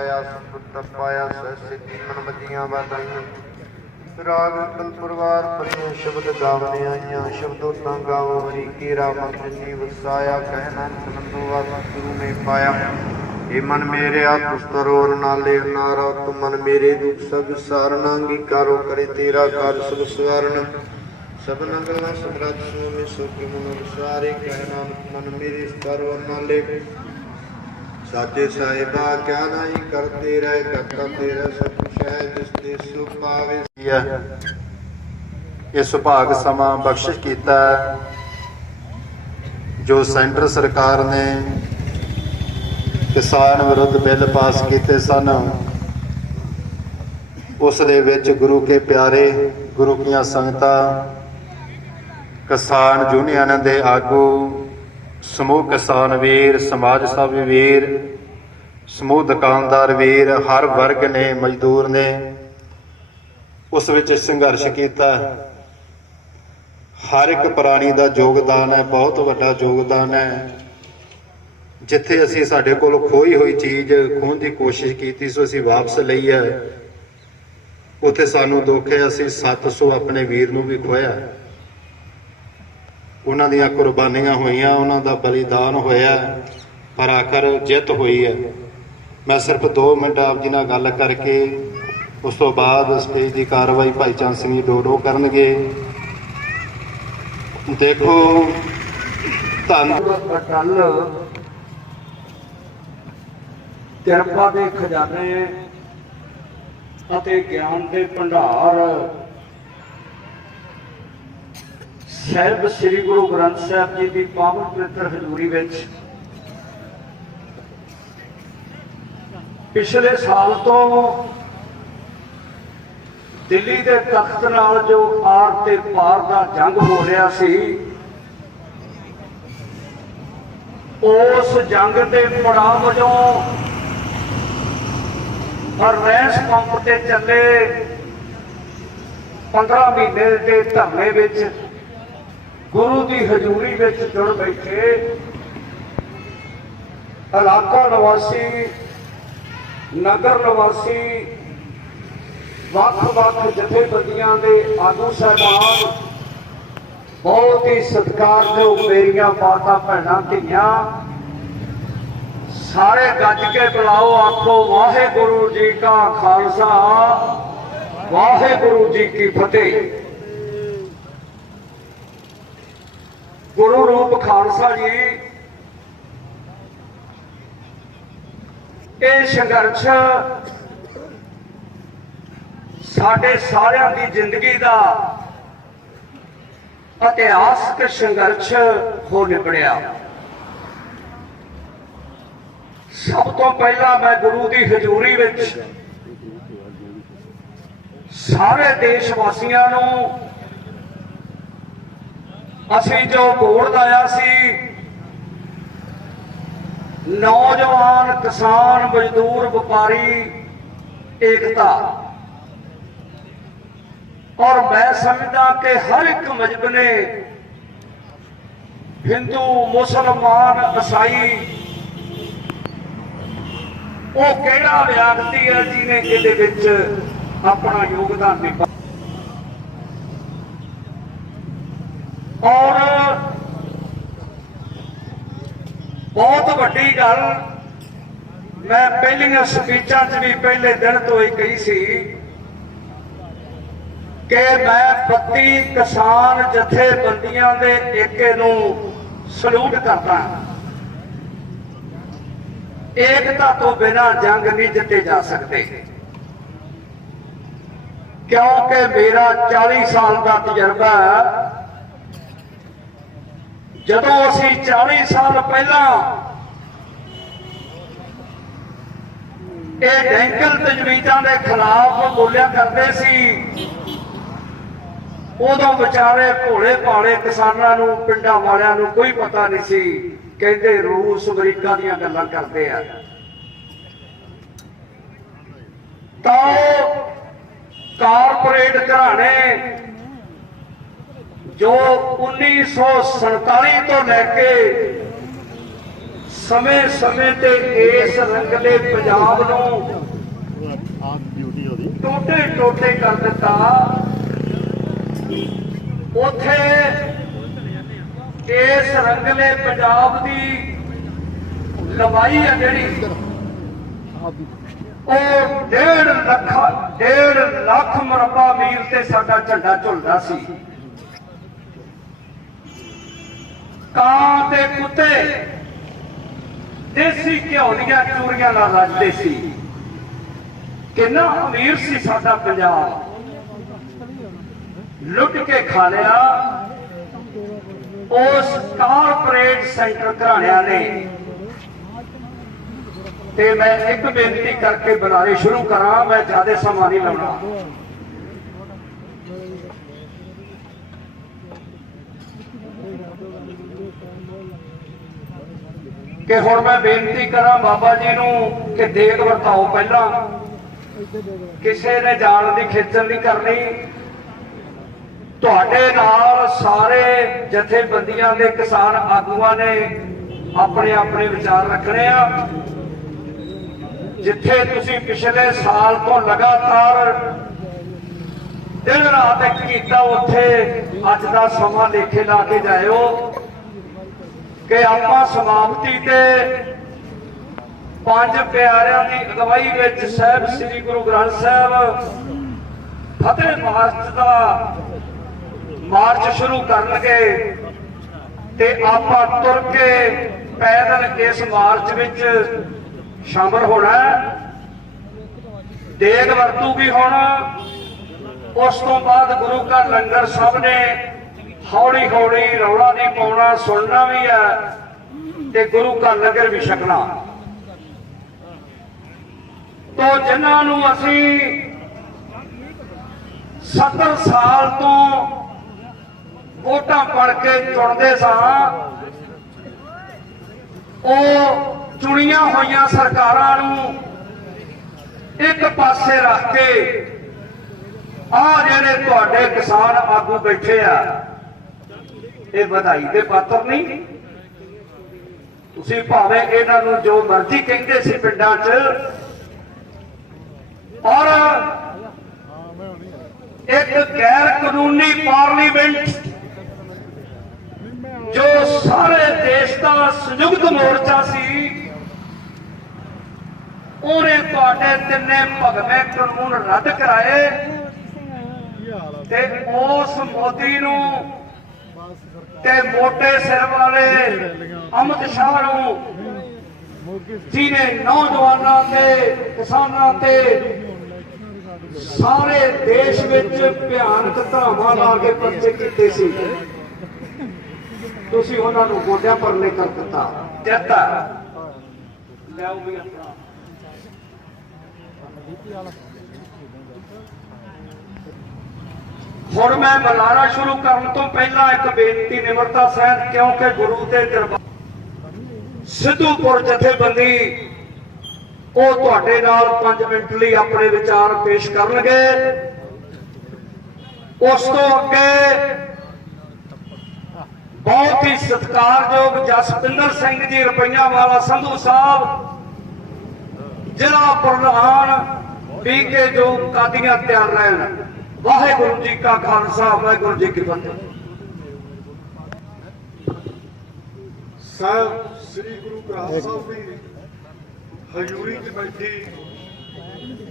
पाया सुपुत्र पाया सहसिद्धि मन मदियां वाधाइयां राग रतन परिवार परियां शब्द गावने आईयां शब्दों गावो हरि केरा मंत्र जी वसाया कह नानक नंदो गुरु में पाया हे मन मेरे तुस्तरो नाले नारा तुम मन मेरे दुख सब सारना अंगीकारो करे तेरा कार सब सवारण सब नगला समरथ स्वामी सुख मन विसारे कह नानक मन मेरे स्तरो नाले साचे साहिबा क्या नहीं करते रहे करता तेरा सब कुछ है जिसने सुख पावे ये सुभाग समा बख्शिश किया जो सेंटर सरकार ने किसान विरुद्ध बिल पास किए सन उस दे विच गुरु के प्यारे गुरु की संगतां किसान यूनियन के आगू समूह किसान वीर समाज सेवी वीर समूह दुकानदार वीर हर वर्ग ने मजदूर ने उस विच संघर्ष किया। हर एक प्राणी का योगदान है, बहुत वड्डा योगदान है। जिथे असी साडे कोल खोई हुई चीज़ खोहण की कोशिश की सो असी वापस लई है, उत्थे सानू दुख है असी 700 अपने वीर नूं भी खोया। उन्हां दीयां कुर्बानियां होईयां, उन्हां दा बलिदान होया, पर आखिर जित हुई है। मैं सिर्फ 2 मिनट आप जी नाल गल करके उस तो बाद स्टेज की कार्रवाई भाई चंद सिंह जी डोडो करनगे। देखो धन किरपा के खजाने ਅਤੇ ਗਿਆਨ ਦੇ ਭੰਡਾਰ ਸਾਹਿਬ ਸ੍ਰੀ ਗੁਰੂ ਗ੍ਰੰਥ ਸਾਹਿਬ ਜੀ ਦੀ ਪਾਵਨ ਪਵਿੱਤਰ ਹਜ਼ੂਰੀ ਵਿੱਚ ਪਿਛਲੇ ਸਾਲ ਤੋਂ ਦਿੱਲੀ ਦੇ ਤਖਤ ਨਾਲ ਜੋ ਆਰ ਤੇ ਪਾਰ ਦਾ ਜੰਗ ਹੋ ਰਿਹਾ ਸੀ, ਉਸ ਜੰਗ ਦੇ ਪੜਾਅ ਵਜੋਂ और रैस पंप से चले 15 महीने के धरने विच गुरु की हजूरी विच जुड़ बैठे इलाका निवासी नगर निवासी ਵੱਖ-ਵੱਖ जथेबंदियां के आगू साहबान बहुत ही सत्कारयोग मेरिया माता भैणां धीआं सारे गज के बुलाओ, आखो वाहेगुरु जी का खालसा वाहेगुरु जी की फतेह। गुरु रूप खालसा जी ये संघर्ष साडे सारियां दी जिंदगी दा इतिहासक संघर्ष हो निबड़िया। सब तो पहला मैं गुरु की हजूरी विच सारे देशवासियों नूं असी जो बोर्ड लाया सी नौजवान किसान मजदूर व्यापारी एकता, और मैं समझदा कि हर एक मजहब ने हिंदू मुसलमान ईसाई वो केड़ा व्यक्ति है जिन्हें इहदे विच अपना योगदान दिता। और बहुत वड्डी गल मैं पहलियां स्पीचां च भी पहले दिन तो ही कही सी कि मैं 32 किसान जथेबंदियां दे एके नूं सलूट करता। एकता तो बिना जंग नहीं जिते जा सकते, क्योंकि मेरा 40 साल का तजर्बा जदों असी 40 साल पहला ये डेंकल तजवीज़ां के खिलाफ बोलिया करते सी, उदों बेचारे भोले भाले किसानां नूं पिंडां वालियां नूं कोई पता नहीं सी, कहते रूस अमरीका दी गल्लां करते हैं। तो कारपोरेट घराने जो 1947 तो लैके ਸਮੇਂ ਤੇ ਇਸ ਰੰਗਲੇ ਪੰਜਾਬ ਨੂੰ ਟੋਟੇ ਕਰ ਦਿੱਤਾ। ਉੱਥੇ ਇਸ ਰੰਗਲੇ ਪੰਜਾਬ ਦੀ ਲੰਬਾਈ ਹੈ ਜਿਹੜੀ ਉਹ 1.5 ਲੱਖ ਮੁਰੱਬਾ ਮੀਲ ਤੇ ਸਾਡਾ ਝੰਡਾ ਝੁਲਦਾ ਸੀ। ਕਾਂ ਤੇ ਕੁੱਤੇ ਦੇਸੀ ਘਿਓ ਦੀਆਂ ਚੂਰੀਆਂ ਨਾਲ ਰੱਜਦੇ ਸੀ। ਕਿੰਨਾ ਅਮੀਰ ਸੀ ਸਾਡਾ ਪੰਜਾਬ, ਲੁੱਟ ਕੇ ਖਾ ਲਿਆ ਉਸ ਕਾਰਪੋਰੇਟ ਸੈਂਟਰ ਘਰਾਣਿਆਂ ਨੇ। ਤੇ ਮੈਂ ਇੱਕ ਬੇਨਤੀ ਕਰਕੇ ਬੁਲਾਰੇ ਸ਼ੁਰੂ ਕਰਾਂ, ਮੈਂ ਜ਼ਿਆਦਾ ਸਮਾਂ ਨਹੀਂ ਲਾਉਣਾ। ਕਿ ਹੁਣ ਮੈਂ ਬੇਨਤੀ ਕਰਾਂ ਬਾਬਾ ਜੀ ਨੂੰ ਕਿ ਦੇਗ ਵਰਤਾਓ। ਪਹਿਲਾਂ ਕਿਸੇ ਨੇ ਜਾਣ ਦੀ ਖੇਚਲ ਨਹੀਂ ਕਰਨੀ। ਤੁਹਾਡੇ ਨਾਲ ਸਾਰੇ ਜਥੇਬੰਦੀਆਂ ਦੇ ਕਿਸਾਨ ਆਗੂਆਂ ਨੇ ਆਪਣੇ ਆਪਣੇ ਵਿਚਾਰ ਰੱਖਣੇ ਆ। ਜਿੱਥੇ ਤੁਸੀਂ ਪਿਛਲੇ ਸਾਲ ਤੋਂ ਲਗਾਤਾਰ ਦਿਨ ਰਾਤ ਇੱਕ ਕੀਤਾ, ਉੱਥੇ ਅੱਜ ਦਾ ਸਮਾਂ ਲੇਖੇ ਲਾ ਕੇ ਜਾਇਓ ਕਿ ਆਪਾਂ ਸਮਾਪਤੀ ਤੇ ਪੰਜ ਪਿਆਰਿਆਂ ਦੀ ਅਗਵਾਈ ਵਿੱਚ ਸਾਹਿਬ ਸ੍ਰੀ ਗੁਰੂ ਗ੍ਰੰਥ ਸਾਹਿਬ ਫਤਿਹ ਮਾਰਚ ਸ਼ੁਰੂ ਕਰਨਗੇ ਤੇ ਆਪਾਂ ਤੁਰ ਕੇ ਪੈਦਲ ਇਸ ਮਾਰਚ ਵਿੱਚ ਸ਼ਾਮਲ ਹੋਣਾ। ਦੇਗ ਵਰਤੂਗੀ ਹੁਣ। ਉਸ ਤੋਂ ਬਾਅਦ ਗੁਰੂ ਘਰ ਲੰਗਰ ਸਭ ਨੇ ਹੌਲੀ ਹੌਲੀ ਰੌਲਾ ਨਹੀਂ ਪਾਉਣਾ, ਸੁਣਨਾ ਵੀ ਹੈ ਤੇ ਗੁਰੂ ਘਰ ਲੰਗਰ ਵੀ ਛਕਣਾ। ਤੋਂ ਜਿਨ੍ਹਾਂ ਨੂੰ ਅਸੀਂ 70 ਸਾਲ ਤੋਂ ਵੋਟਾਂ ਪੜ ਕੇ ਚੁਣਦੇ ਸਾਂ, ਉਹ ਚੁਣੀਆਂ ਹੋਈਆਂ ਸਰਕਾਰਾਂ ਨੂੰ ਇੱਕ ਪਾਸੇ ਰੱਖ ਕੇ ਆਹ ਜਿਹੜੇ ਤੁਹਾਡੇ ਕਿਸਾਨ ਆਗੂ ਬੈਠੇ ਆ, ਇਹ ਵਧਾਈ ਦੇ ਪਾਤਰ ਨਹੀਂ। ਤੁਸੀਂ ਭਾਵੇਂ ਇਹਨਾਂ ਨੂੰ ਜੋ ਮਰਜ਼ੀ ਕਹਿੰਦੇ ਸੀ ਪਿੰਡਾਂ 'ਚ, ਔਰ ਇੱਕ ਗੈਰ ਕਾਨੂੰਨੀ ਪਾਰਲੀਮੈਂਟ ਜੋ ਸਾਰੇ ਦੇਸ਼ ਦਾ ਸੰਯੁਕਤ ਮੋਰਚਾ ਸੀ, ਉਹਨੇ ਤੁਹਾਡੇ ਤਿੰਨੇ ਭਗਵੇਂ ਕਾਨੂੰਨ ਰੱਦ ਕਰਾਏ ਤੇ ਉਸ ਮੋਦੀ ਨੂੰ ਤੇ ਮੋਟੇ ਸਿਰ ਵਾਲੇ ਅਮਿਤ ਸ਼ਾਹ ਨੂੰ, ਜਿਹਨੇ ਨੌਜਵਾਨਾਂ ਤੇ ਕਿਸਾਨਾਂ ਤੇ ਸਾਰੇ ਦੇਸ਼ ਵਿੱਚ ਭਿਆਨਕ ਧਾਵਾਂ ਲਾ ਕੇ ਪਰਚੇ ਕੀਤੇ ਸੀ, ਤੁਸੀਂ ਉਹਨਾਂ ਨੂੰ ਗੋਡਿਆਂ ਪਰਲੇ ਕਰ ਦਿੱਤਾ। ਲਿਆਓ ਵੀ ਆਪਣਾ ਹੁਣ ਮੈਂ ਬੁਲਾਰਾ ਸ਼ੁਰੂ ਕਰਨ ਤੋਂ ਪਹਿਲਾਂ ਇੱਕ ਬੇਨਤੀ ਨਿਮਰਤਾ ਸਹਿਤ, ਕਿਉਂਕਿ ਗੁਰੂ ਦੇ ਦਰਬਾਰ ਸਿੱਧੂਪੁਰ ਜਥੇਬੰਦੀ ਉਹ ਤੁਹਾਡੇ ਨਾਲ 5 ਮਿੰਟ ਲਈ ਆਪਣੇ ਵਿਚਾਰ ਪੇਸ਼ ਕਰਨਗੇ। ਉਸ ਤੋਂ ਅੱਗੇ ਬਹੁਤ ਹੀ ਸਤਿਕਾਰਯੋਗ ਜਸਪਿੰਦਰ ਸਿੰਘ ਜੀ ਰੁਪਈਆਂ ਵਾਲਾ ਸੰਧੂ ਸਾਹਿਬ, ਜ਼ਿਲ੍ਹਾ ਪ੍ਰਧਾਨ BK ਜੋ ਕਾਦੀਆਂ ਤਿਆਰ ਰਹਿਣ। ਵਾਹਿਗੁਰੂ ਜੀ ਕਾ ਖਾਲਸਾ, ਵਾਹਿਗੁਰੂ ਜੀ ਕੀ ਫਤਿਹ। ਸਾਹਿਬ ਸ੍ਰੀ ਗੁਰੂ ਗ੍ਰੰਥ ਸਾਹਿਬ ਦੀ ਹਜ਼ੂਰੀ 'ਚ ਬੈਠੀ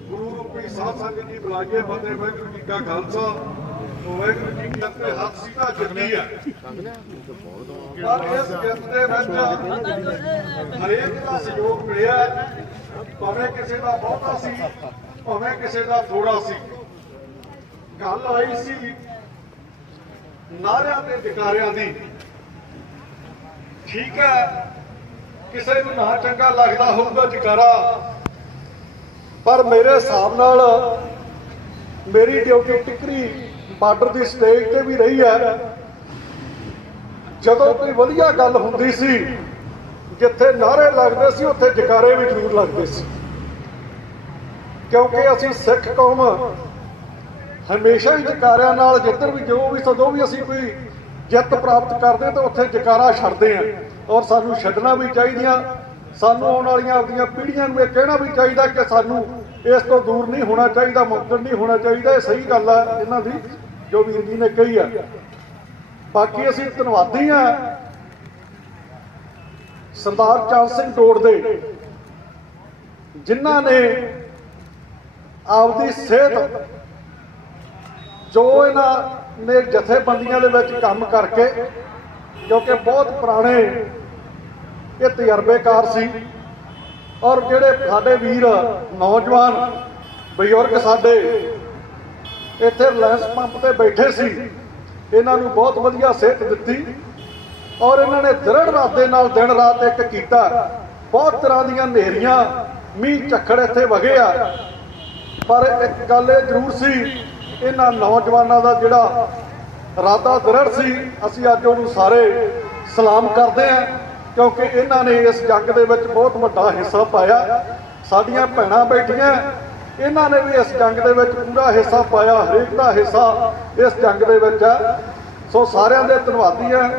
ਗੁਰੂ ਰੂਪੀ ਸਾਧ ਸੰਗਤ ਜੀ ਬੁਲਾਈਏ ਫਤਿਹ। ਵਾਹਿਗੁਰੂ ਜੀ ਕਾ ਖਾਲਸਾ, ਵਾਹਿਗੁਰੂ ਜੀ ਕੀ ਫਤਿਹ। ਹੱਥ ਸਿੱਧਾ ਜੱਗੀ ਹੈ, ਪਰ ਇਸ ਜਿੱਤ ਦੇ ਵਿੱਚ ਹਰੇਕ ਦਾ ਸਹਿਯੋਗ ਮਿਲਿਆ, ਭਾਵੇਂ ਕਿਸੇ ਦਾ ਬਹੁਤਾ ਸੀ, ਭਾਵੇਂ ਕਿਸੇ ਦਾ ਥੋੜਾ ਸੀ। ਗੱਲ ਆਈ ਸੀ ਨਾਰਿਆਂ ਤੇ ਜਕਾਰਿਆਂ ਦੀ। ਠੀਕ ਹੈ, ਕਿਸੇ ਨੂੰ ਨਾ ਚੰਗਾ ਲੱਗਦਾ ਹੋਊਗਾ ਜਕਾਰਾ, ਪਰ ਮੇਰੇ ਹਿਸਾਬ ਨਾਲ ਮੇਰੀ ਡਿਊਟੀ ਟਿਕਰੀ ਬਾਰਡਰ ਦੀ ਸਟੇਜ ਤੇ ਵੀ ਰਹੀ ਹੈ। ਜਦੋਂ ਕੋਈ ਵਧੀਆ ਗੱਲ ਹੁੰਦੀ ਸੀ, ਜਿੱਥੇ ਨਾਅਰੇ ਲੱਗਦੇ ਸੀ, ਉੱਥੇ ਜਕਾਰੇ ਵੀ ਜ਼ਰੂਰ ਲੱਗਦੇ ਸੀ, ਕਿਉਂਕਿ ਅਸੀਂ ਸਿੱਖ ਕੌਮ ਹਮੇਸ਼ਾ ਹੀ ਜਕਾਰਿਆਂ ਨਾਲ ਜਿੱਧਰ ਵੀ ਜਦੋਂ ਵੀ ਅਸੀਂ ਕੋਈ ਜਿੱਤ ਪ੍ਰਾਪਤ ਕਰਦੇ ਤਾਂ ਉੱਥੇ ਜਕਾਰਾ ਛੱਡਦੇ ਹਾਂ, ਔਰ ਸਾਨੂੰ ਛੱਡਣਾ ਵੀ ਚਾਹੀਦੀਆਂ। ਸਾਨੂੰ ਆਉਣ ਵਾਲੀਆਂ ਆਪਣੀਆਂ ਪੀੜ੍ਹੀਆਂ ਨੂੰ ਇਹ ਕਹਿਣਾ ਵੀ ਚਾਹੀਦਾ ਕਿ ਸਾਨੂੰ ਇਸ ਤੋਂ ਦੂਰ ਨਹੀਂ ਹੋਣਾ ਚਾਹੀਦਾ, ਮੁਕਤ ਨਹੀਂ ਹੋਣਾ ਚਾਹੀਦਾ। ਇਹ ਸਹੀ ਗੱਲ ਹੈ ਇਹਨਾਂ ਦੀ ਜੋ ਵੀਰ ਜੀ ਨੇ ਕਹੀ ਹੈ। ਬਾਕੀ ਅਸੀਂ ਧੰਨਵਾਦੀ ਹਾਂ ਸਰਦਾਰ ਚੰਦ ਸਿੰਘ ਡੋੜ ਦੇ, ਜਿਨ੍ਹਾਂ ਨੇ ਆਪਦੀ ਸਿਹਤ ਜੋ ਇਹਨਾਂ ਨੇ ਜਥੇਬੰਦੀਆਂ ਦੇ ਵਿੱਚ ਕੰਮ ਕਰਕੇ, ਕਿਉਂਕਿ ਬਹੁਤ ਪੁਰਾਣੇ ਇਹ ਤਜਰਬੇਕਾਰ ਸੀ, ਔਰ ਜਿਹੜੇ ਸਾਡੇ ਵੀਰ ਨੌਜਵਾਨ ਬਜ਼ੁਰਗ ਸਾਡੇ ਇੱਥੇ ਰਿਲਾਇੰਸ ਪੰਪ ਤੇ ਬੈਠੇ ਸੀ, ਇਹਨਾਂ ਨੂੰ ਬਹੁਤ ਵਧੀਆ ਸਿਹਤ ਦਿੱਤੀ ਔਰ ਇਹਨਾਂ ਨੇ ਦ੍ਰਿੜ ਇਰਾਦੇ ਨਾਲ ਦਿਨ ਰਾਤ ਇੱਕ ਕੀਤਾ। ਬਹੁਤ ਤਰ੍ਹਾਂ ਦੀਆਂ ਹਨੇਰੀਆਂ ਮੀਂਹ ਝੱਖੜ ਇੱਥੇ ਵਗੇ ਆ, ਪਰ ਇੱਕ ਗੱਲ ਇਹ ਜ਼ਰੂਰ ਸੀ, ਇਹਨਾਂ ਨੌਜਵਾਨਾਂ ਦਾ ਜਿਹੜਾ ਇਰਾਦਾ ਦ੍ਰਿੜ ਸੀ, ਅਸੀਂ ਅੱਜ ਉਹਨੂੰ ਸਾਰੇ ਸਲਾਮ ਕਰਦੇ ਹਾਂ, ਕਿਉਂਕਿ ਇਹਨਾਂ ਨੇ ਇਸ ਜੰਗ ਦੇ ਵਿੱਚ ਬਹੁਤ ਵੱਡਾ ਹਿੱਸਾ ਪਾਇਆ। ਸਾਡੀਆਂ ਭੈਣਾਂ ਬੈਠੀਆਂ, ਇਹਨਾਂ ਨੇ ਵੀ ਇਸ ਜੰਗ ਦੇ ਵਿੱਚ ਪੂਰਾ ਹਿੱਸਾ ਪਾਇਆ, ਹਰੇਕ ਦਾ ਹਿੱਸਾ ਇਸ ਜੰਗ ਦੇ ਵਿੱਚ ਹੈ। ਸੋ ਸਾਰਿਆਂ ਦੇ ਧੰਨਵਾਦੀ ਹਾਂ।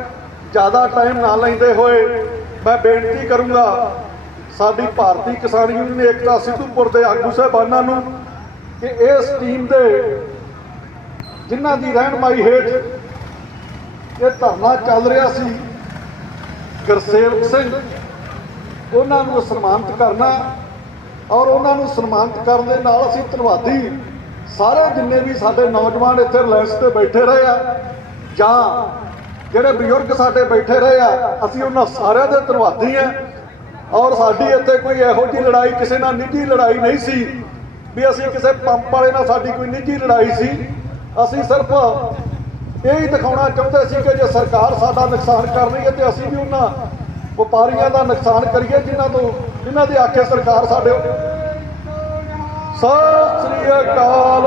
ਜ਼ਿਆਦਾ ਟਾਈਮ ਨਾ ਲੈਂਦੇ ਹੋਏ ਮੈਂ ਬੇਨਤੀ ਕਰੂੰਗਾ ਸਾਡੀ ਭਾਰਤੀ ਕਿਸਾਨ ਯੂਨੀਅਨ ਏਕਤਾ ਸਿੱਧੂਪੁਰ ਦੇ ਆਗੂ ਸਾਹਿਬਾਨਾਂ ਨੂੰ ਕਿ ਇਸ ਟੀਮ ਦੇ ਜਿਨ੍ਹਾਂ ਦੀ ਰਹਿਨੁਮਾਈ ਹੇਠ ਇਹ ਧਰਨਾ ਚੱਲ ਰਿਹਾ ਸੀ, ਗੁਰਸੇਵਕ ਸਿੰਘ, ਉਹਨਾਂ ਨੂੰ ਸਨਮਾਨਿਤ ਕਰਨਾ ਔਰ ਉਹਨਾਂ ਨੂੰ ਸਨਮਾਨਿਤ ਕਰਨ ਦੇ ਨਾਲ ਅਸੀਂ ਧੰਨਵਾਦੀ ਸਾਰੇ ਜਿੰਨੇ ਵੀ ਸਾਡੇ ਨੌਜਵਾਨ ਇੱਥੇ ਰਿਲਾਇੰਸ ਤੇ ਬੈਠੇ ਰਹੇ ਆ ਜਾਂ ਜਿਹੜੇ ਬਜ਼ੁਰਗ ਸਾਡੇ ਬੈਠੇ ਰਹੇ ਆ, ਅਸੀਂ ਉਹਨਾਂ ਸਾਰਿਆਂ ਦੇ ਧੰਨਵਾਦੀ ਹਾਂ। ਔਰ ਸਾਡੀ ਇੱਥੇ ਕੋਈ ਇਹੋ ਜਿਹੀ ਲੜਾਈ, ਕਿਸੇ ਨਾਲ ਨਿੱਜੀ ਲੜਾਈ ਨਹੀਂ ਸੀ ਵੀ ਅਸੀਂ ਕਿਸੇ ਪੰਪ ਵਾਲੇ ਨਾਲ ਸਾਡੀ ਕੋਈ ਨਿੱਜੀ ਲੜਾਈ ਸੀ। ਅਸੀਂ ਸਿਰਫ ਇਹ ਹੀ ਦਿਖਾਉਣਾ ਚਾਹੁੰਦੇ ਸੀ ਕਿ ਜੇ ਸਰਕਾਰ ਸਾਡਾ ਨੁਕਸਾਨ ਕਰ ਰਹੀ ਹੈ ਤੇ ਅਸੀਂ ਵੀ ਉਹਨਾਂ ਵਪਾਰੀਆਂ ਦਾ ਨੁਕਸਾਨ ਕਰੀਏ ਜਿਨ੍ਹਾਂ ਦੀ ਆਖੇ ਸਰਕਾਰ ਸਾਡੇ। ਸਤਿ ਸ੍ਰੀ ਅਕਾਲ।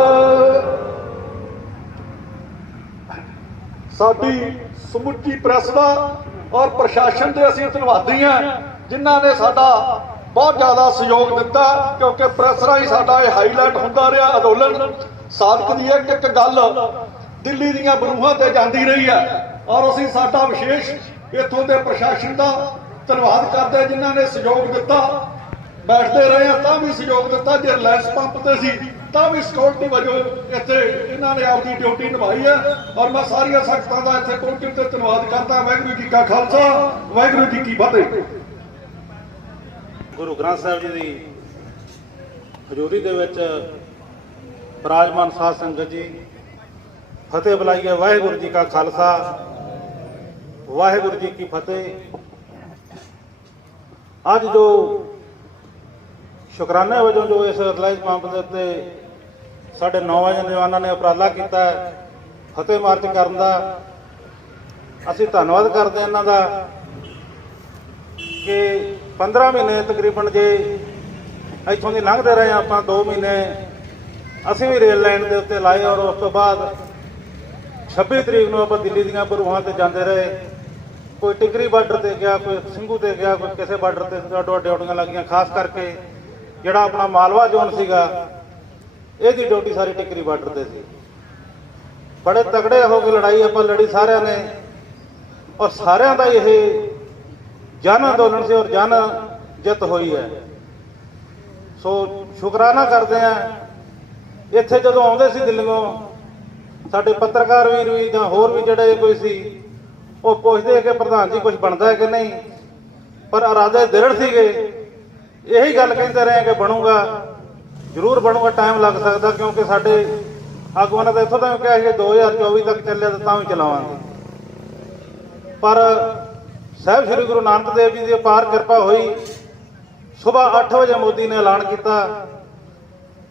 ਸਾਡੀ ਸਮੁੱਚੀ ਪ੍ਰੈਸ ਦਾ ਔਰ ਪ੍ਰਸ਼ਾਸਨ ਦੇ ਅਸੀਂ ਧੰਨਵਾਦੀ ਹਾਂ, ਜਿਨ੍ਹਾਂ ਨੇ ਸਾਡਾ ਬਹੁਤ ਜ਼ਿਆਦਾ ਸਹਿਯੋਗ ਦਿੱਤਾ, ਕਿਉਂਕਿ ਪ੍ਰੈਸ ਰਾਹੀਂ ਸਾਡਾ ਇਹ ਹਾਈਲਾਈਟ ਹੁੰਦਾ ਰਿਹਾ ਅੰਦੋਲਨ। ਸਾਦਕ ਦੀ ਇੱਕ ਗੱਲ ਦਿੱਲੀ ਦੀਆਂ ਬਰੂਹਾਂ ਤੇ ਜਾਂਦੀ ਰਹੀ ਹੈ ਔਰ ਅਸੀਂ ਸਾਡਾ ਵਿਸ਼ੇਸ਼ ਇੱਥੋਂ ਦੇ ਪ੍ਰਸ਼ਾਸਨ ਦਾ ਧੰਨਵਾਦ ਕਰਦੇ ਹਾਂ, ਜਿਨ੍ਹਾਂ ਨੇ ਸਹਿਯੋਗ ਦਿੱਤਾ। ਬੈਠਦੇ ਰਹੇ ਆ ਤਾਂ ਵੀ ਸਹਿਯੋਗ ਦਿੱਤਾ, ਜੇ ਰਿਲਾਇੰਸ ਪੰਪ ਤੇ ਸੀ ਤਾਂ ਵੀ ਸਿਕਿਉਰਿਟੀ ਵਜੋਂ ਇੱਥੇ ਇਹਨਾਂ ਨੇ ਆਪਦੀ ਡਿਊਟੀ ਨਿਭਾਈ ਹੈ। ਔਰ ਮੈਂ ਸਾਰੀਆਂ ਸੰਗਤਾਂ ਦਾ ਇੱਥੇ ਪਹੁੰਚਣ ਤੇ ਧੰਨਵਾਦ ਕਰਦਾ। ਵਾਹਿਗੁਰੂ ਜੀ ਕਾ ਖਾਲਸਾ, ਵਾਹਿਗੁਰੂ ਜੀ ਕੀ ਫਤਿਹ। ਗੁਰੂ ਗ੍ਰੰਥ ਸਾਹਿਬ ਜੀ ਦੀ ਹਜ਼ੂਰੀ ਦੇ ਵਿੱਚ ਬਿਰਾਜਮਾਨ ਸਾਧ ਸੰਗਤ ਜੀ, ਫਤਿਹ ਬੁਲਾਈਏ। ਵਾਹਿਗੁਰੂ ਜੀ ਕਾ ਖਾਲਸਾ, ਵਾਹਿਗੁਰੂ ਜੀ ਕੀ ਫਤਿਹ। ਅੱਜ ਜੋ ਸ਼ੁਕਰਾਨੇ ਵਜੋਂ ਜੋ ਇਸ ਰਿਲਾਇੰਸ ਪੰਪ ਦੇ ਉੱਤੇ ਸਾਡੇ ਨੌਜਵਾਨਾਂ ਨੇ ਉਪਰਾਲਾ ਕੀਤਾ ਫਤਿਹ ਮਾਰਚ ਕਰਨ ਦਾ, ਅਸੀਂ ਧੰਨਵਾਦ ਕਰਦੇ ਹਾਂ ਇਹਨਾਂ ਦਾ ਕਿ 15 ਮਹੀਨੇ ਤਕਰੀਬਨ ਜੇ ਇੱਥੋਂ ਦੀ ਲੰਘਦੇ ਰਹੇ ਆਪਾਂ, 2 ਮਹੀਨੇ ਅਸੀਂ ਵੀ ਰੇਲ ਲਾਈਨ ਦੇ ਉੱਤੇ ਲਾਏ ਔਰ ਉਸ ਤੋਂ ਬਾਅਦ 26 ਤਰੀਕ ਨੂੰ ਆਪਾਂ ਦਿੱਲੀ ਦੀਆਂ ਬਰੂਹਾਂ ਤੇ ਜਾਂਦੇ ਰਹੇ। ਕੋਈ ਟਿਕਰੀ ਬਾਰਡਰ ਤੇ ਗਿਆ, ਕੋਈ ਸਿੰਘੂ ਤੇ ਗਿਆ, ਕੋਈ ਕਿਸੇ ਬਾਰਡਰ ਤੇ ਡਿਊਟੀਆਂ ਲੱਗੀਆਂ। ਖਾਸ ਕਰਕੇ ਜਿਹੜਾ ਆਪਣਾ ਮਾਲਵਾ ਜ਼ੋਨ ਸੀਗਾ, ਇਹਦੀ ਡਿਊਟੀ ਸਾਰੀ ਟਿਕਰੀ ਬਾਰਡਰ ਤੇ ਸੀ। ਬੜੇ ਤਗੜੇ ਹੋ ਕੇ ਲੜਾਈ ਆਪਾਂ ਲੜੀ ਸਾਰਿਆਂ ਨੇ ਔਰ ਸਾਰਿਆਂ ਦਾ ਇਹ ਜਨ ਅੰਦੋਲਨ ਸੀ ਔਰ ਜਨ ਜਿੱਤ ਹੋਈ ਹੈ। ਸੋ ਸ਼ੁਕਰਾਨਾ ਕਰਦੇ ਆ। ਇੱਥੇ ਜਦੋਂ ਆਉਂਦੇ ਸੀ ਦਿੱਲੀੋਂ ਸਾਡੇ ਪੱਤਰਕਾਰ ਵੀਰ ਵੀ ਜਾਂ ਹੋਰ ਵੀ ਜਿਹੜੇ ਕੋਈ ਸੀ, ਉਹ ਪੁੱਛਦੇ ਕਿ ਪ੍ਰਧਾਨ ਜੀ ਕੁਝ ਬਣਦਾ ਹੈ ਕਿ ਨਹੀਂ, ਪਰ ਇਰਾਦੇ ਦ੍ਰਿੜ ਸੀਗੇ। ਇਹੀ ਗੱਲ ਕਹਿੰਦੇ ਰਹੇ ਕਿ ਬਣੂਗਾ, ਜ਼ਰੂਰ ਬਣੂਗਾ, ਟਾਈਮ ਲੱਗ ਸਕਦਾ, ਕਿਉਂਕਿ ਸਾਡੇ ਆਗੂਆਂ ਨੇ ਤਾਂ ਇੱਥੋਂ ਤੱਕ ਕਿਹਾ ਸੀ 2024 ਤੱਕ ਚੱਲਿਆ ਤਾਂ ਵੀ ਚਲਾਵਾਂਗੇ। ਪਰ ਸਾਹਿਬ ਸ੍ਰੀ ਗੁਰੂ ਨਾਨਕ ਦੇਵ ਜੀ ਦੀ ਅਪਾਰ ਕਿਰਪਾ ਹੋਈ। ਸਵੇਰ 8 ਵਜੇ ਮੋਦੀ ਨੇ ਐਲਾਨ ਕੀਤਾ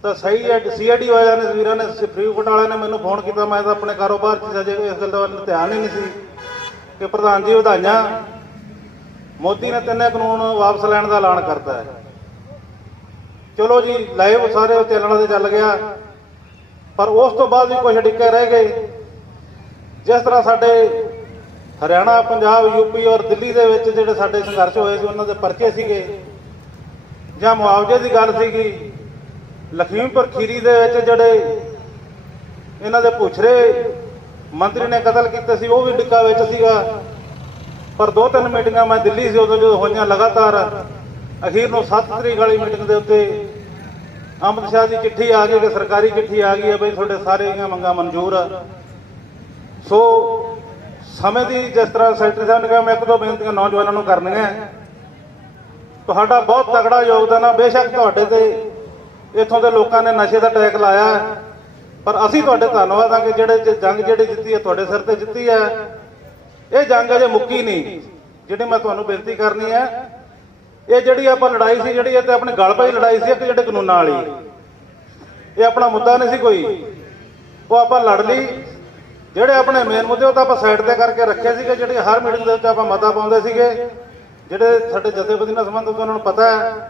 ਤਾਂ ਸਹੀ ਹੈ। CID ਵਾਲਿਆਂ ਨੇ, ਵੀਰਾਂ ਨੇ, ਫਰੀਦਕੋਟ ਵਾਲਿਆਂ ਨੇ ਮੈਨੂੰ ਫੋਨ ਕੀਤਾ। ਮੈਂ ਤਾਂ ਆਪਣੇ ਕਾਰੋਬਾਰ 'ਚ ਅਜੇ ਇਸ ਗੱਲ ਵੱਲ ਧਿਆਨ ਹੀ ਨਹੀਂ ਸੀ ਕਿ ਪ੍ਰਧਾਨ ਜੀ ਵਧਾਈਆਂ, ਮੋਦੀ ਨੇ 3 ਕਾਨੂੰਨ ਵਾਪਸ ਲੈਣ ਦਾ ਐਲਾਨ ਕਰਤਾ ਹੈ। ਚਲੋ ਜੀ, ਲਾਈਵ ਸਾਰੇ ਚੱਲਣਾ ਤੇ ਚੱਲ ਗਿਆ, ਪਰ ਉਸ ਤੋਂ ਬਾਅਦ ਵੀ ਕੁਝ ਅੜਿੱਕੇ ਰਹਿ ਗਏ। ਜਿਸ ਤਰ੍ਹਾਂ ਸਾਡੇ ਹਰਿਆਣਾ, ਪੰਜਾਬ, UP ਔਰ ਦਿੱਲੀ ਦੇ ਵਿੱਚ ਜਿਹੜੇ ਸਾਡੇ ਸੰਘਰਸ਼ ਹੋਏ ਸੀ, ਉਹਨਾਂ ਦੇ ਪਰਚੇ ਸੀਗੇ ਜਾਂ ਮੁਆਵਜ਼ੇ ਦੀ ਗੱਲ ਸੀਗੀ। ਲਖੀਮਪੁਰ ਖੀਰੀ ਦੇ ਵਿੱਚ ਜਿਹੜੇ ਇਹਨਾਂ ਦੇ ਪੁੱਛਰੇ ਮੰਤਰੀ ਨੇ ਕਤਲ ਕੀਤੇ ਸੀ, ਉਹ ਵੀ ਡਿੱਕਾ ਵਿੱਚ ਸੀਗਾ। ਪਰ 2-3 ਮੀਟਿੰਗਾਂ ਮੈਂ ਦਿੱਲੀ ਸੀ ਉਦੋਂ ਜਦੋਂ ਹੋਈਆਂ ਲਗਾਤਾਰ, ਅਖੀਰ ਨੂੰ 7 ਤਰੀਕ ਵਾਲੀ ਮੀਟਿੰਗ ਦੇ ਉੱਤੇ ਅਮਿਤ ਸ਼ਾਹ ਦੀ ਚਿੱਠੀ ਆ ਗਈ ਕਿ ਸਰਕਾਰੀ ਚਿੱਠੀ ਆ ਗਈ ਹੈ ਬਈ ਤੁਹਾਡੇ ਸਾਰੀਆਂ ਮੰਗਾਂ ਮਨਜ਼ੂਰ ਆ। ਸੋ ਸਮੇਂ ਦੀ ਜਿਸ ਤਰ੍ਹਾਂ ਸੈਕਟਰੀ ਸਾਹਿਬ ਨੇ ਕਿਹਾ, ਮੈਂ ਇੱਕ ਦੋ ਬੇਨਤੀਆਂ ਨੌਜਵਾਨਾਂ ਨੂੰ ਕਰਨੀਆਂ। ਤੁਹਾਡਾ ਬਹੁਤ ਤਗੜਾ ਯੋਗਦਾਨ ਆ। ਬੇਸ਼ੱਕ ਤੁਹਾਡੇ ਤੇ ਇੱਥੋਂ ਦੇ ਲੋਕਾਂ ਨੇ ਨਸ਼ੇ ਦਾ ਟੈਕ ਲਾਇਆ, ਪਰ ਅਸੀਂ ਤੁਹਾਡੇ ਧੰਨਵਾਦ ਆ ਕਿ ਜਿਹੜੀ ਜੰਗ ਜਿੱਤੀ ਹੈ ਤੁਹਾਡੇ ਸਿਰ ਤੇ ਜਿੱਤੀ ਹੈ। ਇਹ ਜੰਗ ਅਜੇ ਮੁੱਕੀ ਨਹੀਂ। ਜਿਹੜੀ ਮੈਂ ਤੁਹਾਨੂੰ ਬੇਨਤੀ ਕਰਨੀ ਹੈ, ਇਹ ਜਿਹੜੀ ਆਪਾਂ ਲੜਾਈ ਸੀ, ਜਿਹੜੀ ਇਹ ਤੇ ਆਪਣੇ ਗਲ ਪਈ ਲੜਾਈ ਸੀ ਇੱਕ ਜਿਹੜੇ ਕਾਨੂੰਨਾਂ ਵਾਲੀ, ਇਹ ਆਪਣਾ ਮੁੱਦਾ ਨਹੀਂ ਸੀ ਕੋਈ, ਉਹ ਆਪਾਂ ਲੜ ਲਈ। ਜਿਹੜੇ ਆਪਣੇ ਮੇਨ ਮੁੱਦੇ ਉਹ ਤਾਂ ਆਪਾਂ ਸਾਈਡ ਤੇ ਕਰਕੇ ਰੱਖੇ ਸੀਗੇ। ਜਿਹੜੇ ਹਰ ਮੀਟਿੰਗ ਦੇ ਵਿੱਚ ਆਪਾਂ ਮਤਾ ਪਾਉਂਦੇ ਸੀਗੇ, ਜਿਹੜੇ ਸਾਡੇ ਜਥੇਬੰਦੀ ਨਾਲ ਸੰਬੰਧਿਤ ਉਹਨਾਂ ਨੂੰ ਪਤਾ ਹੈ,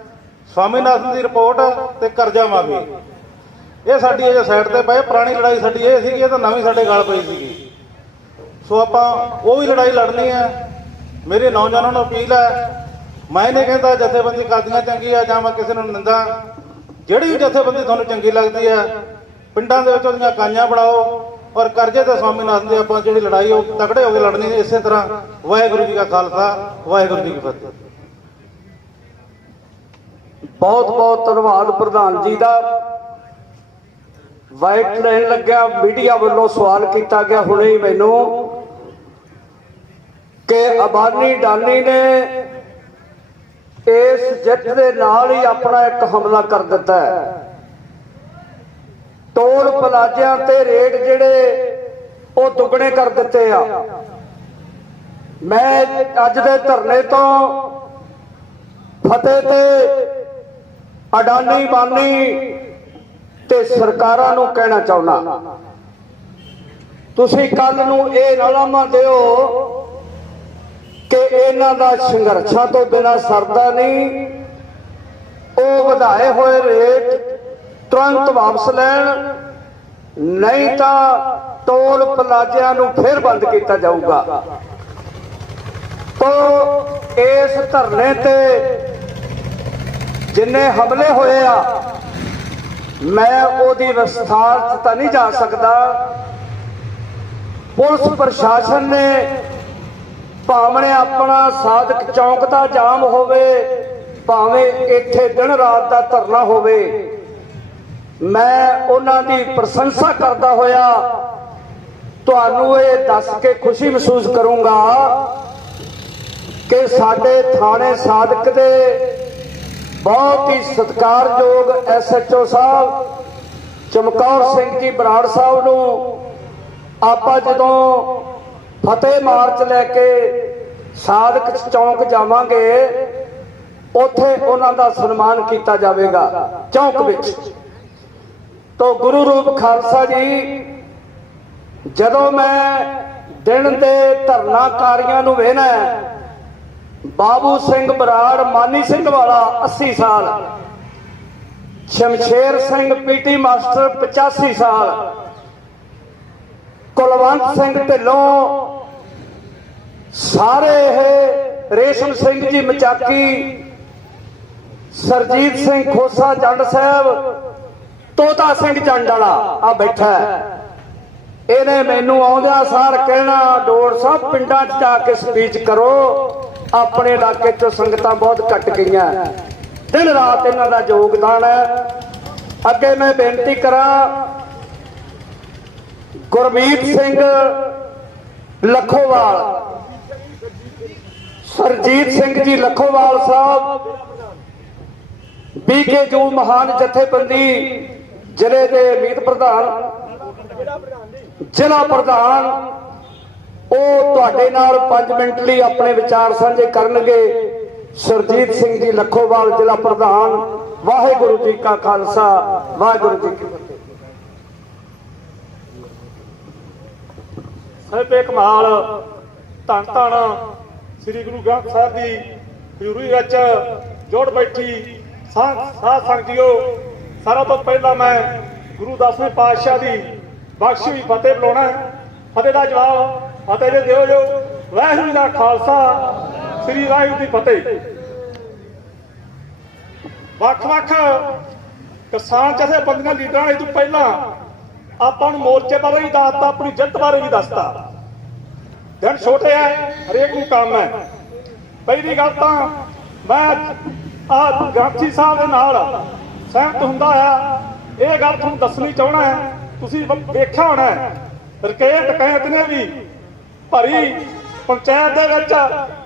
ਸਵਾਮੀਨਾਥਨ ਦੀ ਰਿਪੋਰਟ ਤੇ ਕਰਜ਼ਾ ਮਾਫੀ, ਇਹ ਸਾਡੀ ਅਜੇ ਸਾਈਡ ਤੇ ਪਏ। ਪੁਰਾਣੀ ਲੜਾਈ ਸਾਡੀ ਇਹ ਸੀਗੀ, ਇਹ ਤਾਂ ਨਵੀਂ ਸਾਡੇ ਗਲ ਪਈ ਸੀਗੀ। ਸੋ ਆਪਾਂ ਉਹ ਵੀ ਲੜਾਈ ਲੜਨੀ ਹੈ। ਮੇਰੀ ਨੌਜਵਾਨਾਂ ਨੂੰ ਅਪੀਲ ਹੈ, ਮੈਂ ਨਹੀਂ ਕਹਿੰਦਾ ਜਥੇਬੰਦੀ ਕਾਦੀਆਂ ਚੰਗੀ ਆ ਜਾਂ ਮੈਂ ਕਿਸੇ ਨੂੰ ਨਿੰਦਾ। ਜਿਹੜੀ ਵੀ ਜਥੇਬੰਦੀ ਤੁਹਾਨੂੰ ਚੰਗੀ ਲੱਗਦੀ ਹੈ, ਪਿੰਡਾਂ ਦੇ ਵਿੱਚ ਉਹਦੀਆਂ ਇਕਾਈਆਂ ਬਣਾਓ ਔਰ ਕਰਜ਼ੇ ਤੇ ਸਵਾਮੀਨਾਥਨ ਦੀ ਆਪਾਂ ਜਿਹੜੀ ਲੜਾਈ ਉਹ ਤਕੜੇ ਹੋ ਕੇ ਲੜਨੀ ਹੈ। ਇਸੇ ਤਰ੍ਹਾਂ ਵਾਹਿਗੁਰੂ ਜੀ ਕਾ ਖਾਲਸਾ, ਵਾਹਿਗੁਰੂ ਜੀ ਕੀ ਫਤਿਹ। ਬਹੁਤ ਬਹੁਤ ਧੰਨਵਾਦ ਪ੍ਰਧਾਨ ਜੀ ਦਾ। ਵਾਈਟ ਲੈਣ ਲੱਗਿਆ, ਮੀਡੀਆ ਵੱਲੋਂ ਸਵਾਲ ਕੀਤਾ ਗਿਆ ਹੁਣੇ ਹੀ ਮੈਨੂੰ ਕਿ ਅਬਾਨੀ ਡਾਨੀ ਨੇ ਇਸ ਜਿੱਤ ਦੇ ਨਾਲ ਹੀ ਆਪਣਾ ਇੱਕ ਹਮਲਾ ਕਰ ਦਿੱਤਾ ਹੈ। ਟੋਲ ਪਲਾਜ਼ਿਆਂ ਤੇ ਰੇਟ ਜਿਹੜੇ ਉਹ ਦੁੱਗਣੇ ਕਰ ਦਿੱਤੇ ਆ। ਮੈਂ ਅੱਜ ਦੇ ਧਰਨੇ ਤੋਂ ਫਤਿਹ ਤੇ ਅਡਾਨੀ ਬਾਨੀ ਤੇ ਸਰਕਾਰਾਂ ਨੂੰ ਕਹਿਣਾ ਚਾਹੁੰਦਾ, ਤੁਸੀਂ ਕੱਲ ਨੂੰ ਇਹ ਨਾਲਾਮਾ ਦਿਓ ਕਿ ਇਹਨਾਂ ਦਾ ਸੰਘਰਸ਼ਾਂ ਤੋਂ ਬਿਨਾਂ ਸਰਦਾ ਨਹੀਂ। ਉਹ ਵਧਾਏ ਹੋਏ ਰੇਟ ਤੁਰੰਤ ਵਾਪਸ ਲੈਣ, ਨਹੀਂ ਤਾਂ ਟੋਲ ਪਲਾਜ਼ਿਆਂ ਨੂੰ ਫਿਰ ਬੰਦ ਕੀਤਾ ਜਾਊਗਾ। ਤੋਂ ਇਸ ਧਰਨੇ ਤੇ ਜਿੰਨੇ ਹਮਲੇ ਹੋਏ ਆ, ਮੈਂ ਉਹਦੀ ਵਿਸਥਾਰ 'ਚ ਤਾਂ ਨਹੀਂ ਜਾ ਸਕਦਾ। ਪੁਲਿਸ ਪ੍ਰਸ਼ਾਸਨ ਨੇ ਭਾਵੇਂ ਆਪਣਾ ਸਾਦਕ ਚੌਂਕ ਦਾ ਜਾਮ ਹੋਵੇ, ਭਾਵੇਂ ਇੱਥੇ ਦਿਨ ਰਾਤ ਦਾ ਧਰਨਾ ਹੋਵੇ, ਮੈਂ ਉਹਨਾਂ ਦੀ ਪ੍ਰਸ਼ੰਸਾ ਕਰਦਾ ਹੋਇਆ ਤੁਹਾਨੂੰ ਇਹ ਦੱਸ ਕੇ ਖੁਸ਼ੀ ਮਹਿਸੂਸ ਕਰੂੰਗਾ ਕਿ ਸਾਡੇ ਥਾਣੇ ਸਾਦਕ ਦੇ ਬਹੁਤ ਹੀ ਸਤਿਕਾਰਯੋਗ SHO ਸਾਹਿਬ ਚਮਕੌਰ ਸਿੰਘ ਜੀ ਬਰਾੜ ਸਾਹਿਬ ਨੂੰ ਆਪਾਂ ਜਦੋਂ ਫਤਿਹ ਮਾਰਚ ਲੈ ਕੇ ਸਾਦਕ ਚੌਂਕ ਜਾਵਾਂਗੇ, ਉੱਥੇ ਉਹਨਾਂ ਦਾ ਸਨਮਾਨ ਕੀਤਾ ਜਾਵੇਗਾ ਚੌਂਕ ਵਿੱਚ। ਤੋਂ ਗੁਰੂ ਰੂਪ ਖਾਲਸਾ ਜੀ, ਜਦੋਂ ਮੈਂ ਦਿਨ ਦੇ ਧਰਨਾਕਾਰੀਆਂ ਨੂੰ ਵੇਖਣਾ, ਬਾਬੂ ਸਿੰਘ ਬਰਾੜ ਮਾਨੀ ਸਿੰਘ ਵਾਲਾ 80 ਸਾਲ, ਸ਼ਮਸ਼ੇਰ ਸਿੰਘ PT ਮਾਸਟਰ 85 ਸਾਲ, ਕੁਲਵੰਤ ਸਿੰਘ ਢਿੱਲੋਂ, ਸਾਰੇ ਇਹ ਰੇਸ਼ਮ ਸਿੰਘ ਜੀ ਮਚਾਕੀ, ਸਰਜੀਤ ਸਿੰਘ ਖੋਸਾ ਜੰਡ ਸਾਹਿਬ, ਤੋਤਾ ਸਿੰਘ ਜੰਡ ਵਾਲਾ ਆ ਬੈਠਾ ਹੈ। ਇਹਨੇ ਮੈਨੂੰ ਆਉਂਦਿਆਂ ਸਾਰ ਕਹਿਣਾ, ਡੋੜ ਸਾਹਿਬ ਪਿੰਡਾਂ 'ਚ ਜਾ ਕੇ ਸਪੀਚ ਕਰੋ, ਆਪਣੇ ਇਲਾਕੇ 'ਚੋਂ ਸੰਗਤਾਂ ਬਹੁਤ ਘਟ ਗਈਆਂ। ਦਿਨ ਰਾਤ ਇਹਨਾਂ ਦਾ ਯੋਗਦਾਨ ਹੈ। ਅੱਗੇ ਮੈਂ ਬੇਨਤੀ ਕਰਾਂ, ਗੁਰਮੀਤ ਸਿੰਘ ਲੱਖੋਵਾਲ, ਸਰਜੀਤ ਸਿੰਘ ਜੀ ਲੱਖੋਵਾਲ ਸਾਹਿਬ, BKU ਮਹਾਨ ਜਥੇਬੰਦੀ ਜ਼ਿਲ੍ਹੇ ਦੇ ਮੀਤ ਪ੍ਰਧਾਨ, ਜ਼ਿਲ੍ਹਾ ਪ੍ਰਧਾਨ, ਉਹ ਤੁਹਾਡੇ ਨਾਲ 5 ਮਿੰਟ ਲਈ ਆਪਣੇ ਵਿਚਾਰ ਸਾਂਝੇ ਕਰਨਗੇ। ਸਰਜੀਤ ਸਿੰਘ ਜੀ ਲੱਖੋਵਾਲ, ਜ਼ਿਲ੍ਹਾ ਪ੍ਰਧਾਨ। ਵਾਹਿਗੁਰੂ ਜੀ ਕਾ ਖਾਲਸਾ, ਵਾਹਿਗੁਰੂ ਜੀ ਕੀ ਫਤਿਹ। ਸਾਹਿਬੇ ਕਮਾਲ, ਧੰਨ ਧੰਨ ਸ੍ਰੀ ਗੁਰੂ ਗ੍ਰੰਥ ਸਾਹਿਬ ਦੀ ਹਜ਼ੂਰੀ ਵਿੱਚ ਜੋੜ ਬੈਠੀ ਸਾਧ ਸੰਗਤ ਜੀਓ, ਸਾਰਾ ਤੋਂ ਪਹਿਲਾਂ ਮੈਂ ਗੁਰੂ 10ਵੇਂ ਪਾਤਸ਼ਾਹ ਦੀ ਬਖਸ਼ੀ ਹੋਈ ਫਤਿਹ ਬੁਲਾਉਣਾ। ਫਤਿਹ ਦਾ ਜਵਾਬ ਫਤਿਹ ਦੇ ਦਿਓ ਜੋ। ਵਾਹਿਗੁਰੂ ਜੀ ਦਾ ਖਾਲਸਾ, ਸ੍ਰੀ ਵਾਹਿਗੁਰੂ ਦੀ ਫਤਿਹ। ਵੱਖ-ਵੱਖ ਕਿਸਾਨ ਜਥੇਬੰਦੀਆਂ ਲੀਡਰਾਂ ਨੇ ਤੋਂ ਪਹਿਲਾਂ ਆਪਾਂ ਨੂੰ ਮੋਰਚੇ ਬਾਰੇ ਵੀ ਦੱਸਤਾ, ਆਪਣੀ ਜਿੱਤ ਬਾਰੇ ਵੀ ਦੱਸਤਾ। ਦਿਨ ਛੋਟੇ ਆ, ਹਰੇਕ ਨੂੰ ਕੰਮ ਹੈ। ਪਹਿਲੀ ਗੱਲ ਤਾਂ ਮੈਂ ਆ ਗਾਂਧੀ ਸਾਹਿਬ ਦੇ ਨਾਲ ਸਹਿਮਤ ਹੁੰਦਾ ਆ। ਇਹ ਗੱਲ ਤੁਹਾਨੂੰ ਦੱਸਣੀ ਚਾਹਣਾ ਹੈ, ਤੁਸੀਂ ਵੇਖਿਆ ਹੋਣਾ ਰਕੇਟ ਡਕੈਤ ਨੇ ਵੀ ਭਰੀ ਪੰਚਾਇਤ ਦੇ ਵਿੱਚ,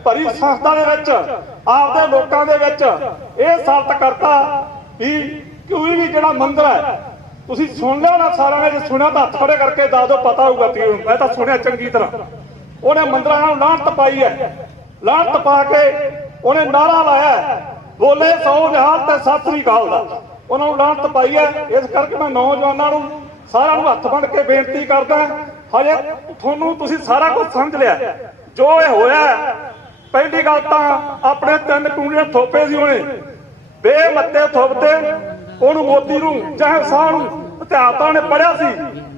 ਭਰੀ ਸੰਸਥਾ ਦੇ ਵਿੱਚ, ਆਪਦੇ ਲੋਕਾਂ ਦੇ ਵਿੱਚ ਇਹ ਸਾਬਤ ਕਰਤਾ ਵੀ ਕੋਈ ਵੀ ਜਿਹੜਾ ਮੰਦਰ ਹੈ, ਤੁਸੀਂ ਸੁਣ ਲਿਆ ਨਾ ਸਾਰਿਆਂ ਨੇ, ਜੇ ਸੁਣਿਆ ਤਾਂ ਹੱਥ ਖੜੇ ਕਰਕੇ ਦੱਸ ਦਿਓ, ਪਤਾ ਹੋਊਗਾ ਤੀ, ਮੈਂ ਤਾਂ ਸੁਣਿਆ ਚੰਗੀ ਤਰ੍ਹਾਂ। ਉਹਨੇ ਮੰਦਰਾਂ ਨੂੰ ਲਾਹਨਤ ਪਾਈ ਹੈ, ਲਾਹਨਤ ਪਾ ਕੇ ਉਹਨੇ ਨਾਰਾ ਲਾਇਆ, ਬੋਲੇ ਸੌ ਨਿਹਾਲ ਤੇ ਸਤਿ ਸ੍ਰੀ ਅਕਾਲ ਦਾ, ਉਹਨਾਂ ਨੂੰ ਲਾਹਨਤ ਪਾਈ ਹੈ। ਇਸ ਕਰਕੇ ਮੈਂ ਨੌਜਵਾਨਾਂ ਨੂੰ ਸਾਰਿਆਂ ਨੂੰ ਹੱਥ ਬੰਨ੍ਹ ਕੇ ਬੇਨਤੀ ਕਰਦਾ, ਹਜੇ ਤੁਹਾਨੂੰ ਤੁਸੀਂ ਸਾਰਾ ਕੁਝ ਸਮਝ ਲਿਆ ਜੋ ਇਹ ਹੋਇਆ। ਪਹਿਲੀ ਗੱਲ ਤਾਂ ਆਪਣੇ 3 ਟੂਣੇ ਥੋਪੇ ਸੀ ਉਹਨੇ, ਬੇਮੱਤੇ ਥੋਪਤੇ ਉਹਨੂੰ, ਮੋਦੀ ਨੂੰ ਚਾਹੇ ਸਾਹ ਨੂੰ, ਇਤਿਹਾਸ ਤਾਂ ਉਹਨੇ ਪੜ੍ਹਿਆ ਸੀ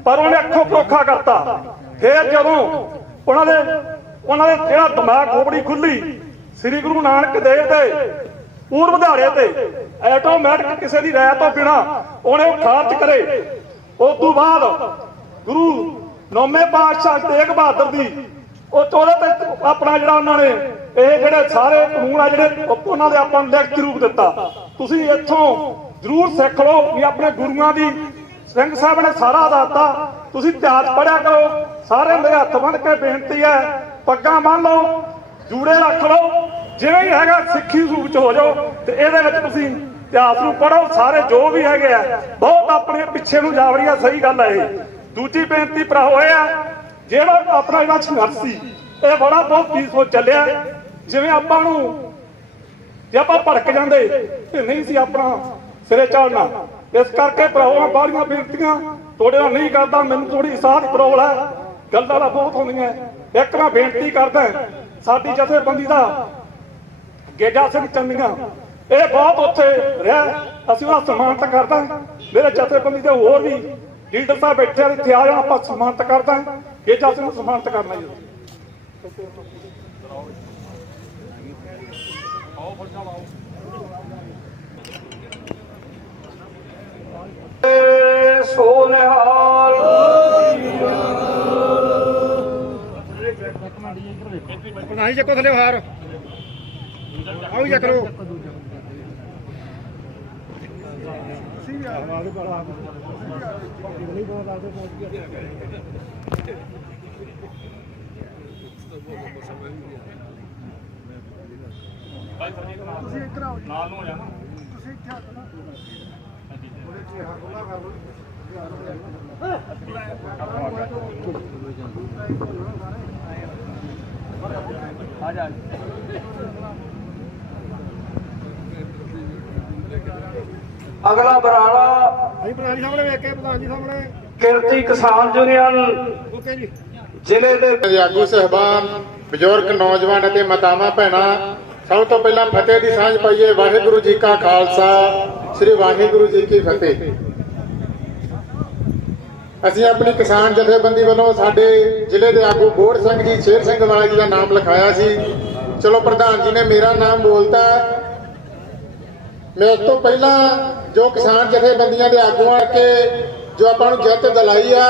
ਪਰ ਉਹਨੇ ਅੱਖੋਂ ਪਰੋਖਾ ਕਰਤਾ। ਫੇਰ ਜਦੋਂ ਉਹਨਾਂ ਦੇ ਜਿਹੜਾ ਦਿਮਾਗ ਖੋਪੜੀ ਖੁੱਲੀ, ਸ੍ਰੀ ਗੁਰੂ ਨਾਨਕ ਦੇਵ ਦੇ ਪੂਰਵ ਦਿਹਾੜੇ ਤੇ ਆਟੋਮੈਟਿਕ ਕਿਸੇ ਦੀ ਰਾਇ ਤੋਂ ਬਿਨਾਂ ਉਹਨੇ ਉਹ ਖਾਰਜ ਕਰੇ। ਉਸ ਤੋਂ ਬਾਅਦ ਗੁਰੂ 9ਵੇਂ ਪਾਤਸ਼ਾਹ ਤੇਗ ਬਹਾਦਰ ਦੀ ਉਹਦੇ ਤੇ ਆਪਣਾ ਜਿਹੜਾ ਉਹਨਾਂ ਨੇ ਇਹ ਜਿਹੜੇ ਸਾਰੇ ਕਾਨੂੰਨ ਆ ਜਿਹੜੇ ਉਹਨਾਂ ਦੇ ਆਪਾਂ ਨੂੰ ਲਿਖਤੀ ਰੂਪ ਦਿੱਤਾ। ਤੁਸੀਂ ਇੱਥੋਂ ਜ਼ਰੂਰ ਸਿੱਖ ਲਓ ਵੀ ਆਪਣੇ ਗੁਰੂਆਂ ਦੀ, ਸਿੰਘ ਸਾਹਿਬ ਨੇ ਸਾਰਾ ਦੱਸਤਾ, ਤੁਸੀਂ ਇਤਿਹਾਸ ਪੜ੍ਹਿਆ ਕਰੋ। ਸਾਰੇ ਮੇਰੇ ਹੱਥ ਬੰਨ੍ਹ ਕੇ ਬੇਨਤੀ ਹੈ, ਪੱਗਾਂ ਬੰਨ੍ਹ ਲਓ, ਜੂੜੇ ਰੱਖ ਲਓ, ਜਿਵੇਂ ਹੀ ਹੈਗਾ ਸਿੱਖੀ ਰੂਪ ਚ ਹੋ ਜਾਓ ਤੇ ਇਹਦੇ ਵਿੱਚ ਤੁਸੀਂ ਇਤਿਹਾਸ ਨੂੰ ਪੜ੍ਹੋ। ਸਾਰੇ ਜੋ ਵੀ ਹੈਗੇ ਆ ਬਹੁਤ ਆਪਣੇ ਪਿੱਛੇ ਨੂੰ ਜਾ ਵੜੀ ਆ, ਸਹੀ ਗੱਲ ਹੈ ਇਹ। ਦੂਜੀ ਬੇਨਤੀ ਭਰਾ ਹੋਇਆ, ਜਿਹੜਾ ਆਪਣਾ ਜਿਹੜਾ ਸੰਘਰਸ਼ ਸੀ ਇਹ ਬੜਾ ਬਹੁਤ ਪੀਸਫੁਲ ਚੱਲਿਆ। ਜਿਵੇਂ ਆਪਾਂ ਨੂੰ ਜੇ ਆਪਾਂ ਭੜਕ ਜਾਂਦੇ ਤੇ ਨਹੀਂ ਸੀ ਆਪਣਾ ਸਿਰੇ ਚੜ੍ਹਨਾ। ਇਸ ਕਰਕੇ ਭਰਾਵਾਂ ਬਾਹਲੀਆਂ ਬੇਨਤੀਆਂ ਤੁਹਾਡੇ ਨਾਲ ਨਹੀਂ ਕਰਦਾ, ਮੈਨੂੰ ਥੋੜੀ ਸਾਹ ਦੀ ਪ੍ਰੋਬਲਮ ਹੈ, ਗੱਲਾਂ ਤਾਂ ਬਹੁਤ ਹੁੰਦੀਆਂ। ਇੱਕ ਮੈਂ ਬੇਨਤੀ ਕਰਦਾ, ਸਾਡੀ ਜਥੇਬੰਦੀ ਦਾ ਗੇਜਾ ਸਿੰਘ ਚੰਨੀਆਂ ਇਹ ਬਹੁਤ ਉੱਥੇ ਰਿਹਾ, ਅਸੀਂ ਉਹਦਾ ਸਨਮਾਨਿਤ ਕਰਦਾ। ਮੇਰੇ ਜਥੇਬੰਦੀ ਦੇ ਹੋਰ ਵੀ ਲੀਡਰ ਸਾਹਿਬ ਬੈਠੇ ਆ, ਇੱਥੇ ਆ ਜਾਣ, ਆਪਾਂ ਸਨਮਾਨਿਤ ਕਰਦਾ। ਗੇਜਾ ਸਿੰਘ ਨੂੰ ਸਨਮਾਨਿਤ ਕਰਨਾ ਜੀ। ਸੋ ਨਿਹਾਲ ਬਣਾਈ ਚੱਕੋ ਥੱਲੇ ਹਾਰ, ਆਓ ਚੱਕ ਲਓ। ਤੁਸੀਂ ਇੱਧਰ ਆਓ ਨਾਲ ਨੂੰ ਹੋ ਜਾਣਾ, ਤੁਸੀਂ ਇੱਥੇ ਆ ਜਾਣਾ। ਅਗਲਾ ਬਰਾਲਾ ਪ੍ਰਧਾਨ ਜੀ ਸਾਹਮਣੇ ਵੇਖ ਕੇ, ਪ੍ਰਧਾਨ ਜੀ ਸਾਹਮਣੇ ਕਿਰਤੀ ਕਿਸਾਨ ਯੂਨੀਅਨ ਓਕੇ ਜੀ। ਜ਼ਿਲ੍ਹੇ ਦੇ ਆਗੂ ਸਹਿਬਾਨ, ਬਜ਼ੁਰਗ, ਨੌਜਵਾਨ ਅਤੇ ਮਾਤਾਵਾਂ ਭੈਣਾਂ, ਸਭ ਤੋਂ ਪਹਿਲਾਂ ਫਤਿਹ ਦੀ ਸਾਂਝ ਪਾਈਏ। ਵਾਹਿਗੁਰੂ ਜੀ ਕਾ ਖਾਲਸਾ, ਸ੍ਰੀ ਵਾਹਿਗੁਰੂ ਜੀ ਕੀ ਫਤਿਹ। ਅਸੀਂ ਆਪਣੀ ਕਿਸਾਨ ਜਥੇਬੰਦੀ ਵੱਲੋਂ ਸਾਡੇ ਜ਼ਿਲ੍ਹੇ ਦੇ ਆਗੂ ਗੋੜ ਸਿੰਘ ਜੀ, ਸ਼ੇਰ ਸਿੰਘ ਵਾਲਾ ਜੀ ਦਾ ਨਾਮ ਲਿਖਾਇਆ ਸੀ। ਚਲੋ ਪ੍ਰਧਾਨ ਜੀ ਨੇ ਮੇਰਾ ਨਾਮ ਬੋਲਤਾ। ਮੈਂ ਉਸ ਤੋਂ ਪਹਿਲਾਂ ਜੋ ਕਿਸਾਨ ਜਥੇਬੰਦੀਆਂ ਦੇ ਆਗੂਆਂ ਕੇ ਜੋ ਆਪਾਂ ਨੂੰ ਜਿੱਤ ਦਿਲਾਈ ਆ,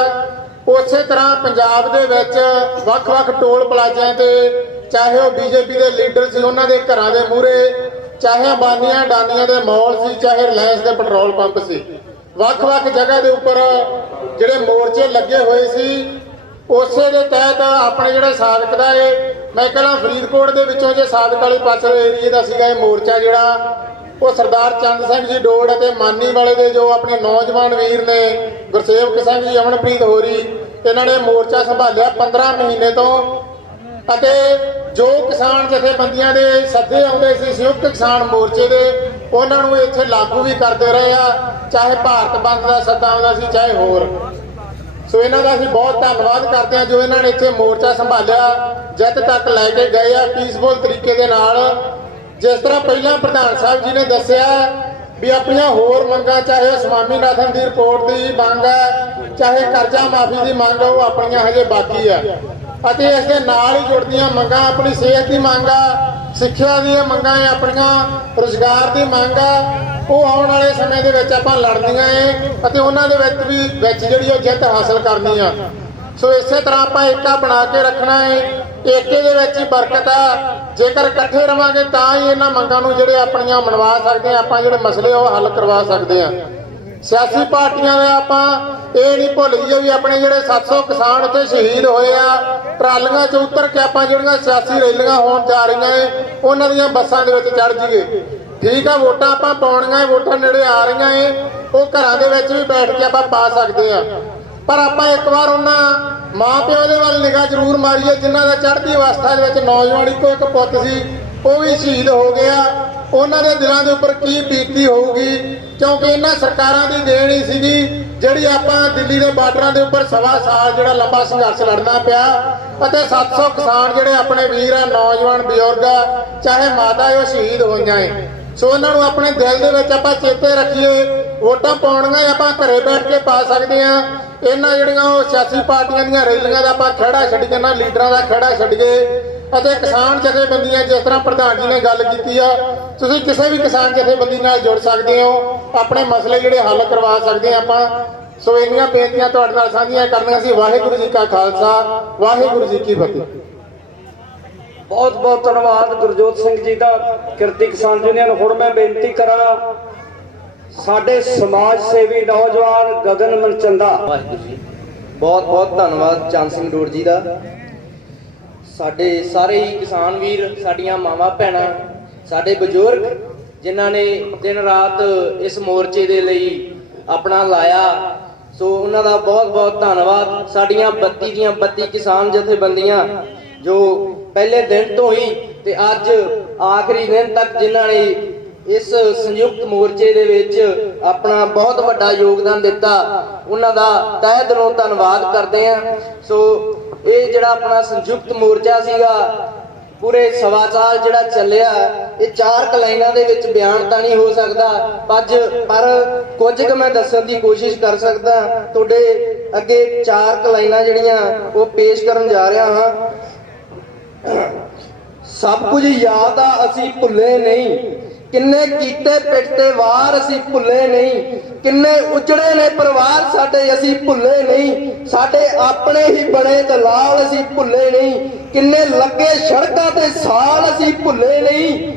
ਉਸੇ ਤਰ੍ਹਾਂ ਪੰਜਾਬ ਦੇ ਵਿੱਚ ਵੱਖ-ਵੱਖ ਟੋਲ ਪਲਾਜ਼ਿਆਂ ਤੇ, ਚਾਹੇ ਉਹ ਬੀਜੇਪੀ ਦੇ ਲੀਡਰ ਸੀ ਉਹਨਾਂ ਦੇ ਘਰਾਂ ਦੇ ਮੂਹਰੇ, ਚਾਹੇ ਅੰਬਾਨੀਆਂ ਅਡਾਨੀਆਂ ਦੇ ਮਾਲ ਸੀ, ਚਾਹੇ ਰਿਲਾਇੰਸ ਦੇ ਪੈਟਰੋਲ ਪੰਪ ਸੀ, ਵੱਖ-ਵੱਖ ਜਗ੍ਹਾ ਦੇ ਉੱਪਰ ਜਿਹੜੇ ਮੋਰਚੇ ਲੱਗੇ ਹੋਏ ਸੀ। ਉਸੇ ਦੇ ਤਹਿਤ ਆਪਣੇ ਜਿਹੜੇ ਸਾਦਕ ਦਾ ਮੈਂ ਕਹਿੰਦਾ ਫਰੀਦਕੋਟ ਦੇ ਵਿੱਚੋਂ ਜੇ ਸਾਦਕ ਵਾਲੇ ਪਾਸੇ ਏਰੀਏ ਦਾ ਸੀਗਾ ਇਹ ਮੋਰਚਾ, ਜਿਹੜਾ ਉਹ ਸਰਦਾਰ ਚੰਦ ਸਿੰਘ ਜੀ ਡੋੜ ਅਤੇ ਮਾਨੀ ਵਾਲੇ ਦੇ ਜੋ ਆਪਣੇ ਨੌਜਵਾਨ ਵੀਰ ਨੇ ਗੁਰਸੇਵਕ ਸਿੰਘ ਜੀ, ਅਮਨਪ੍ਰੀਤ ਹੋਰੀ, ਇਹਨਾਂ ਨੇ ਮੋਰਚਾ ਸੰਭਾਲਿਆ 15 ਮਹੀਨੇ ਤੋਂ। ਅਤੇ ਜੋ ਕਿਸਾਨ ਜਥੇਬੰਦੀਆਂ ਦੇ ਸੱਦੇ ਆਉਂਦੇ ਸੀ ਸੰਯੁਕਤ ਕਿਸਾਨ ਮੋਰਚੇ ਦੇ, ਉਹਨਾਂ ਨੂੰ ਇੱਥੇ ਲਾਗੂ ਵੀ ਕਰਦੇ ਰਹੇ ਆ, ਚਾਹੇ ਭਾਰਤ ਬੰਦ ਦਾ ਸੱਦਾ ਆਉਂਦਾ ਸੀ, ਚਾਹੇ ਹੋਰ। ਸੋ ਇਹਨਾਂ ਦਾ ਅਸੀਂ ਬਹੁਤ ਧੰਨਵਾਦ ਕਰਦੇ ਹਾਂ ਜੋ ਇਹਨਾਂ ਨੇ ਇੱਥੇ ਮੋਰਚਾ ਸੰਭਾਲਿਆ, ਜਿੱਤ ਤੱਕ ਲੈ ਕੇ ਗਏ ਆ ਪੀਸਫੁਲ ਤਰੀਕੇ ਦੇ ਨਾਲ। ਜਿਸ ਤਰ੍ਹਾਂ ਪਹਿਲਾਂ ਪ੍ਰਧਾਨ ਸਾਹਿਬ ਜੀ ਨੇ ਦੱਸਿਆ ਵੀ ਆਪਣੀਆਂ ਹੋਰ ਮੰਗਾਂ, ਚਾਹੇ ਸਵਾਮੀਨਾਥਨ ਦੀ ਰਿਪੋਰਟ ਦੀ ਮੰਗ ਹੈ, ਚਾਹੇ ਕਰਜ਼ਾ ਮਾਫੀ ਦੀ ਮੰਗ, ਉਹ ਆਪਣੀਆਂ ਹਜੇ ਬਾਕੀ ਹੈ। ਅਤੇ ਇਸ ਦੇ ਨਾਲ ਹੀ ਜੁੜਦੀਆਂ ਮੰਗਾਂ ਆਪਣੀ ਸਿਹਤ ਦੀ ਮੰਗ ਆ, ਸਿੱਖਿਆ ਦੀਆਂ ਮੰਗਾਂ ਹੈ ਆਪਣੀਆਂ, ਰੁਜ਼ਗਾਰ ਦੀ ਮੰਗ ਆ, ਉਹ ਆਉਣ ਵਾਲੇ ਸਮੇਂ ਦੇ ਵਿੱਚ ਆਪਾਂ ਲੜਨੀਆਂ ਹੈ ਅਤੇ ਉਹਨਾਂ ਦੇ ਵਿੱਚ ਜਿਹੜੀ ਉਹ ਜਿੱਤ ਹਾਸਲ ਕਰਨੀ ਆ। ਸੋ ਇਸੇ ਤਰ੍ਹਾਂ ਆਪਾਂ ਏਕਾ ਬਣਾ ਕੇ ਰੱਖਣਾ ਹੈ, ਏਕੇ ਦੇ ਵਿੱਚ ਹੀ ਬਰਕਤ ਆ। ਜੇਕਰ ਇਕੱਠੇ ਰਵਾਂਗੇ ਤਾਂ ਹੀ ਇਹਨਾਂ ਮੰਗਾਂ ਨੂੰ ਜਿਹੜੇ ਆਪਣੀਆਂ ਮਨਵਾ ਸਕਦੇ ਹਾਂ, ਆਪਾਂ ਜਿਹੜੇ ਮਸਲੇ ਉਹ ਹੱਲ ਕਰਵਾ ਸਕਦੇ ਹਾਂ। ਸਿਆਸੀ ਪਾਰਟੀਆਂ ਦੇ ਆਪਾਂ ਇਹ ਨਹੀਂ ਭੁੱਲ ਜਾਈਏ ਵੀ ਆਪਣੇ ਜਿਹੜੇ 700 ਕਿਸਾਨ ਉੱਥੇ ਸ਼ਹੀਦ ਹੋਏ ਆ, ਟਰਾਲੀਆਂ 'ਚ ਉਤਰ ਕੇ ਆਪਾਂ ਜਿਹੜੀਆਂ ਸਿਆਸੀ ਰੈਲੀਆਂ ਹੋਣ ਜਾ ਰਹੀਆਂ ਏ ਉਹਨਾਂ ਦੀਆਂ ਬੱਸਾਂ ਦੇ ਵਿੱਚ ਚੜ੍ਹ ਜਾਈਏ। ਠੀਕ ਆ, ਵੋਟਾਂ ਆਪਾਂ ਪਾਉਣੀਆਂ ਏ, ਵੋਟਾਂ ਨੇੜੇ ਆ ਰਹੀਆਂ ਏ, ਉਹ ਘਰਾਂ ਦੇ ਵਿੱਚ ਵੀ ਬੈਠ ਕੇ ਆਪਾਂ ਪਾ ਸਕਦੇ ਆ। ਪਰ ਆਪਾਂ ਇੱਕ ਵਾਰ ਉਹਨਾਂ ਮਾਂ ਪਿਓ ਦੇ ਵੱਲ ਨਿਗਾਹ ਜ਼ਰੂਰ ਮਾਰੀਏ ਜਿਨ੍ਹਾਂ ਦਾ ਚੜ੍ਹਦੀ ਅਵਸਥਾ ਦੇ ਵਿੱਚ ਨੌਜਵਾਨ ਇੱਕੋ ਇੱਕ ਪੁੱਤ ਸੀ, ਉਹ ਵੀ ਸ਼ਹੀਦ ਹੋ ਗਿਆ। ਉਹਨਾਂ ਦੇ ਦਿਲਾਂ ਦੇ ਉੱਪਰ ਕੀ ਬੀਤੀ ਹੋਊਗੀ, ਕਿਉਂਕਿ ਇਹਨਾਂ ਸਰਕਾਰਾਂ ਦੀ ਦੇਣ ਹੀ ਸੀਗੀ ਜਿਹੜੀ ਆਪਾਂ ਦਿੱਲੀ ਦੇ ਬਾਰਡਰਾਂ ਦੇ ਉੱਪਰ 1.25 ਸਾਲ ਜਿਹੜਾ ਲੰਬਾ ਸੰਘਰਸ਼ ਲੜਨਾ ਪਿਆ ਅਤੇ 700 ਕਿਸਾਨ ਜਿਹੜੇ ਆਪਣੇ ਵੀਰ ਆ, ਨੌਜਵਾਨ ਬਜ਼ੁਰਗ ਆ, ਚਾਹੇ ਮਾਤਾ ਉਹ ਸ਼ਹੀਦ ਹੋਈਆਂ ਏ। ਸੋ ਉਹਨਾਂ ਨੂੰ ਆਪਣੇ ਦਿਲ ਦੇ ਵਿੱਚ ਆਪਾਂ ਚੇਤੇ ਰੱਖੀਏ। ਵੋਟਾਂ ਪਾਉਣੀਆਂ ਆਪਾਂ ਘਰੇ ਬੈਠ ਕੇ ਪਾ ਸਕਦੇ ਆ। ਇਹਨਾਂ ਜਿਹੜੀਆਂ ਉਹ ਸਿਆਸੀ ਪਾਰਟੀਆਂ ਦੀਆਂ ਰੈਲੀਆਂ ਦਾ ਆਪਾਂ ਖਹਿੜਾ ਛੱਡੀਏ, ਨਾ ਲੀਡਰਾਂ ਦਾ ਖਹਿੜਾ ਛੱਡੀਏ ਅਤੇ ਕਿਸਾਨ ਜਥੇਬੰਦੀਆਂ ਜਿਸ ਤਰ੍ਹਾਂ ਪ੍ਰਧਾਨ ਜੀ ਨੇ ਗੱਲ ਕੀਤੀ ਆ, ਤੁਸੀਂ ਕਿਸੇ ਵੀ ਕਿਸਾਨ ਜਥੇਬੰਦੀ ਨਾਲ ਜੁੜ ਸਕਦੇ ਹੋ, ਆਪਣੇ ਮਸਲੇ ਜਿਹੜੇ ਹੱਲ ਕਰਵਾ ਸਕਦੇ ਆ ਆਪਾਂ। ਸੋ ਇੰਨੀਆਂ ਬੇਨਤੀਆਂ ਤੁਹਾਡੇ ਨਾਲ ਸਾਂਝੀਆਂ ਕਰਨੀਆਂ ਸੀ। ਵਾਹਿਗੁਰੂ ਜੀ ਕਾ ਖਾਲਸਾ, ਵਾਹਿਗੁਰੂ ਜੀ ਕੀ ਫਤਿਹ। ਬਹੁਤ ਬਹੁਤ ਧੰਨਵਾਦ ਗੁਰਜੋਤ ਸਿੰਘ ਜੀ ਦਾ, ਕਿਰਤੀ ਕਿਸਾਨ ਯੂਨੀਅਨ। ਹੁਣ ਮੈਂ ਬੇਨਤੀ ਕਰਾਂ ਸਾਡੇ ਸਮਾਜ ਸੇਵੀ ਨੌਜਵਾਨ ਗਗਨ ਮਨਚੰਦਾ। ਵਾਹਿਗੁਰੂ ਜੀ, ਬਹੁਤ ਬਹੁਤ ਧੰਨਵਾਦ ਚੰਦ ਸਿੰਘ ਡੋੜ ਜੀ ਦਾ। ਸਾਡੇ ਸਾਰੇ ਹੀ ਕਿਸਾਨ ਵੀਰ, ਸਾਡੀਆਂ ਮਾਵਾਂ ਭੈਣਾਂ, ਸਾਡੇ ਬਜ਼ੁਰਗ ਜਿਨ੍ਹਾਂ ਨੇ ਦਿਨ ਰਾਤ ਇਸ ਮੋਰਚੇ ਦੇ ਲਈ ਆਪਣਾ ਲਾਇਆ, ਸੋ ਉਹਨਾਂ ਦਾ ਬਹੁਤ ਬਹੁਤ ਧੰਨਵਾਦ। ਸਾਡੀਆਂ 32 ਦੀਆਂ 32 ਕਿਸਾਨ ਜਥੇਬੰਦੀਆਂ ਜੋ ਪਹਿਲੇ ਦਿਨ ਤੋਂ ਹੀ ਤੇ ਅੱਜ ਆਖਰੀ ਦਿਨ ਤੱਕ ਜਿਨ੍ਹਾਂ ਨੇ ਇਸ ਸੰਯੁਕਤ ਮੋਰਚੇ ਦੇ ਵਿੱਚ ਆਪਣਾ ਬਹੁਤ ਵੱਡਾ ਯੋਗਦਾਨ ਦਿੱਤਾ, ਉਹਨਾਂ ਦਾ ਤਹਿ ਦਿਲੋਂ ਧੰਨਵਾਦ ਕਰਦੇ ਹਾਂ। ਸੋ ਇਹ ਜਿਹੜਾ ਆਪਣਾ ਸੰਯੁਕਤ ਮੋਰਚਾ ਸੀਗਾ ਪੂਰੇ 1.25 ਸਾਲ ਜਿਹੜਾ ਚੱਲਿਆ, ਇਹ 4 ਲਾਈਨਾਂ ਦੇ ਵਿੱਚ ਬਿਆਨ ਤਾਂ ਨਹੀਂ ਹੋ ਸਕਦਾ, ਪਰ ਕੁਝ ਕੁ ਮੈਂ ਦੱਸਣ ਦੀ ਕੋਸ਼ਿਸ਼ ਕਰ ਸਕਦਾ। ਤੁਹਾਡੇ ਅੱਗੇ 4 ਲਾਈਨਾਂ ਜਿਹੜੀਆਂ ਉਹ ਪੇਸ਼ ਕਰਨ ਜਾ ਰਿਹਾ ਹਾਂ। ਸਭ ਕੁਝ ਯਾਦ ਆ ਅਸੀਂ ਭੁੱਲੇ ਨਹੀਂ, ਕਿੰਨੇ ਕੀਤੇ ਪਿੱਟੇ ਵਾਰ ਅਸੀਂ ਭੁੱਲੇ ਨਹੀਂ, ਕਿੰਨੇ ਉਜੜੇ ਨੇ ਪਰਿਵਾਰ ਸਾਡੇ ਅਸੀਂ ਭੁੱਲੇ ਨਹੀਂ, ਸਾਡੇ ਆਪਣੇ ਹੀ ਬਣੇ ਦਲਾਲ ਅਸੀਂ ਭੁੱਲੇ ਨਹੀਂ, ਕਿੰਨੇ ਲੱਗੇ ਸੜਕਾਂ ਤੇ ਸਾਲ ਅਸੀਂ ਭੁੱਲੇ ਨਹੀਂ,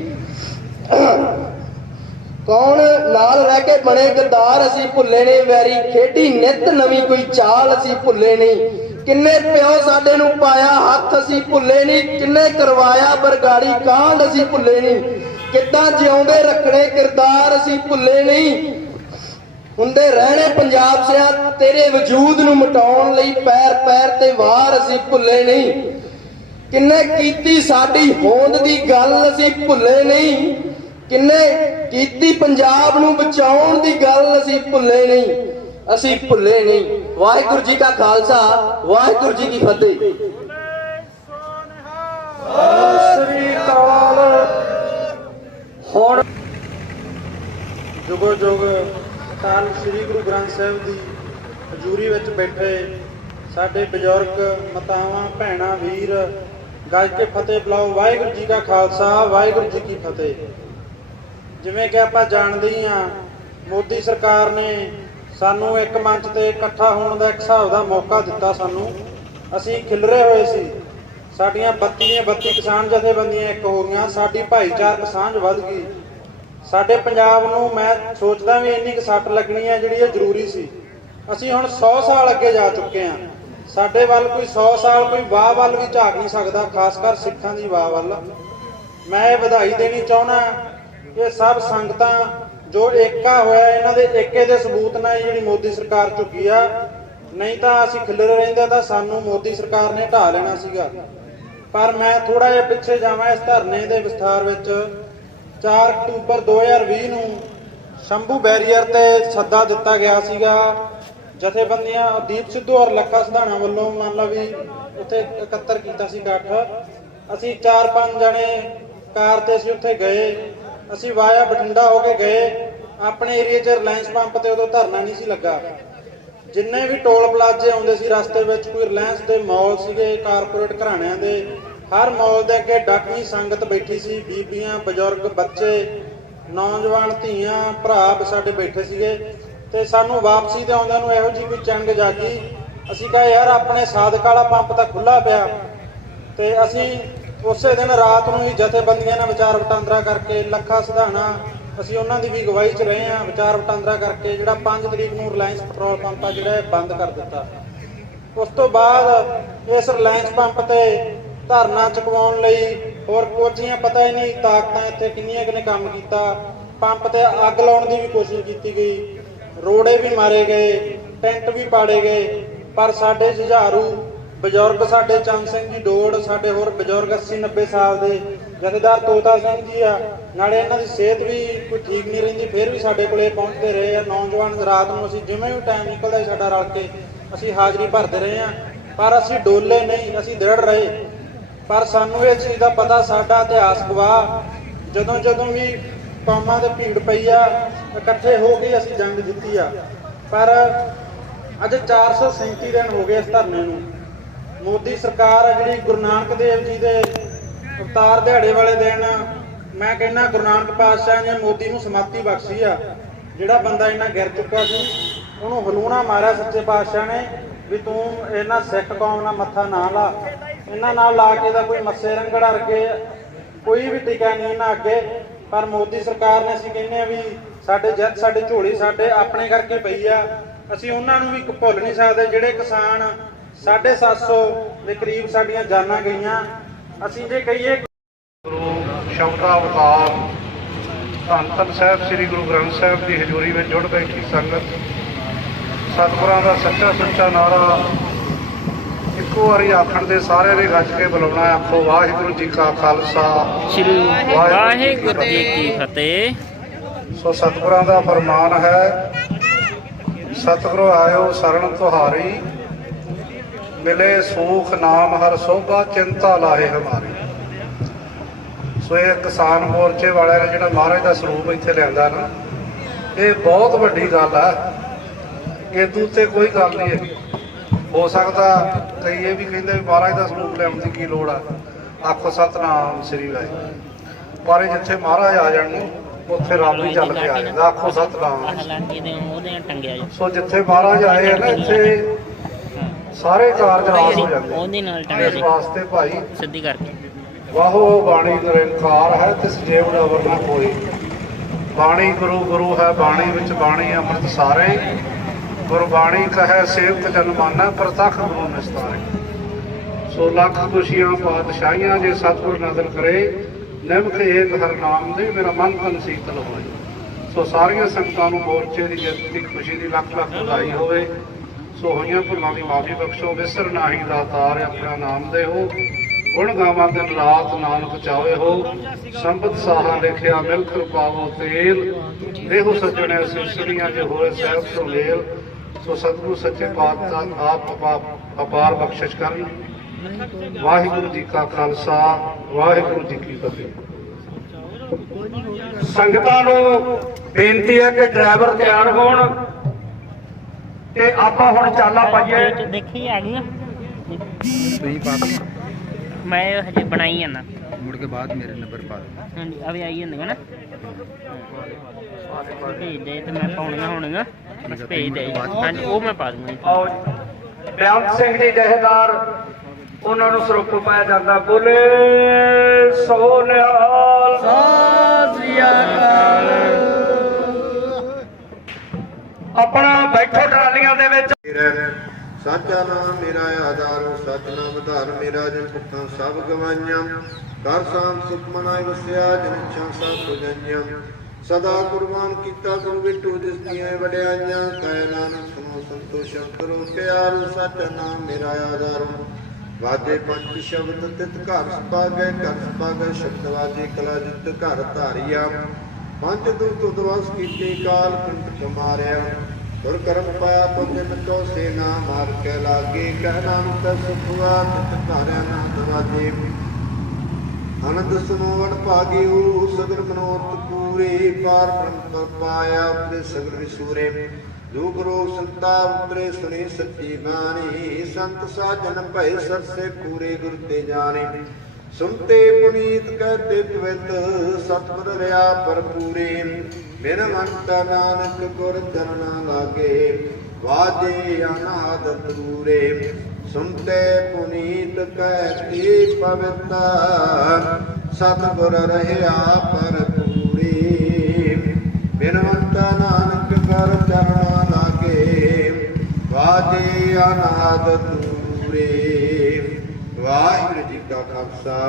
ਕੌਣ ਨਾਲ ਰਹਿ ਕੇ ਬਣੇ ਗਦਾਰ ਅਸੀਂ ਭੁੱਲੇ ਨਹੀਂ, ਵੈਰੀ ਖੇਡੀ ਨਿਤ ਨਵੀਂ ਕੋਈ ਚਾਲ ਅਸੀਂ ਭੁੱਲੇ ਨਹੀਂ, ਕਿੰਨੇ ਪਿਓ ਸਾਡੇ ਨੂੰ ਪਾਇਆ ਹੱਥ ਅਸੀਂ ਭੁੱਲੇ ਨਹੀਂ, ਕਿੰਨੇ ਕਰਵਾਇਆ ਬਰਗਾੜੀ ਕਾਂਡ ਅਸੀਂ ਭੁੱਲੇ ਨਹੀਂ, ਕਿੱਦਾਂ ਜਿਉਂਦੇ ਰੱਖਣੇ ਕਿਰਦਾਰ ਅਸੀਂ ਭੁੱਲੇ ਨਹੀਂ, ਹੁੰਦੇ ਰਹਿਣੇ ਪੰਜਾਬ ਸਿਆ ਤੇਰੇ ਵਜੂਦ ਨੂੰ ਮਿਟਾਉਣ ਲਈ ਪੈਰ ਪੈਰ ਤੇ ਵਾਰ ਅਸੀਂ ਭੁੱਲੇ ਨਹੀਂ, ਕਿੰਨੇ ਕੀਤੀ ਸਾਡੀ ਹੋਂਦ ਦੀ ਗੱਲ ਅਸੀਂ ਭੁੱਲੇ ਨਹੀਂ, ਕਿੰਨੇ ਕੀਤੀ ਪੰਜਾਬ ਨੂੰ ਬਚਾਉਣ ਦੀ ਗੱਲ ਅਸੀਂ ਭੁੱਲੇ ਨਹੀਂ, ਅਸੀਂ ਭੁੱਲੇ ਨਹੀਂ। ਵਾਹਿਗੁਰੂ ਜੀ ਕਾ ਖਾਲਸਾ, ਵਾਹਿਗੁਰੂ ਜੀ ਕੀ ਫਤਿਹ। ਸ੍ਰੀ ਅਕਾਲ। ਹੁਣ ਜੁਗੋ ਜੁਗ ਅਕਾਲ ਸ੍ਰੀ ਗੁਰੂ ਗ੍ਰੰਥ ਸਾਹਿਬ ਦੀ ਹਜ਼ੂਰੀ ਵਿੱਚ ਬੈਠੇ ਸਾਡੇ ਬਜ਼ੁਰਗ, ਮਾਤਾਵਾਂ, ਭੈਣਾਂ, ਵੀਰ ਗੱਜ ਕੇ ਫਤਿਹ ਬੁਲਾਓ। ਵਾਹਿਗੁਰੂ ਜੀ ਕਾ ਖਾਲਸਾ, ਵਾਹਿਗੁਰੂ ਜੀ ਕੀ ਫਤਿਹ। ਜਿਵੇਂ ਕਿ ਆਪਾਂ ਜਾਣਦੇ ਹੀ ਹਾਂ, ਮੋਦੀ ਸਰਕਾਰ ਨੇ ਸਾਨੂੰ ਇੱਕ ਮੰਚ ਤੇ ਇਕੱਠਾ ਹੋਣ ਦਾ ਇੱਕ ਹਿਸਾਬ ਦਾ ਮੌਕਾ ਦਿੱਤਾ। ਸਾਨੂੰ ਅਸੀਂ ਖਿਲਰੇ ਹੋਏ ਸੀ, ਸਾਡੀਆਂ 32 ਦੀਆਂ 32 ਕਿਸਾਨ ਜਥੇਬੰਦੀਆਂ ਇੱਕ ਹੋ ਗਈਆਂ, ਸਾਡੀ ਭਾਈਚਾਰਕ ਸਾਂਝ ਵੱਧ ਗਈ। ਸਾਡੇ ਪੰਜਾਬ ਨੂੰ ਮੈਂ ਸੋਚਦਾ ਵੀ ਇੰਨੀ ਕੁ ਸੱਟ ਲੱਗਣੀ ਹੈ ਜਿਹੜੀ ਇਹ ਜ਼ਰੂਰੀ ਸੀ। ਅਸੀਂ ਹੁਣ 100 ਸਾਲ ਅੱਗੇ ਜਾ ਚੁੱਕੇ ਹਾਂ। ਸਾਡੇ ਵੱਲ ਕੋਈ 100 ਸਾਲ ਕੋਈ ਵਾਹ ਵੱਲ ਵੀ ਝਾਕ ਨਹੀਂ ਸਕਦਾ, ਖਾਸ ਕਰ ਸਿੱਖਾਂ ਦੀ ਵਾਹ ਵੱਲ। ਮੈਂ ਇਹ ਵਧਾਈ ਦੇਣੀ ਚਾਹੁੰਦਾ, ਇਹ ਸਭ ਸੰਗਤਾਂ ਜੋ ਏਕਾ ਹੋਇਆ, ਇਹਨਾਂ ਦੇ ਏਕੇ ਦੇ ਸਬੂਤ ਨਾਲ ਜਿਹੜੀ ਮੋਦੀ ਸਰਕਾਰ ਝੁਕੀ ਆ, ਨਹੀਂ ਤਾਂ ਅਸੀਂ ਖਿਲਰੇ ਰਹਿੰਦੇ ਤਾਂ ਸਾਨੂੰ ਮੋਦੀ ਸਰਕਾਰ ਨੇ ਢਾਹ ਲੈਣਾ ਸੀਗਾ। ਪਰ ਮੈਂ ਥੋੜਾ ਜਿਹਾ ਪਿੱਛੇ ਜਾਵਾਂ ਇਸ ਧਰਨੇ ਦੇ ਵਿਸਥਾਰ ਵਿੱਚ। 4 ਅਕਤੂਬਰ 2020 ਨੂੰ ਸ਼ੰਭੂ ਬੈਰੀਅਰ ਤੇ ਸੱਦਾ ਦਿੱਤਾ ਗਿਆ ਸੀਗਾ ਜਥੇਬੰਦੀਆਂ ਦੀਪ ਸਿੱਧੂ ਔਰ ਲੱਖਾ ਸਿਧਾਣਾ ਵੱਲੋਂ, ਮੰਨ ਲਓ ਵੀ ਉੱਥੇ ਇਕੱਤਰ ਕੀਤਾ ਸੀ ਇਕੱਠ। ਅਸੀਂ 4-5 ਜਣੇ ਕਾਰ ਤੇ ਅਸੀਂ ਉੱਥੇ ਗਏ। ਅਸੀਂ ਵਾਇਆ ਬਠਿੰਡਾ ਹੋ ਕੇ ਗਏ। ਆਪਣੇ ਏਰੀਏ 'ਚ ਰਿਲਾਇੰਸ ਪੰਪ ਤੇ ਉਦੋਂ ਧਰਨਾ ਨਹੀਂ ਸੀ ਲੱਗਾ। ਜਿੰਨੇ ਵੀ ਟੋਲ ਪਲਾਜ਼ੇ ਆਉਂਦੇ ਸੀ ਰਸਤੇ ਵਿੱਚ, ਕੋਈ ਰਿਲਾਇੰਸ ਦੇ ਮਾਲ ਸੀਗੇ, ਕਾਰਪੋਰੇਟ ਘਰਾਣਿਆਂ ਦੇ, ਹਰ ਮਾਲ ਦੇ ਅੱਗੇ ਡਟਵੀਂ ਸੰਗਤ ਬੈਠੀ ਸੀ। ਬੀਬੀਆਂ, ਬਜ਼ੁਰਗ, ਬੱਚੇ, ਨੌਜਵਾਨ, ਧੀਆਂ, ਭਰਾ ਸਾਡੇ ਬੈਠੇ ਸੀਗੇ। ਤੇ ਸਾਨੂੰ ਵਾਪਸੀ ਤੇ ਆਉਂਦਿਆਂ ਨੂੰ ਇਹੋ ਜਿਹੀ ਕੋਈ ਚੰਗ ਜਾਗੀ। ਅਸੀਂ ਕਿਹਾ ਯਾਰ ਆਪਣੇ ਸਾਦਕ ਵਾਲਾ ਪੰਪ ਤਾਂ ਖੁੱਲਾ ਪਿਆ, ਤੇ ਅਸੀਂ ਉਸੇ ਦਿਨ ਰਾਤ ਨੂੰ ਹੀ ਜਥੇਬੰਦੀਆਂ ਨੇ ਵਿਚਾਰ ਵਟਾਂਦਰਾ ਕਰਕੇ ਲੱਖਾ ਸਿਧਾਣਾ ਅਸੀਂ ਉਹਨਾਂ ਦੀ ਵੀ ਅਗਵਾਈ 'ਚ ਰਹੇ ਹਾਂ। ਵਿਚਾਰ ਵਟਾਂਦਰਾ ਕਰਕੇ ਜਿਹੜਾ 5 ਤਰੀਕ ਨੂੰ ਰਿਲਾਇੰਸ ਪੈਟਰੋਲ ਪੰਪ ਆ ਜਿਹੜਾ ਇਹ ਬੰਦ ਕਰ ਦਿੱਤਾ। ਉਸ ਤੋਂ ਬਾਅਦ ਇਸ ਰਿਲਾਇੰਸ ਪੰਪ ਤੇ ਧਰਨਾ ਚੁਕਵਾਉਣ ਲਈ ਹੋਰ ਕੁਝੀਆਂ ਪਤਾ ਹੀ ਨਹੀਂ ਤਾਕਤਾਂ ਇੱਥੇ ਕਿੰਨੀਆਂ ਕੁ ਨੇ ਕੰਮ ਕੀਤਾ। ਪੰਪ ਤੇ ਅੱਗ ਲਾਉਣ ਦੀ ਵੀ ਕੋਸ਼ਿਸ਼ ਕੀਤੀ ਗਈ, ਰੋੜੇ ਵੀ ਮਾਰੇ ਗਏ, ਟੈਂਟ ਵੀ ਪਾੜੇ ਗਏ, ਪਰ ਸਾਡੇ ਜੁਝਾਰੂ ਬਜ਼ੁਰਗ, ਸਾਡੇ ਚੰਦ ਸਿੰਘ ਜੀ ਡੋੜ, ਸਾਡੇ ਹੋਰ ਬਜ਼ੁਰਗ 80-90 ਸਾਲ ਦੇ ਜਥੇਦਾਰ ਤੋਤਾ ਸਿੰਘ ਜੀ ਆ, ਨਾਲੇ ਇਹਨਾਂ ਦੀ ਸਿਹਤ ਵੀ ਕੋਈ ਠੀਕ ਨਹੀਂ ਰਹਿੰਦੀ, ਫਿਰ ਵੀ ਸਾਡੇ ਕੋਲੇ ਪਹੁੰਚਦੇ ਰਹੇ ਆ। ਨੌਜਵਾਨ ਰਾਤ ਨੂੰ ਅਸੀਂ ਜਿਵੇਂ ਵੀ ਟਾਈਮ ਨਿਕਲਦਾ ਸੀ ਸਾਡਾ ਰਲ ਕੇ ਅਸੀਂ ਹਾਜ਼ਰੀ ਭਰਦੇ ਰਹੇ ਆ, ਪਰ ਅਸੀਂ ਡੋਲੇ ਨਹੀਂ, ਅਸੀਂ ਦ੍ਰਿੜ ਰਹੇ। ਪਰ ਸਾਨੂੰ ਇਹ ਚੀਜ਼ ਦਾ ਪਤਾ, ਸਾਡਾ ਇਤਿਹਾਸ ਗਵਾਹ, ਜਦੋਂ ਜਦੋਂ ਵੀ ਕੌਮਾਂ ਦੇ ਭੀੜ ਪਈ ਆ ਇਕੱਠੇ ਹੋ ਕੇ ਅਸੀਂ ਜੰਗ ਜਿੱਤੀ ਆ। ਪਰ ਅੱਜ 437 ਦਿਨ ਹੋ ਗਏ ਇਸ ਧਰਨੇ ਨੂੰ। ਮੋਦੀ ਸਰਕਾਰ ਆ ਜਿਹੜੀ ਗੁਰੂ ਨਾਨਕ ਦੇਵ ਜੀ ਦੇ ਅਵਤਾਰ ਦਿਹਾੜੇ ਵਾਲੇ ਦਿਨ, ਮੈਂ ਕਹਿੰਦਾ ਗੁਰੂ ਨਾਨਕ ਪਾਤਸ਼ਾਹ ਨੇ ਮੋਦੀ ਨੂੰ ਸਮਾਧੀ ਬਖਸ਼ੀ ਆ। ਜਿਹੜਾ ਬੰਦਾ ਇੰਨਾ ਗਿਰ ਚੁੱਕਾ ਸੀ ਉਹਨੂੰ ਹਲੂਣਾ ਮਾਰਿਆ ਸੱਚੇ ਪਾਤਸ਼ਾਹ ਨੇ ਵੀ ਤੂੰ ਇਹਨਾਂ ਸਿੱਖ ਕੌਮ ਨਾਲ ਮੱਥਾ ਨਾ ਲਾ, ਇਹਨਾਂ ਨਾਲ ਲਾ ਕੇ ਦਾ ਕੋਈ ਮੱਸੇ ਰੰਗੜਾ ਅੱਗੇ ਕੋਈ ਵੀ ਟਿਕਿਆ ਨਹੀਂ ਇਹਨਾਂ ਅੱਗੇ। ਪਰ ਮੋਦੀ ਸਰਕਾਰ ਨੇ, ਅਸੀਂ ਕਹਿੰਦੇ ਆ ਵੀ ਸਾਡੇ ਜਿੱਤ ਸਾਡੀ ਝੋਲੀ ਸਾਡੇ ਆਪਣੇ ਕਰਕੇ ਪਈ ਆ। ਅਸੀਂ ਉਹਨਾਂ ਨੂੰ ਵੀ ਭੁੱਲ ਨਹੀਂ ਸਕਦੇ ਜਿਹੜੇ ਕਿਸਾਨ 750 ਦੇ ਕਰੀਬ ਸਾਡੀਆਂ ਜਾਨਾਂ ਗਈਆਂ। ਅਸੀਂ ਜੇ ਕਹੀਏ ਗੁਰੂ ਸ਼ਬਦਾ ਅਵਤਾਰ ਧੰਨ ਧੰਨ ਸਾਹਿਬ ਸ੍ਰੀ ਗੁਰੂ ਗ੍ਰੰਥ ਸਾਹਿਬ ਦੀ ਹਜ਼ੂਰੀ ਵਿੱਚ ਜੁੜ ਬੈਠੀ ਸੰਗਤ, ਸਤਿਗੁਰਾਂ ਦਾ ਸੱਚਾ ਸੁੱਚਾ ਨਾਰਾ ਇੱਕੋ ਵਾਰੀ ਆਖਣ ਦੇ ਸਾਰਿਆਂ ਨੇ ਗੱਜ ਕੇ ਬੁਲਾਉਣਾ। ਆਖੋ ਵਾਹਿਗੁਰੂ ਜੀ ਕਾ ਖਾਲਸਾ, ਸ੍ਰੀ ਵਾਹਿਗੁਰੂ ਜੀ ਕੀ ਫਤਿਹ। ਸੋ ਸਤਿਗੁਰਾਂ ਦਾ ਫਰਮਾਨ ਹੈ, ਸਤਿਗੁਰੂ ਆਇਓ ਸਰਣ ਤੁਹਾਰੀ, ਮਿਲੇ ਸੂਖ ਨਾਮ ਹਰ ਸੋਭਾ, ਚਿੰਤਾ ਲਾਹੇ ਹਮਾਰੀ। ਸੋ ਇਹ ਕਿਸਾਨ ਮੋਰਚੇ ਵਾਲਿਆਂ ਨੇ ਜਿਹੜਾ ਮਹਾਰਾਜ ਦਾ ਸਰੂਪ ਇੱਥੇ ਲਿਆਂਦਾ ਨਾ, ਇਹ ਬਹੁਤ ਵੱਡੀ ਗੱਲ ਆ। ਇਹਦੂ ਤੇ ਕੋਈ ਗੱਲ ਨਹੀਂ ਹੈਗੀ। ਹੋ ਸਕਦਾ ਕਈ ਇਹ ਵੀ ਕਹਿੰਦੇ ਵੀ ਮਹਾਰਾਜ ਦਾ ਸਰੂਪ ਲਿਆਉਣ ਦੀ ਕੀ ਲੋੜ ਆ, ਆਖੋ ਸਤਨਾਮ ਸ੍ਰੀ ਵਾਹਿਗੁਰੂ। ਪਰ ਜਿੱਥੇ ਮਹਾਰਾਜ ਆ ਜਾਣ ਨੂੰ ਉੱਥੇ ਰੱਬ ਵੀ ਚੱਲ ਕੇ ਆ ਜਾਂਦਾ, ਆਖੋ ਸਤਨਾਮ। ਸੋ ਜਿੱਥੇ ਮਹਾਰਾਜ ਆਏ ਆ ਨਾ, ਇੱਥੇ ਸਾਰੇ ਕਾਰਜ ਰਾਸ ਹੋ ਜਾਂਦੇ। ਇਸ ਵਾਸਤੇ ਭਾਈ ਸਿੱਧੀ ਕਰਕੇ ਵਾਹੋ ਬਾਣੀ ਨਿਰੰਕਾਰ ਹੈ, ਤਿਸ ਜੀਵ ਦਾ ਵਰਨਾ ਕੋਈ। ਬਾਣੀ ਗੁਰੂ ਗੁਰੂ ਹੈ, ਬਾਣੀ ਵਿੱਚ ਬਾਣੀ ਅੰਮ੍ਰਿਤ ਸਾਰੇ, ਗੁਰਬਾਣੀ ਕਹੈ ਸੇਵਕ ਜਨ ਮਾਨੈ, ਪ੍ਰਤੱਖ ਗੁਰੂ ਨਿਸਤਾਰੇ। ਸੋ ਲੱਖ ਖੁਸ਼ੀਆਂ ਪਾਤਸ਼ਾਹੀਆਂ ਜੇ ਸਤਿਗੁਰ ਨਦਰ ਕਰੇ, ਨਿਮਕ ਏਕ ਹਰ ਨਾਮ ਦੇ, ਮੇਰਾ ਮਨ ਤਨ ਸੀਤਲ ਹੋਏ। ਸੋ ਸਾਰੀਆਂ ਸੰਗਤਾਂ ਨੂੰ ਮੋਰਚੇ ਦੀ ਜਿੱਤ ਦੀ ਖੁਸ਼ੀ ਦੀ ਲੱਖ ਲੱਖ ਵਧਾਈ ਹੋਵੇ। ਸੋ ਹੋਈਆਂ ਭੁੱਲਾਂ ਦੀ ਮਾਫੀ ਬਖਸ਼ੋ, ਵਿਸਰ ਨਾਹੀ ਦਾਤਾਰ, ਆਪਣਾ ਨਾਮ ਦੇ ਹੋ, ਗੁਣ ਗਾਵਾਂ ਦਿਨ ਰਾਤ ਨਾਨਕ ਚਾਵੇ ਹੋ। ਸੰਪਤ ਸਾਹਾ ਲਿਖਿਆ ਮਿਲ ਕਿਰਪਾਵੋ ਤੇਲ, ਦੇਹੋ ਸੱਜਣੇ ਸਿਰਸੜੀਆਂ ਜੇ ਹੋਏ ਸਾਹਿਬ ਤੋਂ ਮੇਲ। ਸੋ ਸਤਿਗੁਰੂ ਸੱਚੇ ਪਾਤਸ਼ਾਹ ਆਪ ਅਪਾਰ ਬਖਸ਼ਿਸ਼ ਕਰਨ। ਵਾਹਿਗੁਰੂ ਜੀ ਕਾ ਖਾਲਸਾ, ਵਾਹਿਗੁਰੂ ਜੀ ਕੀ ਫਤਿਹ। ਸੰਗਤਾਂ ਨੂੰ ਬੇਨਤੀ ਹੈ ਕਿ ਡਰਾਈਵਰ ਤਿਆਰ ਹੋਣ ਤੇ ਆਪਾਂ ਹੁਣ ਚਾਲਾ ਪਾਈਏ। ਦੇਖੀ ਆ ਗਈਆਂ ਮੈਂ ਹਜੇ ਬਣਾਈ ਜਾਂਦਾ, ਮੁੜ ਕੇ ਬਾਅਦ ਮੇਰੇ ਨੰਬਰ ਪਾ ਹਾਂਜੀ ਆ ਵੀ ਆਈ ਜਾਂਦੀਆਂ ਨਾ, ਭੇਜ ਦੇ ਤੇ ਮੈਂ ਪਾਉਣੀਆਂ ਹੋਣਗੀਆਂ, ਬਸ ਭੇਜ ਦੇ। ਹਾਂਜੀ ਉਹ ਮੈਂ ਪਾ ਦੂੰਗਾ। ਆਓ ਬਿਆਨ ਸਿੰਘ ਜੀ ਜਹੇਦਾਰ, ਉਹਨਾਂ ਨੂੰ ਸਰੂਪ ਪਾਇਆ ਜਾਂਦਾ। ਬੋਲੇ ਸੋ ਨਿਹਾਲ, ਸਤਿ ਸ੍ਰੀ ਅਕਾਲ। ਆਪਣਾ ਬੈਠੋ ਟਰਾਲੀਆਂ ਦੇ ਵਿੱਚ। ਸਾਚਾ ਨਾਮ ਮੇਰਾ ਆਧਾਰੋ, ਸਚ ਨਾਮ ਧਾਰ ਮੇਰਾ, ਜਨ ਭੁੱਖਾਂ ਸਭ ਗਵਾਈਆਂ। ਕਰ ਸਾਮ ਸੁਖ ਮਨਾਇ ਵਸਿਆ, ਜਨ ਇੱਛਾ ਸਭ ਪੁਜਾਈਆਂ। ਸਦਾ ਕੁਰਬਾਨ ਕੀਤਾ ਗੁਰੂ ਬਿਟੂ, ਜਿਸ ਦੀਆਂ ਵਡਿਆਈਆਂ। ਕਹਿ ਨਾਨਕ ਸੁਨੋ ਸੰਤੋਸ਼ ਕਰੋ, ਪਿਆਰ ਸਚ ਨਾਮ ਮੇਰਾ ਆਧਾਰੋ। ਵਾਜੇ ਪੰਜ ਸ਼ਬਦ ਤਿਤ ਘਰ ਸੁਭਾਗੈ, ਘਰ ਸੁਭਾਗੈ ਸ਼ਬਦ ਵਾਜੇ ਕਲਾ ਜਿਤ ਘਰ ਧਾਰਿਆ। ਪੰਜ ਦੂਤ ਉਦਵਾਸ ਕੀਤੇ, ਕਾਲ ਕੰਠ ਮਾਰਿਆ। ਗੁਰ ਕਰਮ ਪਾਇਆ ਤੋ ਜਿਨ ਕੋ ਸੇਨਾ, ਮਾਰ ਕੇ ਲਾਗੇ ਕਹਿ ਨਾਨਕ ਸੁਖਵਾ, ਤਿਤ ਧਾਰਿਆ ਨਾਮ ਵਾਜੇ। ਅਨੰਦ ਸੁਨੋ ਵਡ ਭਾਗੀ ਹੋ, ਸਗਲ ਮਨੋਰਥ ਪੂਰੇ। ਪਾਰ ਬ੍ਰਹਮ ਪਾਇਆ ਉਪਰੇ ਸਗਲ ਵਿਸੂਰੇ। ਜੋ ਗੁਰੂ ਸੰਤਾ ਉਤਰੇ ਸੁਣੀ ਸੱਚੀ ਬਾਣੀ। ਸੰਤ ਸਾਜਨ ਭਏ ਸਰਸੇ ਪੂਰੇ, ਗੁਰ ਤੇ ਜਾਣੇ। ਸੁਨਤੇ ਪੁਨੀਤ ਕਹਤੇ ਪਵਿੱਤ, ਸਤਿਗੁਰ ਰਿਆ ਭਰਪੂਰੇ। ਬਿਨ ਮੰਤਾ ਨਾਨਕ ਗੁਰ ਚਰਨਾ ਲਾਗੇ, ਵਾਜੇ ਅਨਾਦ ਤੂਰੇ। सुनते पुनीत कहती पवित्र सतगुर रहिया पर पूरी बिनवंत नानक कर चरणा लागे वाजे अनाद दूरे। वाहिगुरू जी का खालसा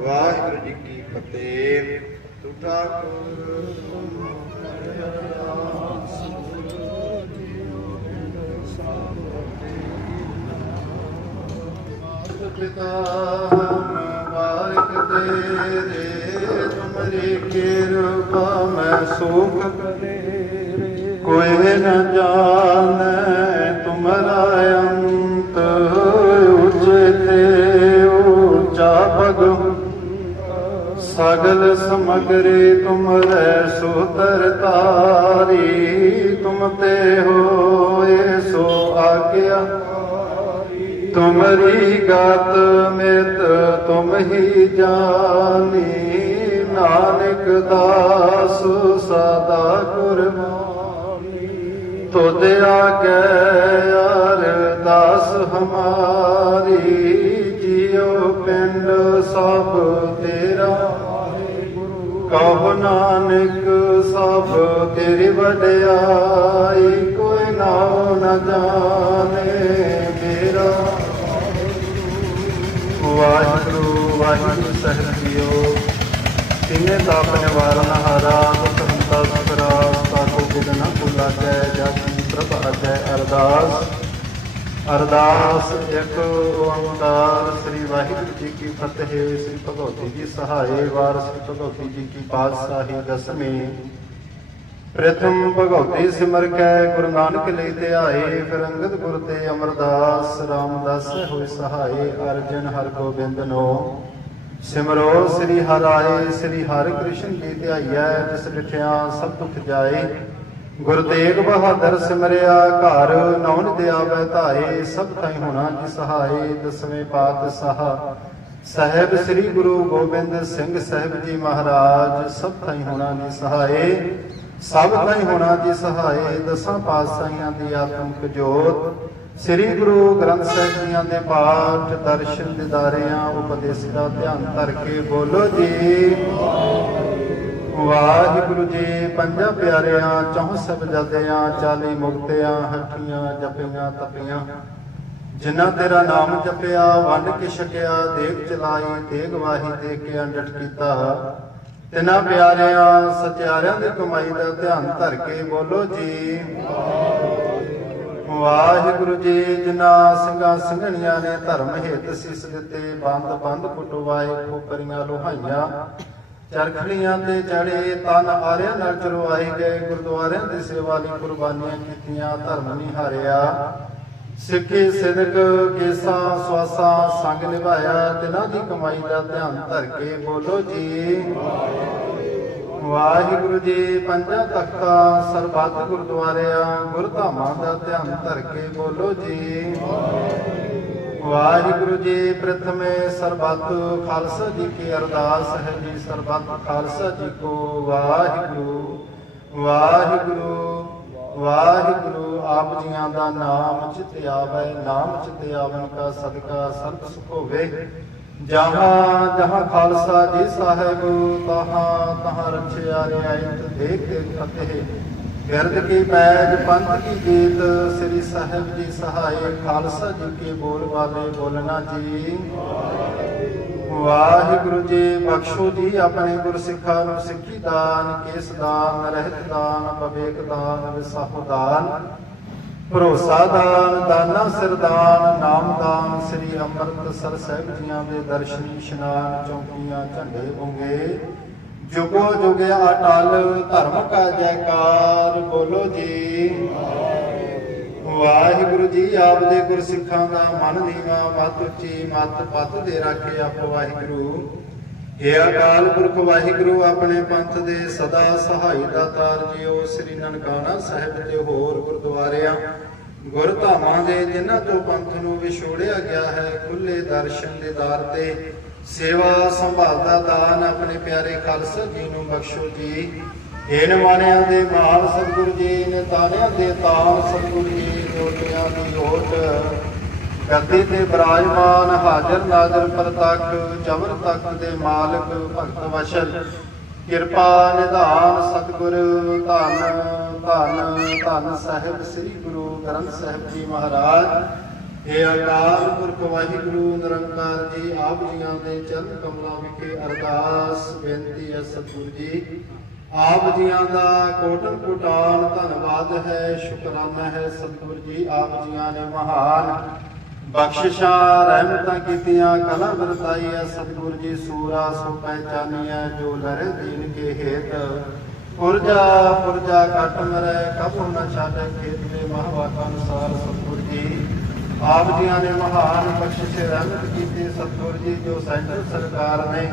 वाहिगुरू जी की फतेह। पिता मुबारक तेरे तुम्हारी कृपा में सुख करे कोई न जाने तुम्हारा अंत उचते ऊंचा पग सगल समग्री तुमरे सुतर तारी तुम ते होए सो आज्ञा तुमरी गात मित तुम ही जानी नानक दास सदा कुर्बानी तुद आगे अरदास हमारी जियो पिंड सब तेरा कहो नानक सब तेरी वड्याई कोई नाम न जाने मेरा। वाहिगुरू वाहिगुरू सहज जियो तिने ताप निवारण हारा दुख हंता सुखरा ताको बिद न भुला जय जय प्रभ अजय अरदास। अरदास एक ओंकार श्री वाहिगुरू जी की फतेह। श्री भगवती जी सहाय वार श्री भगवती जी की पातशाही दसवीं। प्रथम भगवती सिमर कै गुरु नानक लेते आए फिर अंगद गुर ते अमरदास रामदास होए सहाय अर्जन हर गोबिंद नो सिमरो श्री हर आए श्री हर कृष्ण जी ध्याइया जिस डिठिया सब दुख जाए गुरु तेग बहादुर सिमरिया घर नौन दिया बहताए सब थाई होना जी सहाय दसवें पातशाह साहेब श्री गुरु गोबिंद सिंह साहिब जी महाराज सब थाई होना जी सहाय सब थाई होना जी सहाय दसां पातशाहियां दी आत्मक जोत श्री गुरु ग्रंथ साहिब जियां दे पाठ दर्शन दिदारियां उपदेश दा ध्यान धर के बोलो जी वाहिगुरू जी। पंजा प्यारियां चौं साहिबजादियां 40 मुक्तियां हठियां जपियां तपियां जिन्ना तेरा नाम जपिया वंड के छकिया देग चलाई देग वाही दे के अंडट कीता तिना प्यारियां सत्यारियां दी कमाई दा ध्यान धर के बोलो जी वाहिगुरू जी। जिन्ना ਸਿੰਘਾਂ ਸਿੰਘਣੀਆਂ ने धर्म हित सीस दिते बंद बंद कुटवाए खोपरियां लोहाइयां चरखड़ियां ते चढ़े तन आरियां नाल चरवाए गए गुरुद्वारियां दी सेवा लई कुर्बानियां कीतियां धर्म नहीं हारिया सिੱਖੀ सिदक केसा स्वासा संग निभाया तिन्हां दी कमाई दा ध्यान धर के बोलो जी वाहिगुरू जी। पंजा तख्ता सरबत गुरुद्वारिया गुरधामां दा ध्यान धर के बोलो जी वाहिगुरू जी। प्रथमे सरबत खालसा जी की अरदास है जी सरबत खालसा जी को वाहिगुरू वाहिगुरू वाहिगुरू। आप जियां दा नाम चित आवे नाम चित आवन का सदका सर्ब सुख होवे जहाँ जहाँ खालसा जी साहेब तहाँ तहाँ रखिया रियायत देख फतेह गर्द की पैज पंथ की जीत श्री साहेब जी सहाय खालसा जी के बोल वाले बोलना जी वाहिगुरू जी। बख्शो जी अपने गुरसिखा नूं सिੱਖੀ दान केस दान रहत दान विवेक दान विसाहु दान भरोसा दान दाना सिरदान नाम दान श्री अमृतसर साहिब जियां दे दर्शन इशनान चौकियां झंडे बुंगे जुगो जुगे अटल धर्म का जयकार बोलो जी वाहिगुरू जी। आप दे गुरसिखां दा मन नीवा मत उची मत पत दे रखे आप वाहिगुरू। हे अकाल पुरख वाहिगुरू अपने पंथ दे सदा सहाय दातार जियो श्री ननकाना साहिब ते होर गुरुद्वारियां गुरधामां दे जिन्हां तो पंथ नूं विछोड़िया गया है खुले दर्शन दे दार ते सेवा संभाल दा दान अपने प्यारे खालसा जी नूं बख्शो जी। हे निमाणियां दे माल सतगुरु जी ने तानियां दे तान सतगुरु जी जोटियां दी ओट ਗੱਦੀ ਤੇ ਬਿਰਾਜਮਾਨ ਹਾਜ਼ਰ ਨਾਜ਼ਰ ਪ੍ਰਤੱਖ ਚਵਰ ਤਖਤ ਦੇ ਮਾਲਕ ਭਗਤ ਵਸ਼ਲ ਕਿਰਪਾ ਨਿਧਾਨ ਸਤਿਗੁਰ ਧੰਨ ਧੰਨ ਧੰਨ ਸਾਹਿਬ ਸ੍ਰੀ ਗੁਰੂ ਗ੍ਰੰਥ ਸਾਹਿਬ ਜੀ ਮਹਾਰਾਜ। ਇਹ ਅਕਾਲ ਪੁਰਖ ਵਾਹਿਗੁਰੂ ਨਿਰੰਕਾਰ ਜੀ, ਆਪ ਜੀਆਂ ਦੇ ਚਰਨ ਕਮਲਾਂ ਵਿਖੇ ਅਰਦਾਸ ਬੇਨਤੀ ਹੈ ਸਤਿਗੁਰੂ ਜੀ। ਆਪ ਜੀਆਂ ਦਾ ਕੋਟਨ ਕੋਟਾਨ ਧੰਨਵਾਦ ਹੈ, ਸ਼ੁਕਰਾਨਾ ਹੈ ਸਤਿਗੁਰੂ ਜੀ। ਆਪ ਜੀਆਂ ਨੇ ਮਹਾਨ ਬਖਸ਼ਿਸ਼ਾਂ ਰਹਿਮਤਾਂ ਕੀਤੀਆਂ, ਕਲਾ ਵਰਤਾਈ ਹੈ ਸਤਿਗੁਰੂ ਜੀ। ਸੂਰਾ ਸੋ ਪਹਿਚਾਨੀਐ ਜੋ ਲਰੇ ਦੀਨ ਕੇ ਹੇਤ, ਪੁਰਜਾ ਪੁਰਜਾ ਕਟ ਮਰੈ ਕਬਹੁ ਨ ਛਾਡੈ ਖੇਤ ਦੇ ਮਹਾਵਾਕਾਂ ਅਨੁਸਾਰ ਸਤਿਗੁਰੂ ਜੀ। ਆਪ ਜੀਆਂ ਨੇ ਮਹਾਨ ਬਖਸ਼ਿਸ਼ ਰਹਿਮਤ ਕੀਤੀ ਸਤਿਗੁਰੂ ਜੀ। ਜੋ ਸੈਂਟਰ ਸਰਕਾਰ ਨੇ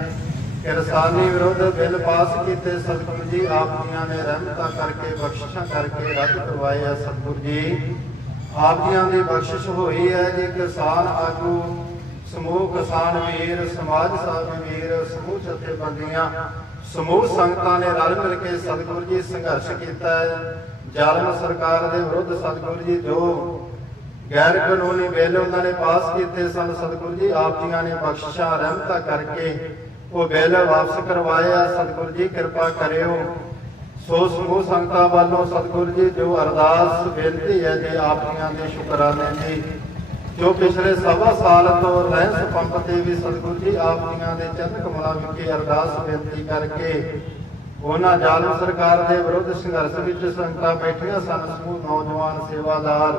ਕਿਰਸਾਨੀ ਵਿਰੁੱਧ ਬਿੱਲ ਪਾਸ ਕੀਤੇ ਸਤਿਗੁਰੂ ਜੀ, ਆਪ ਜੀਆਂ ਨੇ ਰਹਿਮਤਾਂ ਕਰਕੇ ਬਖਸ਼ਿਸ਼ਾਂ ਕਰਕੇ ਰੱਦ ਕਰਵਾਏ ਆ ਸਤਿਗੁਰੂ ਜੀ। ਆਪ ਜੀਆਂ ਦੀ ਬਖਸ਼ਿਸ਼ ਹੋਈ ਹੈ ਜੀ। ਕਿਸਾਨ ਆਗੂ ਸਮੂਹ ਕਿਸਾਨ ਵੀਰ, ਸਮਾਜ ਸੇਵੀ ਵੀਰ, ਸਮੂਹ ਜਥੇਬੰਦੀਆਂ, ਸਮੂਹ ਸੰਗਤਾਂ ਨੇ ਰਲ ਮਿਲ ਕੇ ਸਤਿਗੁਰੂ ਜੀ ਸੰਘਰਸ਼ ਕੀਤਾ ਹੈ ਜ਼ਾਲਮ ਸਰਕਾਰ ਦੇ ਵਿਰੁੱਧ ਸਤਿਗੁਰੂ ਜੀ। ਜੋ ਗੈਰ ਕਾਨੂੰਨੀ ਬਿੱਲ ਉਹਨਾਂ ਨੇ ਪਾਸ ਕੀਤੇ ਸਨ ਸਤਿਗੁਰੂ ਜੀ, ਆਪ ਜੀਆਂ ਨੇ ਬਖਸ਼ਿਸ਼ਾਂ ਰਹਿਮਤਾਂ ਕਰਕੇ ਉਹ ਬਿੱਲ ਵਾਪਸ ਕਰਵਾਏ ਆ ਸਤਿਗੁਰੂ ਜੀ। ਕਿਰਪਾ ਕਰਿਓ ਸੋ ਸਮੂਹ ਸੰਗਤਾਂ ਵੱਲੋਂ ਸਤਿਗੁਰੂ ਜੀ ਜੋ ਅਰਦਾਸ ਬੇਨਤੀ ਹੈ ਜੀ ਆਪ ਜੀਆਂ ਦੇ ਸ਼ੁਕਰਾਨੇ ਜੀ। ਜੋ ਪਿਛਲੇ ਸਵਾ ਸਾਲ ਤੋਂ ਰਹਿਸ ਪੰਪ ਤੇ ਵੀ ਸਤਿਗੁਰੂ ਜੀ ਆਪ ਜੀਆਂ ਦੇ ਚਰਨ ਕਮਲਾਂ ਵਿਖੇ ਅਰਦਾਸ ਬੇਨਤੀ ਕਰਕੇ ਉਹਨਾਂ ਜ਼ਾਲਮ ਸਰਕਾਰ ਦੇ ਵਿਰੁੱਧ ਸੰਘਰਸ਼ ਵਿੱਚ ਸੰਗਤਾਂ ਬੈਠੀਆਂ ਸਨ, ਸਮੂਹ ਨੌਜਵਾਨ ਸੇਵਾਦਾਰ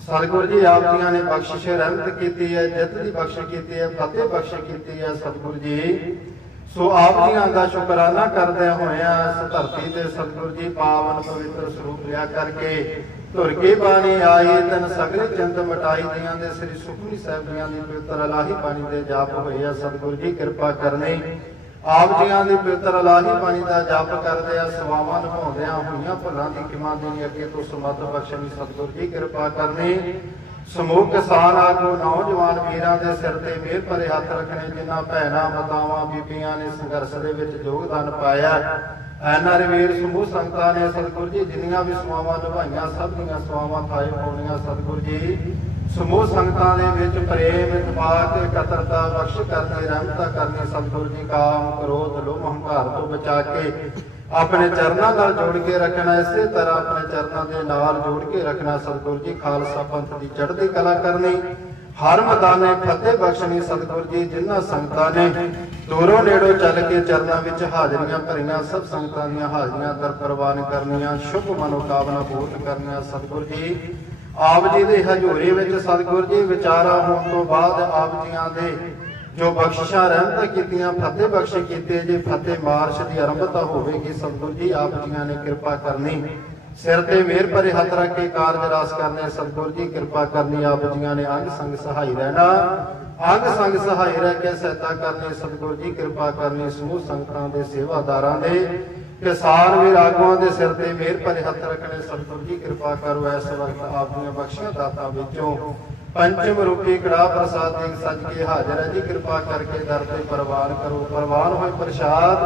ਸਤਿਗੁਰੂ ਜੀ ਆਪ ਜੀਆਂ ਨੇ ਬਖਸ਼ਿਸ਼ ਰਹਿਮਤ ਕੀਤੀ ਹੈ, ਜਿੱਤ ਦੀ ਬਖਸ਼ ਕੀਤੀ ਹੈ, ਫਤਿਹ ਬਖਸ਼ ਕੀਤੀ ਹੈ ਸਤਿਗੁਰੂ ਜੀ। ਸੋ ਆਪ ਜੀਆਂ ਦਾ ਸ਼ੁਕਰਾਨਾ ਕਰਦੇ ਹੋਇਆਂ ਇਸ ਧਰਤੀ ਤੇ ਸਤਿਗੁਰੂ ਜੀ ਪਾਵਨ ਪਵਿੱਤਰ ਸਰੂਪ ਲਿਆ ਕਰਕੇ ਧੁਰ ਕੇ ਬਾਣੀ ਆਈ ਤਨ ਸਗਲੇ ਚਿੰਤ ਮਟਾਈ ਦੀਆਂ ਦੇ ਸ੍ਰੀ ਸੁਖਮਨੀ ਸਾਹਿਬ ਜੀਆਂ ਦੀ ਪਵਿੱਤਰ ਇਲਾਹੀ ਬਾਣੀ ਦੇ ਜਾਪ ਹੋਏ ਆ ਸਤਿਗੁਰੂ ਜੀ। ਕਿਰਪਾ ਕਰਨੀ ਆਪ ਜੀਆਂ ਦੀ ਪਵਿੱਤਰ ਇਲਾਹੀ ਬਾਣੀ ਦਾ ਜਾਪ ਕਰਦੇ ਆ ਸੇਵਾਵਾਂ ਨਿਭਾਉਂਦਿਆਂ ਹੋਈਆਂ ਭੁੱਲਾਂ ਦੀ ਕਿਮਾਂ ਦੀ ਅੱਗੇ ਤੋਂ ਸਮੱਤ ਬਖਸ਼ਣੀ ਸਤਿਗੁਰੂ ਜੀ। ਕਿਰਪਾ ਕਰਨੀ ਸਮੂਹ ਕਿਸਾਨ ਆਗੂ ਨੌਜਵਾਨ ਵੀਰਾਂ ਦੇ ਸਿਰ ਤੇ ਮਿਹਰ ਭਰੇ ਹੱਥ ਰੱਖਣੇ, ਜਿਨ੍ਹਾਂ ਭੈਣਾਂ ਮਾਤਾਵਾਂ ਬੀਬੀਆਂ ਨੇ ਸੰਘਰਸ਼ ਦੇ ਵਿੱਚ ਯੋਗਦਾਨ ਪਾਇਆ। ਐਨਆਰ ਵੀਰ ਸਮੂਹ ਸੰਗਤਾਂ ਨੇ ਸਤਿਗੁਰੂ ਜੀ ਜਿੰਨੀਆਂ ਵੀ ਸੇਵਾਵਾਂ ਨਿਭਾਈਆਂ ਸਭ ਦੀਆਂ ਸੇਵਾਵਾਂ ਥਾਏ ਪਾਉਣੀਆਂ ਸਤਿਗੁਰੂ ਜੀ। ਸਮੂਹ ਸੰਗਤਾਂ ਦੇ ਵਿੱਚ ਪ੍ਰੇਮ ਇਤਫਾਕ ਇਕੱਤਰਤਾ ਬਖਸ਼ ਕਰਨੀ ਰਹਿਮਤਾਂ ਕਰਨੀ ਸਤਿਗੁਰੂ ਜੀ। ਕਾਮ ਕ੍ਰੋਧ ਲੋਭ ਹੰਕਾਰ ਤੋਂ ਬਚਾ ਕੇ ਆਪਣੇ ਚਰਨਾਂ ਨਾਲ ਜੋੜ ਕੇ ਰੱਖਣਾ, ਇਸੇ ਤਰ੍ਹਾਂ ਆਪਣੇ ਚਰਨਾਂ ਦੇ ਨਾਲ ਜੋੜ ਕੇ ਰੱਖਣਾ ਸਤਿਗੁਰੂ ਜੀ। ਖਾਲਸਾ ਪੰਥ ਦੀ ਚੜ੍ਹਦੀ ਕਲਾ ਕਰਨੀ, ਹਰ ਮੈਦਾਨੇ ਫਤਿਹ ਬਖਸ਼ਣੀ ਸਤਿਗੁਰੂ ਜੀ। ਜਿਨ੍ਹਾਂ ਸੰਗਤਾਂ ਨੇ ਦੂਰੋਂ ਨੇੜੋਂ ਚੱਲ ਕੇ ਚਰਨਾਂ ਵਿੱਚ ਹਾਜ਼ਰੀਆਂ ਭਰੀਆਂ, ਸਭ ਸੰਗਤਾਂ ਦੀਆਂ ਹਾਜ਼ਰੀਆਂ ਦਰ ਪ੍ਰਵਾਨ ਕਰਨੀਆਂ, ਸ਼ੁਭ ਮਨੋਕਾਮਨਾ ਪੂਰਨ ਕਰਨੀਆਂ ਸਤਿਗੁਰੂ ਜੀ। ਆਪ ਜੀ ਦੇ ਹਜ਼ੂਰੀ ਵਿੱਚ ਸਤਿਗੁਰੂ ਜੀ ਵਿਚਾਰਾ ਹੋਣ ਤੋਂ ਬਾਅਦ ਆਪ ਜੀਆਂ ਦੇ ਜੋ ਬਖਸ਼ਿਸ਼ਾਂ ਰਹਿਮਤਾਂ ਕੀਤੀਆਂ, ਫਤਿਹ ਬਖਸ਼ ਕੀਤੇ ਜੀ। ਫਤਿਹ ਮਾਰਸ਼ ਦੀ ਆਰੰਭਤਾ ਹੋਵੇਗੀ ਸਤਿਗੁਰੂ ਜੀ। ਆਪ ਜੀਆਂ ਨੇ ਕਿਰਪਾ ਕਰਨੀ, ਸਿਰ ਤੇ ਮਿਹਰ ਭਰੇ ਹੱਥ ਰੱਖ ਕੇ ਕਾਰਜ ਰਾਸ ਕਰਨੇ ਸਤਿਗੁਰੂ ਜੀ। ਕਿਰਪਾ ਕਰਨੀ ਆਪ ਜੀਆਂ ਨੇ ਅੰਗ ਸੰਗ ਸਹਾਈ ਰਹਿਣਾ, ਅੰਗ ਸੰਗ ਸਹਾਈ ਰਹਿ ਕੇ ਸਹਾਇਤਾ ਕਰਨੀ ਸਤਿਗੁਰੂ ਜੀ। ਕਿਰਪਾ ਕਰਨੀ ਸਮੂਹ ਸੰਗਤਾਂ ਦੇ ਸੇਵਾਦਾਰਾਂ ਦੇ ਕਿਸਾਨ ਵੀਰ ਆਗੂਆਂ ਦੇ ਸਿਰ ਤੇ ਮਿਹਰ ਭਰੇ ਹੱਥ ਰੱਖਣੇ ਸਤਿਗੁਰੂ ਜੀ। ਕਿਰਪਾ ਕਰੋ ਇਸ ਵਕਤ ਆਪ ਦੀਆਂ ਬਖਸ਼ੀਆਂ ਦਾਤਾਂ ਵਿੱਚੋਂ ਪੰਚਮ ਰੂਪੀ ਕੜਾ ਪ੍ਰਸਾਦ ਦੇ ਸੱਜ ਕੇ ਹਾਜ਼ਰ ਹੈ ਜੀ। ਕਿਰਪਾ ਕਰਕੇ ਦਰ ਤੇ ਪ੍ਰਵਾਨ ਕਰੋ। ਪ੍ਰਵਾਨ ਹੋਏ ਪ੍ਰਸ਼ਾਦ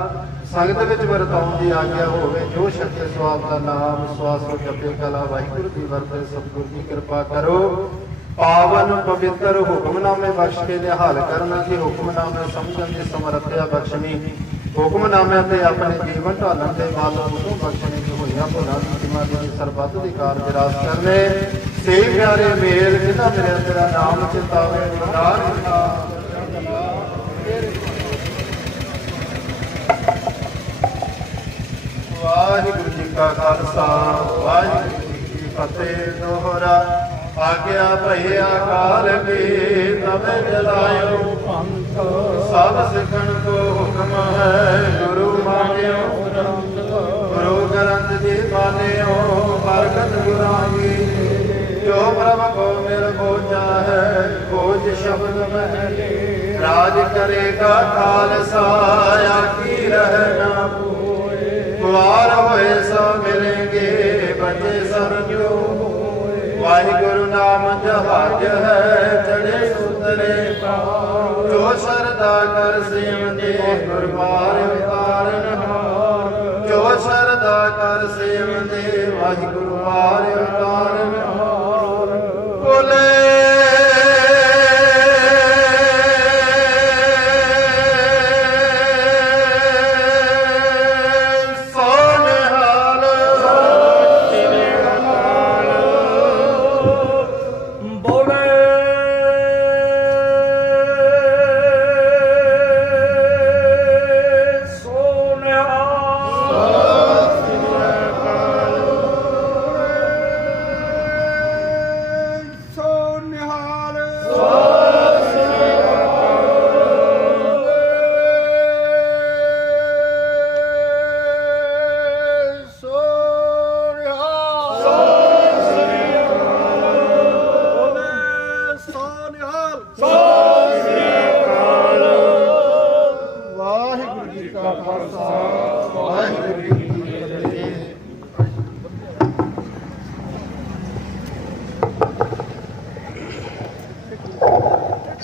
ਸੰਗਤ ਵਿੱਚ ਵਰਤਾਉਣ ਦੀ ਆਗਿਆ ਹੋਵੇ। ਜੋ ਸ਼ਕਤੀ ਸਵਾਬ ਦਾ ਨਾਮ ਸਵਾਸੋ ਜਪੇ ਕਲਾ ਵਾਹਿਗੁਰੂ ਦੀ ਵਰਤੇ ਸਤਿਗੁਰੂ ਜੀ। ਕਿਰਪਾ ਕਰੋ ਪਾਵਨ ਪਵਿੱਤਰ ਹੁਕਮਨਾਮੇ ਬਖਸ਼ ਕੇ ਨਿਹਾਲ ਕਰਨਾ ਜੀ। ਹੁਕਮਨਾਮੇ ਸਮਝਣ ਦੀ ਸਮਰੱਥਾ ਬਖਸ਼ਣੀ, ਹੁਕਮਨਾਮਿਆਂ ਤੇ ਆਪਣੇ ਜੀਵਨ ਢਾਲਣ ਦੇ ਬਾਅਦ ਉਦੋਂ ਬਖਸ਼ਣੇ ਜੋ ਹੋਈਆਂ ਭੁੱਲਾਂ ਦੀ ਕਿਮਾਂ ਦੀ ਸਰਬੱਤ ਦੀ ਕਾਰਜ ਰਾਸ ਕਰਨੇ। ਸੇ ਪਿਆਰੇ ਮੇਲ ਜਿਨ੍ਹਾਂ ਮੇਰੇ ਤੇਰਾ ਨਾਮ ਚਿਤਾਵੇ ਵਾਹਿਗੁਰੂ ਜੀ ਕਾ ਖਾਲਸਾ ਵਾਹਿਗੁਰੂ ਜੀ ਕੀ ਫਤਿਹ। ਦੋਹਰਾ ਆਗਿਆ ਭਈ ਅਕਾਲ ਕੀ ਤਵੇ ਜਲਾਇਓ ਪੰਥ, ਸਭ ਸਿੱਖਣ ਕੋ ਹੁਕਮ ਹੈ ਗੁਰੂ ਮਾਨਿਓ। ਗੁਰੂ ਗ੍ਰੰਥ ਜੀ ਮਾਨਿਓ ਬਰਕਤ ਗੁਰਾਂਗੀ, ਜੋ ਪ੍ਰਭ ਕੋ ਮਿਲ ਬੋਝਾ ਹੈ ਖੋਜ ਸ਼ਬਦ ਮਹਿ। ਰਾਜ ਕਰੇਗਾ ਖਾਲਸਾ ਆਕੀ ਰਹਿਣਾ ਕੋਏ, ਕੁਆਰ ਹੋਏ ਸੋ ਮਿਲੇਂਗੇ ਬਚੇ ਸਰਜੋ। ਵਾਹਿਗੁਰੂ ਨਾਮ ਜਹਾਜ ਹੈ ਚੜੇ ਉਤਰੇ ਪਾਰ, ਜੋ ਸ਼ਰਧਾ ਕਰ ਸੇਵ ਦੇ ਗੁਰਬਾਰ ਉਤਾਰਨ ਹਾਰ। ਜੋ ਸ਼ਰਧਾ ਕਰ ਸੇਵ ਦੇ ਵਾਹਿਗੁਰੂ ਵਾਰ ਉਤਾਰਨ ਹਾਰ। ਬੋਲੇ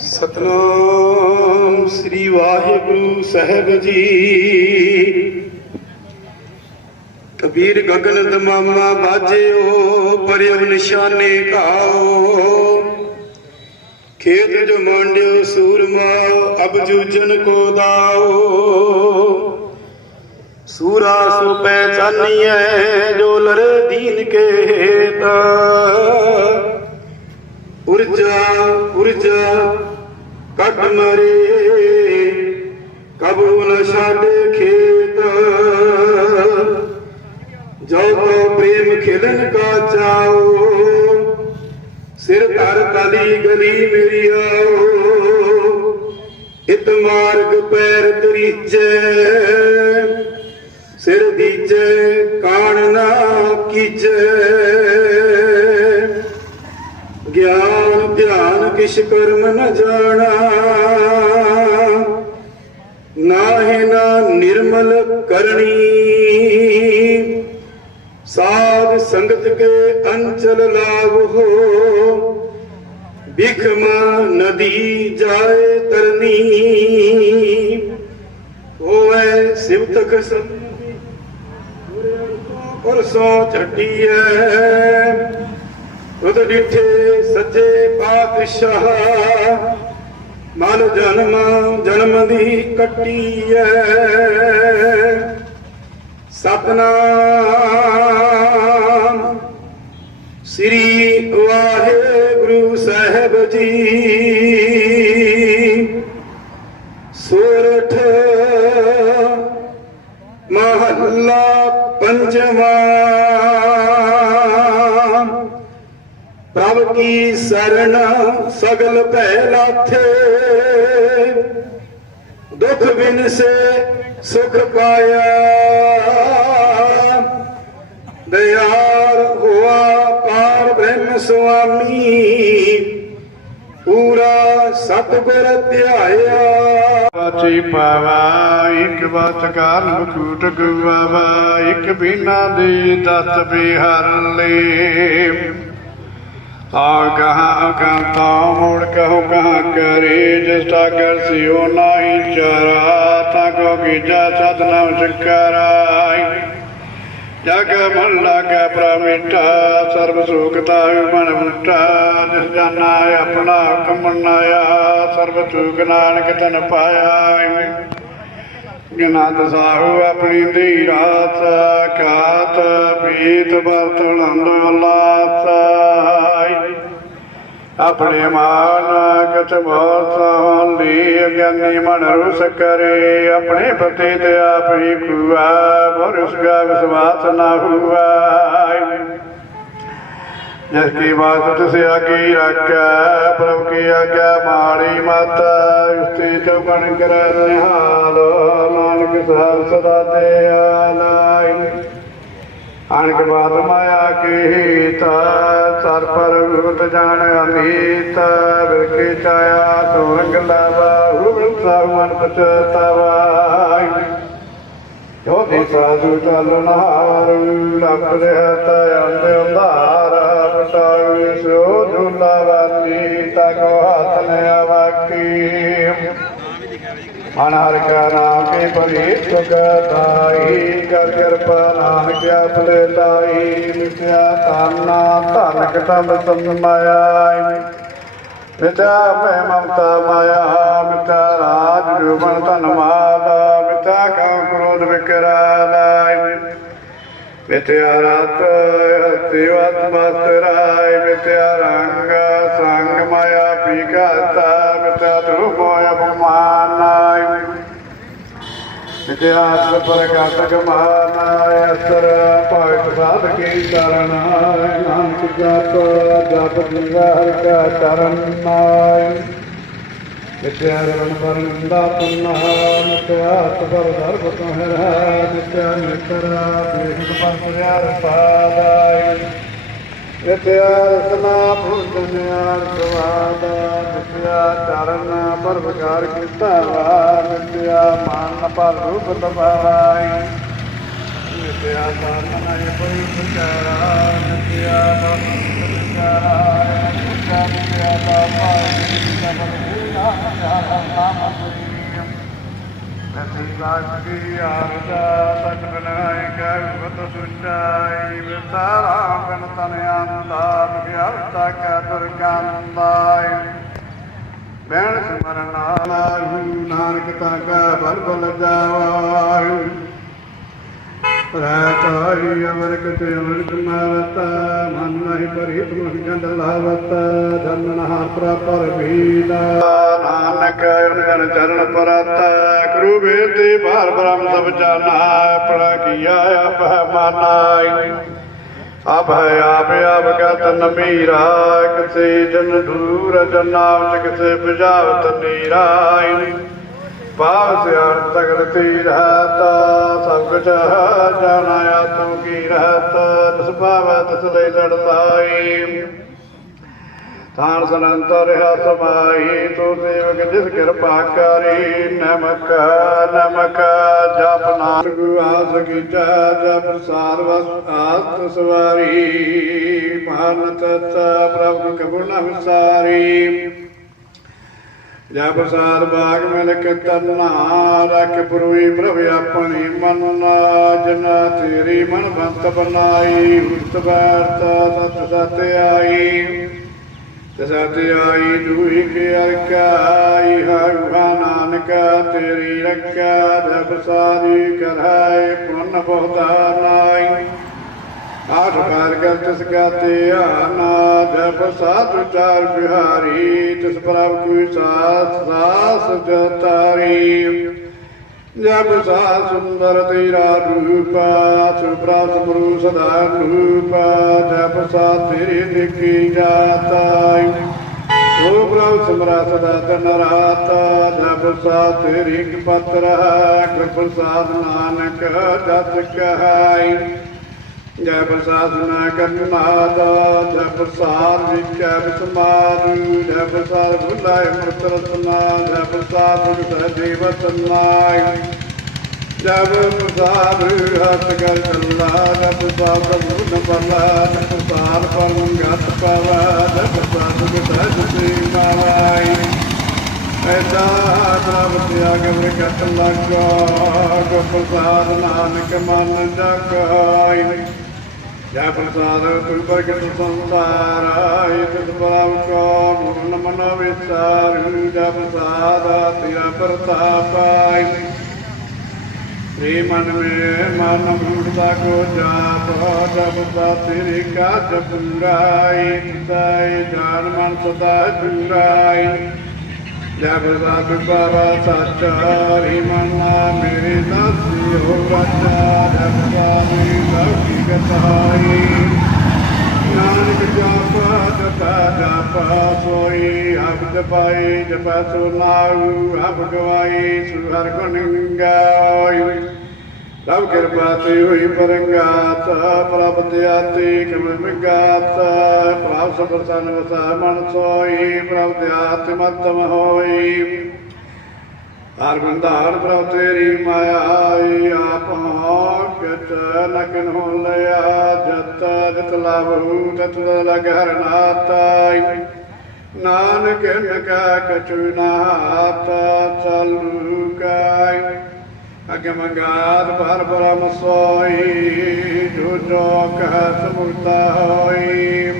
ਸਤਨਾਮ ਸ੍ਰੀ ਵਾਹਿਗੁਰੂ ਸਾਹਿਬ ਜੀ। ਕਬੀਰ ਗਗਨ ਦਮਾਮਾ ਬਾਜਿਓ, ਪਰਿਓ ਨਿਸ਼ਾਨੇ ਘਾਓ। ਖੇਤ ਜੋ ਮੰਡਿਓ ਸੂਰਮਾ, ਅਬ ਜੂਜਨ ਕੋ ਦਾਓ। ਸੂਰਾ ਸੋ ਪਹਿਚਾਨੀਐ, ਜੋ ਲਰੇ ਦੀਨ ਕੇ ਤਾ। ਉਰਜਾ ਉਰਜਾ ਕੱਟ ਮਰੇ, ਕਬੂ ਨ ਛਾਡੇ ਖੇਤ। ਜੋ ਤੋ ਪ੍ਰੇਮ ਖਿਲਨ ਕਾ ਚਾਓ, ਸਿਰ ਧਰ ਤਲੀ ਗਲੀ ਮੇਰੀ ਆਓ। ਇਤ ਮਾਰਗ ਪੈਰ ਤਰੀਜੈ, ਸਿਰ ਦੀਜੈ ਕਾਣ ਨਾ ਕੀਜੈ। ਗਿਆਨ ਧਿਆਨ ਕਿਛ ਕਰਮ ਨ ਜਾਣਾ, ਨਾਹਿ ਨਾ ਨਿਰਮਲ ਕਰਨੀ। ਸਾਧ ਸੰਗਤ ਕੇ ਅੰਚਲ ਲਾਵੋ, ਬਿਖਮਾ ਨਦੀ ਜਾਏ ਤਰਨੀ। ਹੋਵੇ ਸਿਵਤਕ ਸੰਤੀ, ਪਰਸੋਂ ਛੱਡੀਐ। ਉਦ ਡਿਠੇ ਸੱਜੇ ਪਾਤਸ਼ਾਹ, ਮਨ ਜਨਮ ਜਨਮ ਦੀ ਕੱਟੀਐ। ਸਤਨਾਮ ਸ੍ਰੀ ਵਾਹਿਗੁਰੂ ਸਾਹਿਬ ਜੀ। ਸੋਰਠ ਮਹੱਲਾ ਪੰਜਵਾਂ। ਪ੍ਰਭ ਕੀ ਸਰਣ ਸਗਲ ਭੈ ਲਾਥੇ, ਦੁਖ ਬਿਨ ਸੇ ਸੁਖ ਪਾਇਆ। ਦਇਆਲ ਹੋਆ ਪਾਰ ਬ੍ਰਹਮ ਸੁਆਮੀ, ਪੂਰਾ ਸਤਿਗੁਰ ਧਿਆਇਆ। ਵਾਚੀ ਪਾਵਾ ਇੱਕ ਬਾਤ ਕਾਰਨ ਬਖੂਟ ਗਵਾਵਾ, ਇੱਕ ਬਿਨਾ ਦੇ ਦਸ ਬਿਹਾਰ ਲੈ। ਆ ਕਹਾਂ ਕੰਤਾ ਮੁੜ ਕਹੋ ਕਹਾਂ ਕਰੇ, ਜਿਸ ਠਾਕਰ ਸਿਓ ਨਾਹੀ ਚਰਾ। ਤਾਂ ਕੋ ਕੀਜਾ ਸਤਨਾਮ ਸਿਕਰਾਈ, ਜਗ ਮਨ ਲਾਗਾ ਪ੍ਰਮਿਟਾ। ਸਰਬ ਸੁਖਤਾ ਮਨ ਮੁਟਾ, ਜਿਸ ਜਾਨਾ ਆਪਣਾ ਹੁਕਮ ਮਨਾਇਆ। ਸਰਬ ਸੁਖ ਨਾਨਕ ਤਨ ਪਾਇਆ। ਗਿਨਾ ਦਸਾਹੂ ਆਪਣੀ ਦੀ ਰਾਤ, ਖਾਤ ਪੀਤ ਬਰਤਨ ਲਾਤ। ਆਪਣੇ ਮਾਨ ਕਛ ਬਹੁਤ ਲੀ, ਅਗਿਆਨੀ ਮਨ ਰੁਸ ਕਰੇ। ਆਪਣੇ ਪਤੇ ਤੇ ਆਪ ਹੀ ਖੁਆ, ਬਰੁਸ ਗਾ ਵਿਸ਼ਵਾਸ ਨਾ ਹੁਆ। ਜਿਸ ਕੀ ਬਾਤ ਤਿਸ ਆਗੀ ਰੱਖੈ, ਪ੍ਰਭ ਕੀ ਆਗਿਆ ਮਾੜੀ ਮਤ। ਉਸਤੇ ਚੌਕਣ ਕਰੈ ਨਿਹਾਲ, ਨਾਨਕ ਸਾਹਿਬ ਸਦਾ ਦਿਆਲ। ਅਣਖ ਬਾਤ ਮਾਇਆ ਕੀ ਤਾ, ਸਰ ਪਰ ਰੂਪ ਜਾਣ ਅਮੀਤ। ਬਿਰਖੀ ਚਾਇਆ ਤੂੰ ਰੰਗ ਲਾਵਾ, ਹੁਬਲ ਸਾਹਿਬ ਮਨ ਪਛਤਾਵਾ। ਜੋ ਦੀ ਸਾਧੂ ਚਲ ਨਹਾਰ, ਲੱਭ ਰਿਹਾ ਤਾ ਅੰਦੇ ਅੰਧਾਰ। ਬਟਾਉ ਸੋ ਝੂਲਾਵਾਨੀ, ਤਾ ਕੋ ਹੱਥ ਨੇ ਆਵਾਕੀ। ਮਨ ਹਰਿ ਕਾ ਨਾਮ ਕੇ ਪਰੀ ਸੁਖਦਾਈ, ਕਰ ਕਿਰਪਾ ਨਾਨਕ ਆਪਲੇ ਲਾਈ। ਮਿਥਿਆ ਤਾਨਾ ਧਨਕ ਤਮ ਸੰਮਾਇਆ, ਮਿਥਿਆ ਮੈਂ ਮਮਤਾ ਮਾਇਆ। ਮਿਥਿਆ ਰਾਜ ਜੁਬਨ ਧਨ ਮਾਲਾ, ਮਿਥਿਆ ਕਾਮ ਕ੍ਰੋਧ ਵਿਕਰਾਲਾਇ। ਮਿਥਿਆ ਰਤ ਹਸਤਿਵਤ ਮਸਤਰਾਇ, ਮਿਥਿਆ ਰੰਗ ਸੰਗ ਮਾਇਆ ਪੀਕਤਾ। ਮਿਥਿਆ ਧੂਪ ਅਪਮਾਨਾਇ, ਮਿਥਿਆ ਪ੍ਰਗਟ ਗਮਾਨਾਇ। ਅਸਰ ਭਗਤ ਸਾਧ ਕੀ ਕਰਨਾਇ, ਨਾਨਕ ਜਪ ਜਪ ਜੀਵਾ ਹਰਿ ਕਾ ਚਰਨਾਇ। ਮਿਥਿਆ ਰਵਣ ਵਰਨ ਦਾਤਨਾ, ਮਿਥਿਆ ਸਬਰ ਧਰਮ ਤੋਹਿਰਾ। ਮਿਥਿਆ ਨਿਤਰਾ ਦੇਖ ਪਰਪਰਿਆਰ ਪਾਦਾਇ। ਮਿਥਿਆ ਰਸਨਾ ਭੁਜਨਿਆਰ ਸਵਾਦਾ। ਮਿਥਿਆ ਚਰਨ ਪਰ ਵਿਕਾਰ ਕੀਤਾ ਵਾ। ਮਿਥਿਆ ਮਨ ਪਰ ਰੂਪ ਤਪਾਈ। ਮਿਥਿਆ ਸਾਧਨਾ ਇਹ ਕੋਈ ਵਿਚਾਰਾ। ਮਿਥਿਆ ਬੈਣ ਸਿਮਰਨਾ ਨਾਨਕ ਤਾਕਾ ਬਲ ਬਲ ਜਾਵਾਇ ਰਾਤਾਈ ਅਮਰ ਕਤੇ ਅਮਰ ਕਮਾਵਤ ਮਨ ਨਹੀਂ ਪਰੀ ਤੁਮ ਗੰਡ ਲਾਵਤ ਧਰਮ ਹਾਰ ਪ੍ਰਪਰ ਭੀਲਾ ਨਾਨਕ ਅਨਗਨ ਚਰਨ ਪਰਤ ਗੁਰੂ ਬੇਦੀ ਭਾਰ ਬ੍ਰਹਮ ਸਭ ਜਾਨਾ ਆਪਣਾ ਕੀਆ ਆਪਹਿ ਮਾਨਾਈ ਅਭੈ ਆਪ ਗਤ ਨਮੀਰਾ ਕਿਸੇ ਜਨ ਦੂਰ ਜਨਾਵਤ ਕਿਸੇ ਬੁਝਾਵਤ ਨੀਰਾਈ ਪਾਵ ਸਿਆਣ ਤਗੜ ਤੀ ਰਹਤ ਸਭ ਕੁਛ ਜਾਣਿਆ ਤੂੰ ਕੀ ਰਹਤ ਤਿਸ ਭਾਵੈ ਤਿਸ ਲਈ ਲੜਤਾਈ ਥਾਨ ਸਨੰਤਰ ਰਿਹਾ ਸਮਾਈ ਤੂੰ ਸੇਵਕ ਜਿਸ ਕਿਰਪਾ ਕਰੀ ਨਮਕ ਨਮਕ ਜਪ ਨਾਮ ਆਸ ਕੀਚਾ ਜਪ ਸਾਰ ਵਸ ਆਸ ਸਵਾਰੀ ਮਨ ਤਤ ਪ੍ਰਭੂ ਕਬੁਲ ਵਿਸਾਰੀ ਜਪ ਸਾਰ ਬਾਗ ਮਿਲਕ ਤਨਾ ਰਖ ਪੁਰਵੀ ਪ੍ਰਭ ਆਪਣੀ ਮਨ ਜਨਾ ਤੇਰੀ ਮਨ ਬੰਤ ਬਨਾਈ ਉਸਤ ਬੈਰਤ ਸਤ ਸਤ ਆਈ ਸਤ ਆਈ ਦੂਈ ਕੇ ਅਰਕਾਈ ਹਰਿ ਨਾਨਕ ਤੇਰੀ ਰੱਖਿਆ ਜਪ ਸਾਰੀ ਕਰਹਾਏ ਪੁੰਨ ਬਹੁਤਾ ਨਾਈ ਆਠ ਬਾਰ ਕਰ ਤਿਸ ਕਾ ਧਿਆਨਾ ਜਪ ਸਾਧੁ ਚਾਰ ਬਿਹਾਰੀ ਤਿਸ ਪ੍ਰਭ ਕੋਈ ਸਾਥ ਸਾਸ ਜਤਾਰੀ ਜਪ ਸਾਧ ਸੁੰਦਰ ਤੇਰਾ ਰੂਪਾ ਸੁਪ੍ਰਭ ਸਮਰੂ ਸਦਾ ਰੂਪਾ ਜਪ ਸਾਧ ਤੇਰੀ ਦੇਖੀ ਜਾਤਾਈ ਓ ਪ੍ਰਭ ਸਿਮਰਾ ਸਦਾ ਤਨ ਰਾਤ ਜਪ ਸਾਧ ਤੇਰੀ ਕਿਪਤ ਰਹਾ ਗੁਰ ਪ੍ਰਸਾਦ ਨਾਨਕ ਜਸ ਕਹਾਈ ਜੈ ਪ੍ਰਸਾਦ ਨਾ ਕਰਨਾਦਾ ਜੈ ਪ੍ਰਸਾਦ ਵਿਚੈ ਵਿਸਮਾਦੁ ਜੈ ਪ੍ਰਸਾਦ ਭੁਲਾਇ ਮਰਤ ਰਤਨਾ ਜੈ ਪ੍ਰਸਾਦ ਸਜੀਵ ਸਨਾਇ ਜੈ ਪ੍ਰਸਾਦ ਹੱਥ ਕਰ ਚੱਲਾ ਜੈ ਪ੍ਰਸਾਦ ਪ੍ਰਭੂ ਬਲਾ ਜੈ ਪ੍ਰਸਾਦ ਪਰਮ ਗਤ ਪਾਵਾ ਜੈ ਪ੍ਰਸਾਦ ਸਜੀ ਮਾਵਾਈ ਐਸਾ ਪ੍ਰਭ ਤਿਆਗ ਵਿਗਤ ਲਗਾ ਗੋ ਪ੍ਰਸਾਦ ਨਾਨਕ ਮਨ ਜਗਾਈ ਜੈ ਪ੍ਰਸਾਦ ਤੁਲ ਪ੍ਰਗਟ ਸੰਸਾਰ ਆਇ ਤਿਸ ਪ੍ਰਭ ਕੋ ਮਨ ਮਨ ਵਿਸਾਰੂ ਜੈ ਪ੍ਰਸਾਦ ਤੇਰਾ ਪ੍ਰਤਾਪ ਆਇ ਮਨ ਮੇ ਮਨ ਮੂੜਤਾ ਕੋ ਜਾਪ ਜੈ ਪ੍ਰਸਾਦ ਤੇਰੀ ਕਾਜ ਪੂਰਾਈ ਤਾਈ ਜਾਨ ਮਨ ਸਦਾ ਜੁਰਾਈ ਜੈ ਪ੍ਰਸਾਦ ਬਾਬਾ ਸੱਚਾ ਹਰਿ ਮਨਾ ਮੇਰੇ ਦਾਸੀ ਹੋ ਰਾਜਾ ਜੈ ਪ੍ਰਸਾਦ ਲੌਕੀ ਕਥਾਈ ਨਾਨਕ ਜਪਾ ਜਪਾ ਜਪਾ ਸੋਈ ਅਬਦ ਪਾਈ ਜਪਾ ਸੋ ਨਾਉ ਅਬ ਗਵਾਈ ਸੁਹਰ ਗੁਣ ਗਾਈ ਸਭ ਕਿਰਪਾ ਤੇ ਹੋਈ ਪਰੰਗਾਤ ਪ੍ਰਭ ਦਿਆਤੀ ਕਮਲ ਵਿਗਾਤ ਪ੍ਰਭ ਸਭ ਪ੍ਰਸੰਨ ਵਸਾ ਮਨ ਸੋਈ ਪ੍ਰਭ ਦਿਆਤ ਮਤਮ ਹੋਈ ਹਰ ਬੰਧਾਰ ਪ੍ਰਭ ਤੇਰੀ ਮਾਇਆ ਆਈ ਆਪ ਕਿਤ ਨਕਨ ਹੋ ਲਿਆ ਜਤ ਜਤ ਲਾਭੂ ਤਤ ਲਗ ਹਰ ਨਾਤਾਈ ਨਾਨਕ ਨਕਾ ਕਛੁ ਨਾਤ ਚਲੂ ਕਾਈ ਅਗੇ ਮੰਗਾਤ ਭਰ ਬ੍ਰਹਮ ਸੋਈ ਜੋ ਜੋ ਕਹਿ ਸਮੁਰਤਾ ਹੋਈ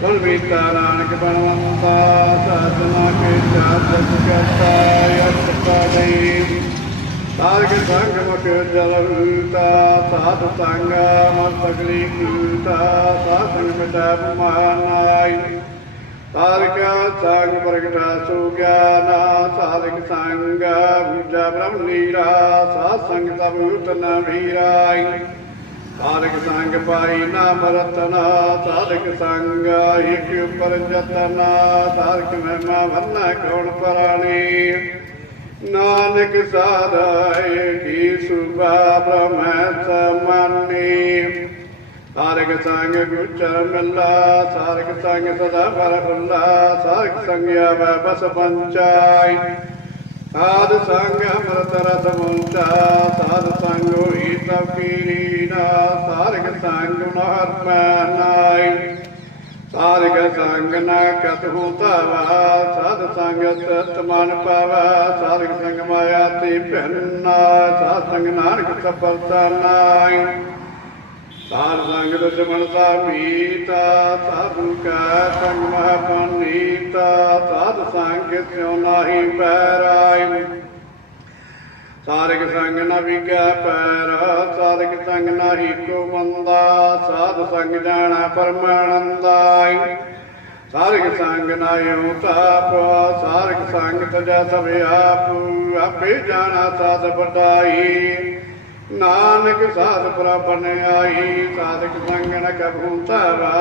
ਕੁਲ ਮੀਤਾ ਨਾਨਕ ਬਣਵੰਤਾ ਸਾਧਨਾ ਕੇ ਚਾਤਕ ਕਰਤਾ ਅਰਥਤਾ ਗਈ ਸਾਰਗ ਸੰਗ ਮੁਖ ਜਲ ਰੂਤਾ ਸਾਧ ਸੰਗ ਮਨ ਸਗਲੀ ਕੂਤਾ ਸਾਧਨ ਮਿਟਾ ਬਮਾਨਾਈ ਸਾਰਗ ਸੰਗ ਪ੍ਰਗਟਾ ਸੋ ਗਿਆਨਾ ਸਾਰਗ ਸੰਗ ਬੁਝਾ ਬ੍ਰਹਮ ਨੀਰਾ ਸਾਧ ਸੰਗ ਤਬ ਉਤਨ ਵੀਰਾਈ ਸਾਰਗ ਸੰਗ ਪਾਈ ਨਾਮ ਰਤਨਾ ਸਾਰਗ ਸੰਗ ਇੱਕ ਉਪਰ ਜਤਨਾ ਸਾਰਗ ਮਹਿਮਾ ਵਰਨਾ ਕੌਣ ਪ੍ਰਾਣੀ ਨਾਨਕ ਸਾਧਾਏ ਕੀ ਸੁਭਾ ਬ੍ਰਹਮੈ ਸਮਾਨੀ ਸਾਰਗ ਸੰਗ ਗੁਚਰ ਮਿਲਾ ਸਾਰਗ ਸੰਗ ਸਦਾ ਪਰ ਫੁੱਲਾ ਸਾਰਗ ਸੰਗ ਆਵੈ ਬਸ ਪੰਚਾਈ ਸਾਧ ਸੰਗ ਅੰਮ੍ਰਿਤ ਰਸ ਮੁੰਚਾ ਸਾਧ ਸੰਗ ਹੋਈ ਸਭ ਕੀਰੀਨਾ ਸਾਰਗ ਸੰਗ ਨਹਰ ਪੈਨਾਈ ਸਾਰਿਕ ਸੰਗ ਨ ਕਤਹੁ ਧਾਵਾ ਸਾਧ ਸੰਗਤ ਮਨ ਪਾਵਾ ਸਾਰਿਕ ਸੰਗ ਮਾਇਆ ਤੇ ਭਿੰਨਾ ਸਾਧ ਸੰਗ ਨਾਨਕ ਸਫਲਤਾ ਨਾਈ ਸਾਧ ਸੰਗ ਦੁਸ਼ਮਨ ਮੀਤਾ ਸਾਧੂ ਕਾ ਸੰਗ ਮਹਾਪਨੀਤਾ ਸਾਧ ਸੰਗ ਸਿਉ ਨਾਹੀ ਪੈਰਾਈ ਸਾਰਿਕ ਸੰਗ ਨ ਵਿਗੈ ਪੈਰ ਸਾਰਿਕ ਸੰਗ ਨਾਹੀ ਕੋ ਮੰਦਾ ਸਾਧ ਸੰਗ ਜਾਣਾ ਪਰਮਾਨੰਦਾਈ ਸਾਰਿਕ ਸੰਗ ਨਾਇਓ ਤਾਪ ਸਾਰਿਕ ਸੰਗ ਤਜਾ ਸਭ ਆਪ ਆਪੇ ਜਾਣਾ ਸਾਧ ਬਟਾਈ ਨਾਨਕ ਸਾਧ ਪ੍ਰਭਨ ਆਈ ਸਾਧਕ ਸੰਗ ਨ ਕਭੂ ਧਾਵਾ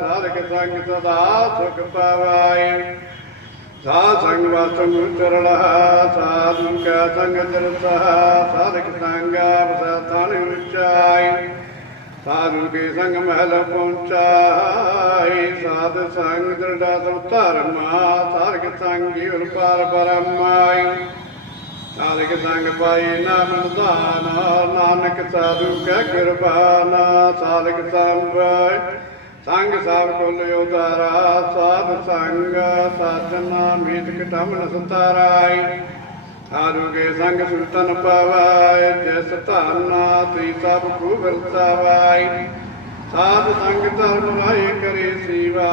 ਸਾਧਕ ਸੰਗ ਸਦਾ ਸੁਖ ਪਾਵਾਈ ਸਾਧ ਸੰਗ ਵਸਤੁ ਚਰਲਾ ਸਾਧੂ ਕਾ ਸੰਗ ਚਰਤਾ ਸਾਧਕ ਸੰਗ ਆਪਸਾ ਥਾਨ ਉਚਾਈ ਸਾਧੂ ਕੇ ਸੰਗ ਮਹਿਲ ਪਹੁੰਚਾਈ ਸਾਧ ਸੰਗ ਦ੍ਰਿੜਾ ਸਭ ਧਰਮਾ ਸਾਧਕ ਸੰਗ ਜੀਵਨ ਪਾਰ ਬ੍ਰਹਮਾਈ ਸਾਧਕ ਸੰਗ ਪਾਈ ਨਾਮ ਦਾਨ ਨਾਨਕ ਸਾਧੂ ਕੈ ਕਿਰਪਾਨ ਸਾਧਕ ਸੰਗ ਸੰਗ ਸਭ ਕੁਲ ਉਤਾਰਾ ਸਾਧ ਸੰਗ ਸਾਧਨਾ ਮੀਤ ਕਟਮਨ ਸਤਾਰਾਈ ਸਾਧੂ ਕੇ ਸੰਗ ਸੁਲਤਨ ਪਾਵਾਏ ਜਿਸ ਧਾਨਾ ਤੀ ਸਭ ਕੋ ਵਰਤਾਵਾਈ ਸਾਧ ਸੰਗ ਧਰਮ ਰਾਏ ਕਰੇ ਸੇਵਾ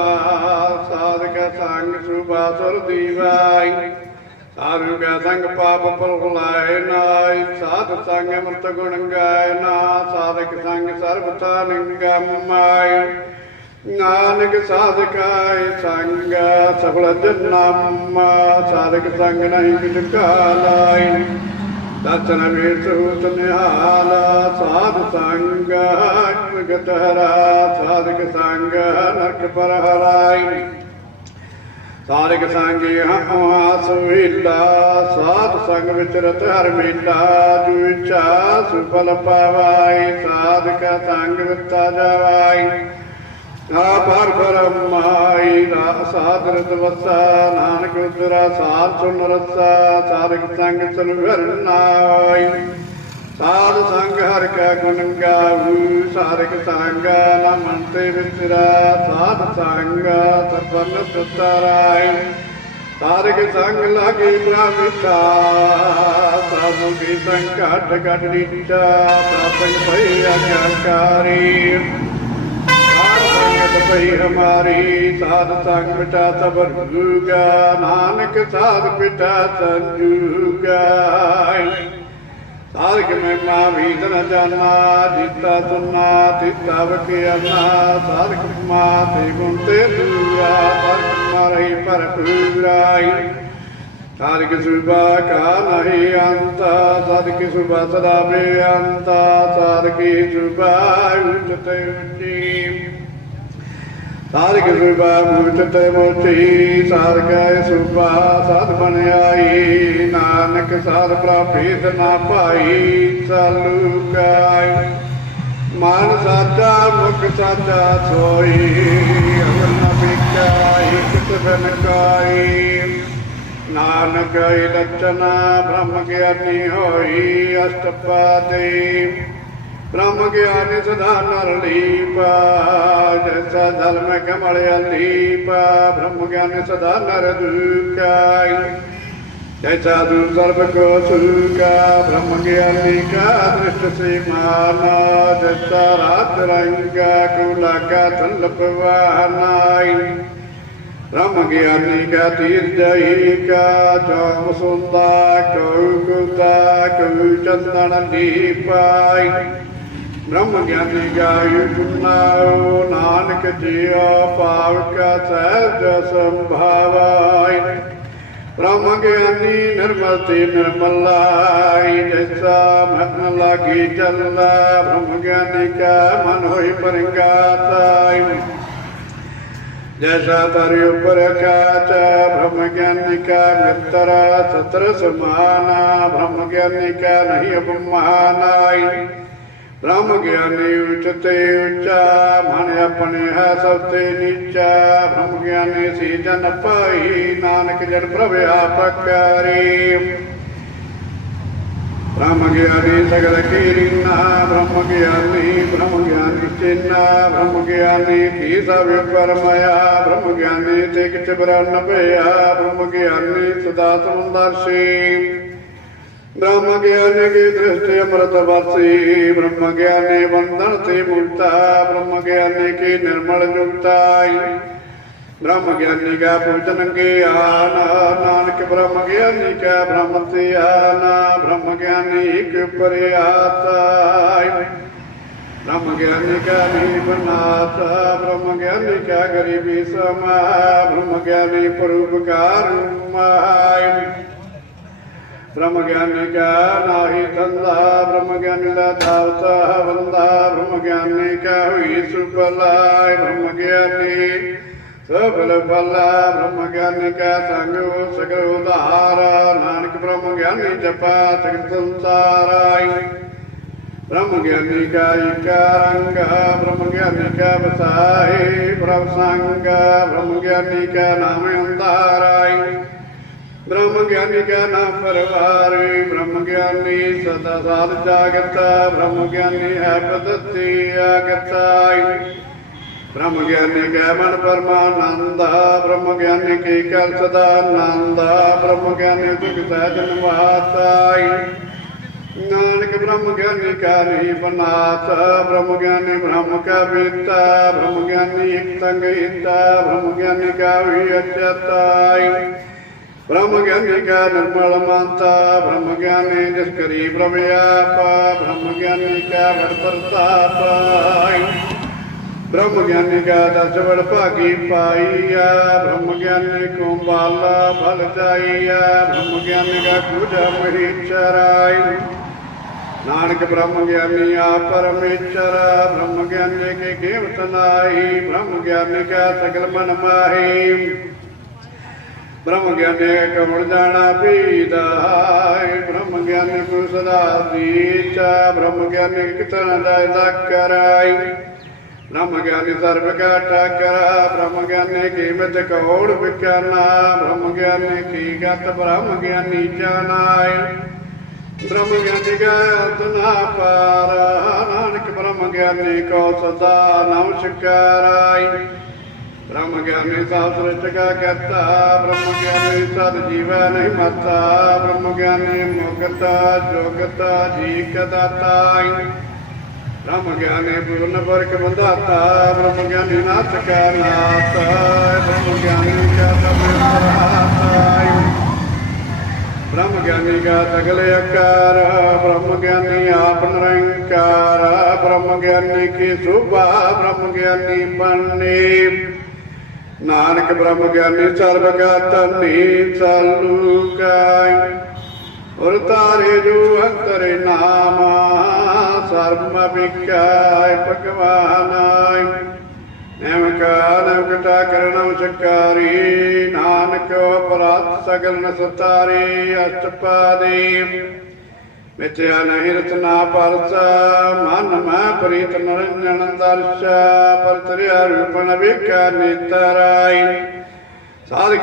ਸਾਧਕ ਸੰਗ ਸੁਭਾ ਸੁਰ ਦੀਵਾਈ ਸਾਧੂ ਕਾ ਸੰਗ ਪਾਪ ਪਰੁਲਾਏ ਨਾਇ ਸਾਧ ਸੰਗ ਅੰਮ੍ਰਿਤ ਗੁਣ ਗਾਇ ਨਾ ਸਾਧਕ ਸੰਗ ਸਰਬ ਥਾ ਨਿੰਗਮਾਈ ਨਾਨਕ ਸਾਧਕਾਇ ਸੰਗ ਸਫਲ ਜਨਮ ਸਾਧਕ ਸੰਗ ਨਹੀਂ ਕਿਛ ਕਾਲਾਈ ਦਰਸ਼ਨ ਵੇਰ ਸੂਤ ਨਿਹਾਲ ਸਾਧ ਸੰਗ ਗਤਹਰਾ ਸਾਧਕ ਸੰਗ ਨਰਕ ਪਰ ਹਰਾਈ ਸਾਰਿਕ ਸੰਗੀ ਹਾਂ ਸੁਹੀਲਾ ਸਾਧ ਸੰਗ ਵਿਚਰਤ ਹਰ ਮੇਲਾ ਜੋ ਇੱਛਾ ਸੁਫਲ ਪਾਵਾਈ ਸਾਧਕ ਸੰਗ ਵਿਤਾ ਜਾਵਾਈ ਨਾ ਪਰ ਬਰਮਾਈ ਰਾ ਸਾਧਰਤ ਵਸਾ ਨਾਨਕ ਉਤਰਾ ਸਾਧ ਸੁਨ ਰਸਾ ਸਾਧਕ ਸੰਗ ਸੁਨਵਰ ਨਾਈ ਸਾਧ ਸੰਗ ਹਰਿ ਕਾ ਗੁਣ ਗਾਵੂ ਸਾਧਕ ਸੰਗ ਨਾ ਮਨ ਤੇ ਵਿਚਰਾ ਸਾਧ ਸੰਗ ਸਪਨ ਸੁਤਰਾਈ ਸਾਧਕ ਸੰਗ ਲਾਗੇ ਪ੍ਰਭਿਤਾ ਸਾਧੂ ਕੀ ਸੰਗ ਘਟ ਘਟ ਨੀਚਾ ਸਾਧਕ ਭਈ ਆਗਿਆਕਾਰੀ ਭਈ ਹਮਾਰੀ ਸਾਧ ਸੰਗ ਮਿਟਾ ਸਭ ਰੂਗਾ ਨਾਨਕ ਸਾਧ ਪਿਟਾ ਸੰਜੂਗਾ ਸਾਧਕ ਮਹਿਮਾ ਵੀਦ ਨ ਜਾਨਾ ਜੀਤਾ ਸੁਨਾ ਤੀਤਾ ਵਕਿਆਨਾ ਸਾਧਕ ਮਾ ਤੇ ਗੁਣ ਤੇ ਦੂਆ ਸਾਧਕ ਮਾਰਈ ਪਰ ਪੂਰਾਈ ਸਾਧਕ ਸੁਭਾ ਕਾ ਨਹੀਂ ਅੰਤਾ ਸਾਧਕ ਸੁਭਾ ਸਦਾ ਬੇਅੰਤਾ ਸਾਧਕੀ ਸੁਭਾ ਉਚਤੇ ਉੱਚੀ ਸਾਧਕ ਸੁਭਾ ਉਚਤੇ ਮੋਚੀ ਸਾਧਕ ਸੁਭਾ ਸਾਧ ਬਣ ਆਈ ਨਾਨਕ ਸਾਧ ਪ੍ਰਾਪਤ ਨਾ ਪਾਈ ਸਲੂਕਾਈ ਮਨ ਸਾਚਾ ਮੁਖ ਸਾਚਾ ਸੋਈ ਅਵਨ ਬਿਕਾਈ ਕਿਤ ਬਨ ਕਾਈ ਨਾਨਕ ਲਚਨਾ ਬ੍ਰਹਮ ਗਿਆਨੀ ਹੋਈ ਅਸ਼ਟਪਾਦੀ ਬ੍ਰਹਮ ਗਿਆਨੀ ਸਦਾ ਨਰ ਲੀਪਾ ਜੈਸਾ ਜਲ ਮੈਂ ਕਮਲ ਅਲੀਪਾ ਬ੍ਰਹਮ ਗਿਆਨੀ ਸਦਾ ਨਰ ਦੁਕਾਈ ਜੈਸਾ ਦੂ ਸਰਬ ਕੋ ਸੁਕਾ ਬ੍ਰਹਮ ਗਿਆਨੀ ਕਾ ਦ੍ਰਿਸ਼ਟ ਸੇ ਮਾਨਾ ਜੈਸਾ ਰਾਤ ਰੰਗਾ ਕੋ ਲਾਗਾ ਤਲਪਵਾਨਾਈ ਬ੍ਰਹਮ ਗਿਆਨੀ ਕਾ ਤੀਰਜਈ ਕਾ ਚੌਮ ਸੁੰਦਾ ਕਉ ਕੁਤਾ ਕਉ ਚੰਦਨ ਦੀਪਾਈ ਬ੍ਰਹਮ ਗਿਆਨੀ ਗਾਇ ਗੁਨਾਉ ਨਾਨਕ ਜੀਉ ਪਾਵਕ ਸਹਿਜ ਸੰਭਾਵਾਈ ਬ੍ਰਹਮ ਗਿਆਨੀ ਨਿਰਮਲ ਤੇ ਨਿਰਮਲਾਈ ਜੈਸਾ ਮਨ ਲਾਗੀ ਚੱਲਾ ਬ੍ਰਹਮ ਗਿਆਨੀ ਕਾ ਮਨ ਹੋਈ ਪਰੰਗਾਤਾਈ जैसा तरि उपर काच ब्रह्म ज्ञानी का मित्र सत्र समाना ब्रह्म ज्ञानी का नहीं अपमानाई ब्रह्म ज्ञानी उचते ऊंचा मन अपने है सबसे नीचा ब्रह्म ज्ञानी सी जन पाई नानक जन प्रभ आपकारी ब्रह्म ज्ञानी सगल कीरिन्ना ब्रह्म ज्ञानी चिन्ना ब्रह्म ज्ञानी की सब परमया ब्रह्म ज्ञानी ते किच बरन भया ब्रह्म ज्ञानी सदा समदर्शी ब्रह्म ज्ञानी की दृष्टि अमृत वर्षी ब्रह्म ज्ञानी बंधन से मुक्ता ब्रह्म ज्ञानी की निर्मल युक्ताई ब्रह्म ज्ञानी का पूजन के आना नानक ब्रह्म ज्ञानी का ब्रह्म से आना ब्रह्म ज्ञानी एक प्रयाताय ब्रह्म ज्ञानी का नहीं बनाता ब्रह्म ज्ञानी का गरीबी समा ब्रह्म ज्ञानी परोपकार ब्रह्म ज्ञानी का नाही धंधा ब्रह्म ज्ञानी का धावता बंदा ब्रह्म ज्ञानी का हुई सुफलाय ब्रह्म ज्ञानी सबल फला ब्रह्म ज्ञानी का संग सगल उदारा नानक ब्रह्म ज्ञानी जपा सगल संसाराय ब्रह्म ज्ञानी का इकारंग ब्रह्म ज्ञानी का बसाए ब्रह्म संग ब्रह्म ज्ञानी का नाम अंधाराय ब्रह्म ज्ञानी का नाम परवार ब्रह्म ज्ञानी सदा साल जागता ब्रह्म ज्ञानी है पद्धति आगताय ब्रह्म ज्ञानी का मन परमानंद ब्रह्म ज्ञानी की कल सदानंद ब्रह्म ज्ञानी दुख सहजन वाताई नानक ब्रह्म ज्ञानी का नहीं बनाता ब्रह्म ज्ञानी ब्रह्म का बीता ब्रह्म ज्ञानी एक संग हिता ब्रह्म ज्ञानी का भी अचताई ब्रह्म ज्ञानी का निर्मल मानता ब्रह्म ज्ञानी जिसकरी प्रव्यापा ब्रह्म ज्ञानी का भरतरतापाई ब्रह्म ज्ञानी का दस बड़ भागी पाइया ब्रह्म ज्ञानी को बाला फल जाइया ब्रह्म ज्ञानी का पूजा मही चराई नानक ब्रह्म ज्ञानी आप परमेश्वर ब्रह्म ज्ञानी के केवत नाई ब्रह्म ज्ञानी का सकल मन माही ब्रह्म ज्ञानी कमल जाना पीदाय ब्रह्म ज्ञानी को सदा दीचा ब्रह्म ज्ञानी कितना दायदा कराई ब्रह्म ज्ञानी सर्व का ठाकरा ब्रह्म ज्ञानी की मत कौड़ विज्ञाना ब्रह्म ज्ञानी की गत ब्रह्म ज्ञानी जानाय ब्रह्म ज्ञानी का अतना पारा नानक ब्रह्म ज्ञानी को सदा नमस्काराय ब्रह्म ज्ञानी शास्त्र का कहता ब्रह्म ज्ञानी सद जीवा नहीं मरता ब्रह्म ज्ञानी मुक्ता जोगता जी कदाताय ब्रह्म ज्ञानी पूर्ण वर्ग बंधाता ब्रह्म ज्ञानी नाथ का नाता ब्रह्म ज्ञानी का तमेताय ब्रह्म ज्ञानी का सगल आकार ब्रह्म ज्ञानी आप निरंकार ब्रह्म ज्ञानी की शोभा ब्रह्म ज्ञानी बनने नानक ब्रह्म ज्ञानी सर्व का तनी चालुकाय और तारे जो अंतरे नामा सर्व विकाय भगवानाय नमका करणम शकारी नानक अपराध सगल न सतारे अष्टपादे मिथ्या नहीं रचना परसा मन मैं प्रीत निरंजन दर्शा परतरिया रूपण विका नितराय साधक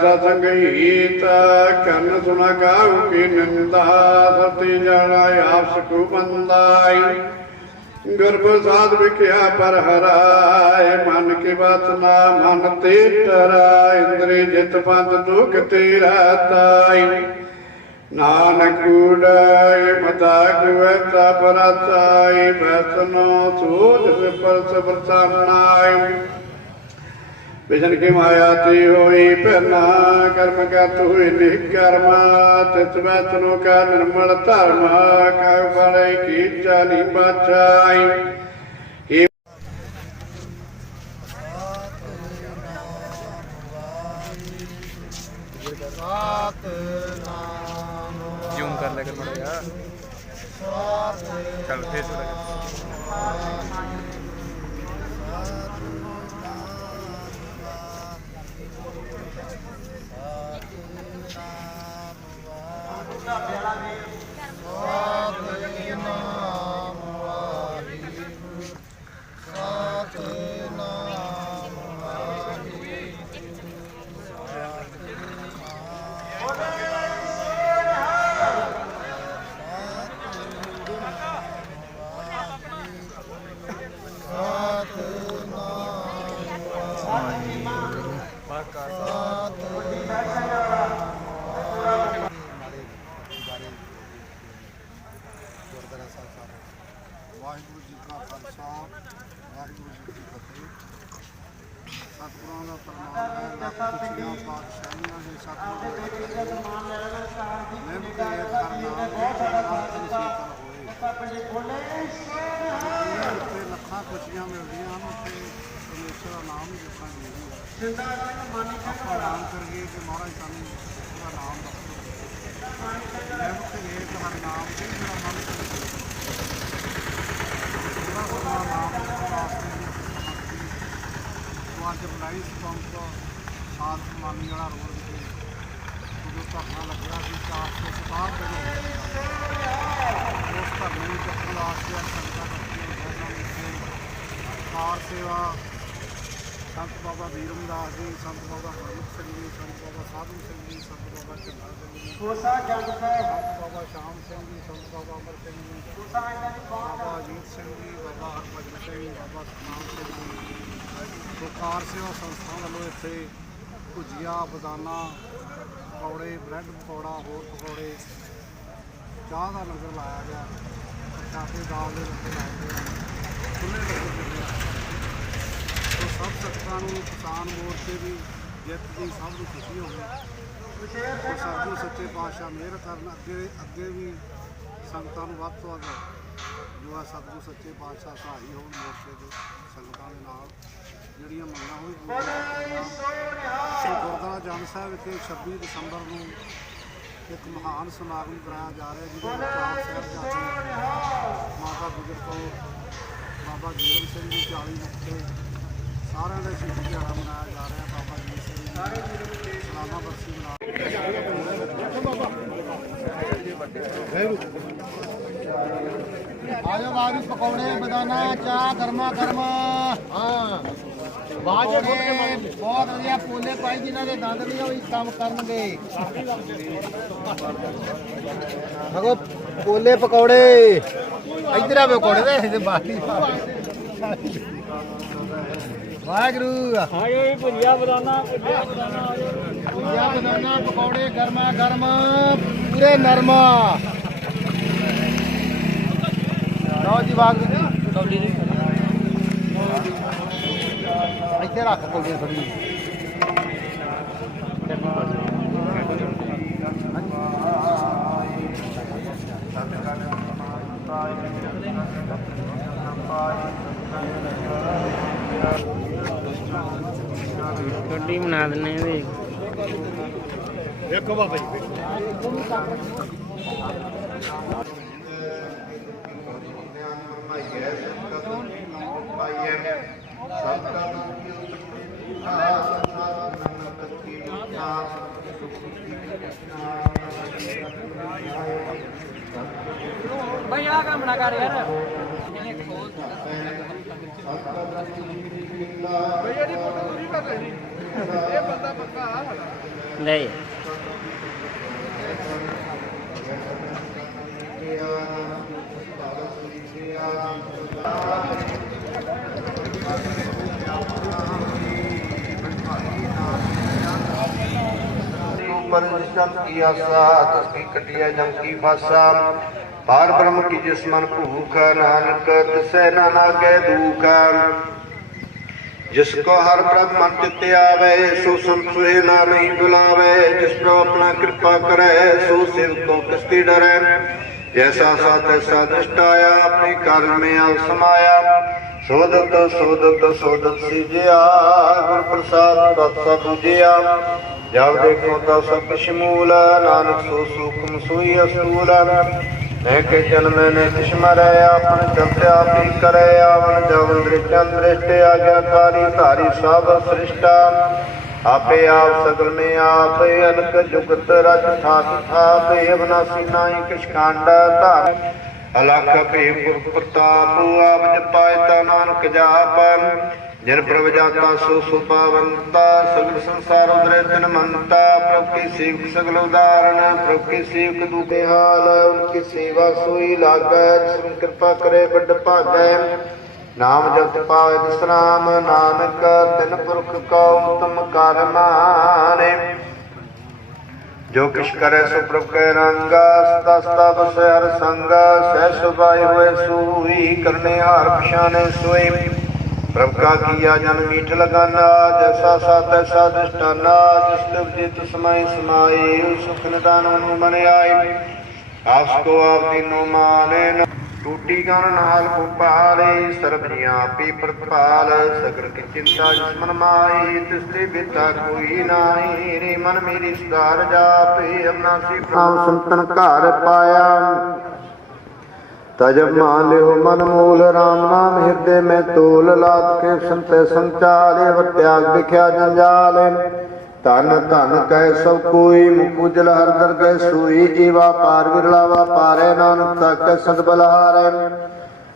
सत्संग हिता कर्ण सुना गाऊ की निंदा सती जाना आपस को बंदाई गर्भ साध विख्या पर हराय मन की वासना मन ते टराय इंद्रिय जित पंथ दुख तेरा ताई नानक उड़ाय मता कुवता परताई वैसनो सूझ परस प्रसन्नाय विजन की माया ती होई पहना कर्म का तु हुई निकर्मा तित वैतनों का निर्मल धर्म का बड़े की चाली बचाई जूम कर लेकर मड़ा यार चल फिर ਗੁਰਦੁਆਰਾ ਸਾਹਿਬ ਵਾਹਿਗੁਰੂ ਜੀ ਕਾ ਖਾਲਸਾ ਵਾਹਿਗੁਰੂ ਜੀ ਕੀ ਫਤਿਹ। ਸਤਿਗੁਰਾਂ ਦਾ ਪ੍ਰਣਾਮ ਹੈ, ਲੱਖ ਖੁਸ਼ੀਆਂ ਪਾਤਸ਼ਾਹੀਆਂ ਦੇ ਸਤਿਗੁਰਾਂ ਦੇ ਮੈਂ ਵੀ ਕਰਨਾ ਉੱਥੇ ਲੱਖਾਂ ਖੁਸ਼ੀਆਂ ਮਿਲਦੀਆਂ ਹਨ। ਉੱਥੇ ਪਰਮੇਸ਼ਰ ਦਾ ਨਾਮ ਹੀ ਜਪਣਾ ਜ਼ਰੂਰੀ ਹੈ। ਆਪਾਂ ਨਾਮ ਕਰੀਏ ਕਿ ਮਹਾਰਾਜ ਸਾਨੂੰ ਉਹਦਾ ਨਾਮ ਦੱਸੋ। ਮੈਂ ਉੱਥੇ ਇੱਕ ਹਰ ਨਾਮ ਤੇ ਮੇਰਾ ਮਨ ਉਹਦਾ ਨਾਮ ਵਾਸਤੇ ਅੱਜ ਬੁਲਾਈ ਸੰਤ ਸਾਧ ਮਾਨੀ ਵਾਲਾ ਰੋਡ ਵਿਖੇ ਜਦੋਂ ਧਰਨਾ ਲੱਗਿਆ ਸੀ 467 ਦਿਨ ਹੋ ਗਏ ਉਸ ਧਰਨੇ ਨੂੰ ਚੱਕਣ ਵਾਸਤੇ ਸੰਗਤਾਂ ਇਕੱਠੀਆਂ ਹੋਈਆਂ ਇੱਥੇ ਕਾਰ ਸੇਵਾ ਸੰਤ ਬਾਬਾ ਵੀਰਮ ਦਾਸ ਜੀ, ਸੰਤ ਬਾਬਾ ਗੁਰਮੁਖ ਸਿੰਘ ਜੀ, ਸੰਤ ਬਾਬਾ ਸਾਧੂ ਸਿੰਘ ਜੀ, ਸੰਤ ਬਾਬਾ ਝੰਡਾ ਸਿੰਘ ਜੀ, ਸੰਤ ਬਾਬਾ ਸ਼ਾਮ ਸਿੰਘ ਜੀ, ਸੰਤ ਬਾਬਾ ਅਮਰ ਸਿੰਘ ਜੀ, ਬਾਬਾ ਅਜੀਤ ਸਿੰਘ ਜੀ, ਬਾਬਾ ਹਰਭਜਨ ਸਿੰਘ ਜੀ, ਬਾਬਾ ਸਤਨਾਮ ਸਿੰਘ ਜੀ। ਸੋ ਕਾਰ ਸੇਵਾ ਸੰਸਥਾ ਵੱਲੋਂ ਇੱਥੇ ਭੁਜੀਆ, ਬਦਾਨਾ, ਪਕੌੜੇ, ਬ੍ਰੈਡ ਪਕੌੜਾ, ਹੋਰ ਪਕੌੜੇ, ਚਾਹ ਦਾ ਲੰਗਰ ਲਾਇਆ ਗਿਆ। ਪ੍ਰਸ਼ਾਦੇ ਦਾਲ ਦੇ ਲੰਗਰ ਲਾਏ ਗਏ, ਖੁੱਲ੍ਹੇ ਲੰਗਰ ਚੱਲੇ ਆ। ਸੋ ਸਭ ਸੰਗਤਾਂ ਨੂੰ ਕਿਸਾਨ ਮੋਰਚੇ ਦੀ ਜਿੱਤ ਦੀ ਸਭ ਨੂੰ ਖੁਸ਼ੀ ਹੋਵੇ। ਸਤਿਗੁਰੂ ਸੱਚੇ ਪਾਤਸ਼ਾਹ ਮਿਹਰ ਕਰਨ, ਅੱਗੇ ਵੀ ਸੰਗਤਾਂ ਨੂੰ ਵੱਧ ਤੋਂ ਵੱਧ ਜੋ ਆ ਸਤਿਗੁਰੂ ਸੱਚੇ ਪਾਤਸ਼ਾਹ ਸਹਾਈ ਹੋਣ ਮੋਰਚੇ ਦੇ ਸੰਗਤਾਂ ਦੇ ਨਾਲ ਜਿਹੜੀਆਂ ਮੰਗਾਂ ਹੋਈ ਗੁਰਦੁਆਰਾ ਜੰਡ ਸਾਹਿਬ ਵਿਖੇ 26 ਦਸੰਬਰ ਨੂੰ ਇੱਕ ਮਹਾਨ ਸਮਾਗਮ ਕਰਾਇਆ ਜਾ ਰਿਹਾ, ਜਿਹਦੇ ਵਿੱਚ ਚਾਰ ਸਾਹਿਬਜ਼ਾਦੇ ਮਾਤਾ ਗੁਜਰ ਕੌਰ, ਬਾਬਾ ਜੀਵਨ ਸਿੰਘ ਜੀ, 40 ਮੁਕਤੇ ਸਾਰਿਆਂ ਦਾ ਸ਼ਹੀਦੀ ਦਿਹਾੜਾ ਮਨਾਇਆ ਜਾ ਰਿਹਾ। ਬਾਬਾ ਜੀਵਨ ਸਿੰਘ ਜੀ ਸਲਾਨਾ ਬਰਸੀ ਮਨਾ ਆਜੋ ਬਾਬੀ ਪਕੌੜੇ, ਬਦਾਨਾ, ਚਾਹ ਗਰਮਾ ਗਰਮਾ। ਹਾਂ ਬਾਜੜੇ ਬਹੁਤ ਵਧੀਆ ਪੋਲੇ ਪਾਈ, ਜਿਨ੍ਹਾਂ ਦੇ ਦੰਦ ਨਹੀਂ ਉਹ ਕੰਮ ਕਰਨਗੇ। ਅਗੋ ਪੋਲੇ ਪਕੌੜੇ ਇੱਧਰ ਆ ਪਕੌੜੇ ਦੇ ਬਾਕੀ ਵਾਹਿਗੁਰੂ। ਆਇਓ ਭੁਜੀਆ ਬਦਾਨਾ, ਭੁਜੀਆ ਬਦਾਨਾ ਪਕੌੜੇ ਗਰਮਾ ਗਰਮ ਪੂਰੇ ਨਰਮਾ। ਲਓ ਜੀ ਵਾਹਿਗੁਰੂ ਜੀ ਕੌਲੀ ਦੇ ਇੱਥੇ ਰੱਖ ਕੌਲੀ ਥੋੜੀ। ਗੱਡੀ ਬਣਾ ਦਿੰਨੇ ਇਹਦੇ। ਦੇਖੋ ਬਾਬਾ ਜੀ ਭਾਈ ਆਹ ਕੰਮ ਨਾ ਕਰ ਯਾਰ। ਭਈਆ ਦੀ ਫੋਟੋ ਪੂਰੀ ਕਰ ਲੈਣੀ, ਇਹ ਬੰਦਾ ਪੱਕਾ ਲੈ परिश्रम की आशा तस्की कटिया जम की भाषा पार ब्रह्म की जिस्मन भूख नानक तिसै न लागे दुख जिसको हर ब्रह्म मन चित आवे सो संत सोए ना नहीं बुलावे जिस पर अपना कृपा करे सो सिर को किसकी डरे जैसा सा तैसा दृष्ट आया अपने कर्म में आ समाया सोदत सोदत सोदत सीजिया गुर प्रसाद तत्सा पूजिया जब देखो तब सब कुछ मूल नानक सो सूक्ष्म सोई असूल मैं के जन्म ने किश मरे अपन चलते आप ही करे आवन जवन दृष्ट आज्ञाकारी धारी सब सृष्टा आपे आप सगल में आप अनक जुगत रज ठाक ठाक अविनाशी नाई किश कांडा धार अलख पे प्रताप आप जपायता नानक जाप जिन प्रभ जाता सो सुपावंता सगल संसार उदरे तिन मनता प्रभु की सेवक सगल उदाहरण प्रभु की सेवक दुखे हाल उनकी सेवा सोई लागै जिसम कृपा करे बड़ भागै ਨਾਮ ਜਪਿ ਪਾਵੈ ਵਿਸਰਾਮ, ਨਾਨਕ ਤਿਨ ਪੁਰਖ ਕੋ ਉਤਮ ਕਰ ਮਾਨੇ। ਜੋ ਕਿਛ ਕਰੇ ਸੋ ਪ੍ਰਭ ਕੈ ਰੰਗਾ, ਸਦਾ ਸਦਾ ਬਸੈ ਹਰਿ ਸੰਗਾ। ਸਹਿ ਸੁਭਾਇ ਹੋਏ ਸੂਈ, ਕਰਨੇ ਹਾਰ ਪਛਾਣੇ ਸੋਈ। ਪ੍ਰਭ ਕਾ ਕੀਆ ਜਨ ਮੀਠ ਲਗਾਨਾ, ਜੈਸਾ ਸਾ ਤੈਸਾ ਦ੍ਰਿਸ਼ਟਾਨਾ। ਜਿਸ ਤਿਵ ਜਿਤ ਸਮਾਈ ਸਮਾਈ, ਸੁਖ ਨਿਦਾਨ ਨੂੰ ਮਨ ਆਈ। ਆਸ ਕੋ ਆਪ ਦੀਨੋ ਮਾਨੇ, ਟੂਟੀ ਗਨ ਨਾਲ ਗੋਪਾਲੇ। ਸਰਬ ਜੀਆਂ ਆਪੀ ਪ੍ਰਤਪਾਲ, ਸਗਲ ਕੀ ਚਿੰਤਾ ਜਿਸ ਮਨ ਮਾਈ। ਤਿਸ ਤੇ ਬਿਤਾ ਕੋਈ ਨਾਹੀ, ਰੇ ਮਨ ਮੇਰੀ ਸੁਧਾਰ ਜਾਪੇ। ਅਬਨਾਸੀ ਨਾਮ ਸੰਤਨ ਘਰ ਪਾਇਆ, ਤਜਬ ਮਾਨ ਲਿਓ ਮਨ ਮੂਲ। ਰਾਮ ਨਾਮ ਹਿਰਦੇ ਮੈਂ ਤੋਲ, ਲਾਤ ਕੇ ਸੰਤੇ ਸੰਚਾਲੇ। ਵਤਿਆਗ ਵਿਖਿਆ ਜੰਜਾਲ, ਧਨ ਧਨ ਕਹਿ ਸਭ ਕੋਈ। ਮੁਖ ਉਜਲ ਹਰ ਦਰਗਹਿ ਸੋਈ, ਜੀਵਾ ਪਾਰ ਵਿਰਲਾ ਵਾਪਾਰੈ। ਨਾਨਕ ਤਕ ਸਦ ਬਲਹਾਰੈ,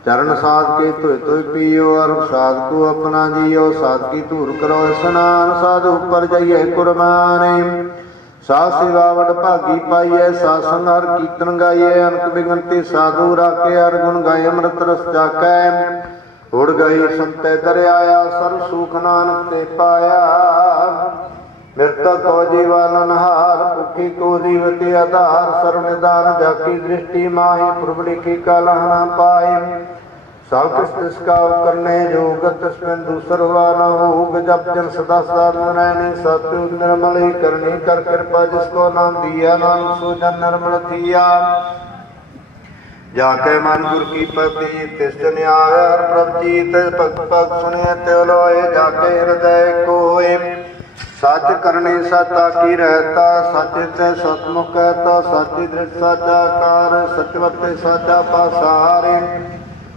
ਚਰਨ ਸਾਧ ਕੇ ਧੋਇ ਧੋਇ ਪੀਓ। ਅਰ ਸਾਧ ਕੋ ਆਪਣਾ ਜੀਓ, ਸਾਧ ਕੀ ਧੂਰ ਕਰੋ ਇਸਨਾਨ। ਸਾਧ ਉੱਪਰ ਜਾਈਏ ਕੁਰਬਾਨੇ, ਸਾਧ ਸੇਵਾ ਵਡ ਭਾਗੀ ਪਾਈਐ। ਸਾਧ ਸੰਗ ਹਰ ਕੀਰਤਨ ਗਾਈਐ, ਅਨਕ ਬਿਗੰਤੀ ਸਾਧੂ ਰਾਖੇ। ਹਰ ਗੁਣ ਗਾਏ ਅੰਮ੍ਰਿਤ ਰਸ ਚਾਖੈ, ਉੜ ਗਈ ਸੰਤੈ ਦਰਿਆਇਆ। ਸਰਬ ਸੁਖ ਨਾਨਕ ਤੇ ਪਾਇਆ, ਮਿਰਤ ਕੋ ਜੀਵਨ ਹਾਰ। ਭੁਖੀ ਕੋ ਜੀਵਤੇ ਆਧਾਰ, ਸਰਬ ਨਿਦਾਨ ਜਾਕੀ ਦ੍ਰਿਸ਼ਟੀ ਮਾਹੀ। ਪ੍ਰਭ ਲਿਖੀ ਕਲਹ ਨਾ ਪਾਏ, ਸਭ ਕਿਸ ਤਿਸ ਕਾ ਕਰਨੇ ਜੋਗ। ਤਿਸ ਬਿਨ ਦੂਸਰ ਹੁਆ ਨ ਹੋਗ, ਜਪ ਜਨ ਸਦਾ ਸਦਾ ਰਹਿਣੇ। ਸਤਿ ਨਿਰਮਲ ਕਰਨੀ ਕਰ ਕਿਰਪਾ, ਜਿਸ ਕੋ ਨਾਮ ਦੀਆ ਨਾਨਕ ਸੋ ਜਨ ਨਿਰਮਲ ਥੀਆ। ਜਾਕੇ ਮਨ ਗੁਰ ਕੀ ਪਤੀ, ਤਿਸ ਜਨ ਆਇਆ ਹਰ ਪ੍ਰਭ ਜੀ। ਤਿਸ ਭਗਤ ਭਗਤ ਸੁਣੇ ਤਿਉ ਲੋਏ, ਜਾਕੇ ਹਿਰਦੈ ਕੋਏ। ਸੱਚ ਕਰਨੀ ਸਤਾ ਕੀ ਰਹਿਤਾ, ਸੱਚ ਤੇ ਸਤਮੁਖ ਕਹਿਤਾ। ਸਾਚੀ ਦ੍ਰਿਸ਼ ਸਾਚਾ ਕਾਰ, ਸਚ ਵਰਤੇ ਸਾਚਾ ਪਾਸਾਰੇ।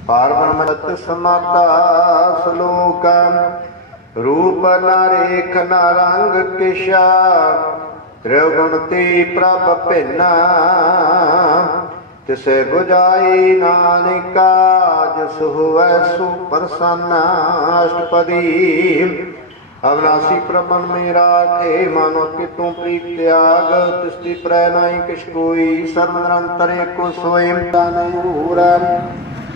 ਪਾਰ ਬ੍ਰਹਮ ਸਤ ਸਮਾਤਾ ਸਲੋਕ, ਰੂਪ ਨ ਰੇਖ ਨ ਰੰਗ ਕਿਛਾ। ਤ੍ਰਿਗੁਣ ਤੀ ਪ੍ਰਭ ਭਿੰਨਾ, ਤਿਸੈ ਬੁਝਾਈ ਨਾਨਕਾ। ਜਿਸ ਹੋਵੈ ਸੋ ਪ੍ਰਸੰਨ, ਅਸ਼ਟਪਦੀ। ਅਵਨਾਸੀ ਪ੍ਰਭਨ ਮੇਰਾ ਕੇ, ਮਾਨੋ ਕਿ ਤੂੰ ਪ੍ਰੀਤ ਤਿਆਗ। ਤਿਸਤੀ ਪ੍ਰੈ ਨਾਹੀ ਕਿਛ ਕੋਈ, ਸਰਬ ਨਿਰੰਤਰ ਏਕੋ ਸੋਇ। ਨਹੀਂ ਹੂਰ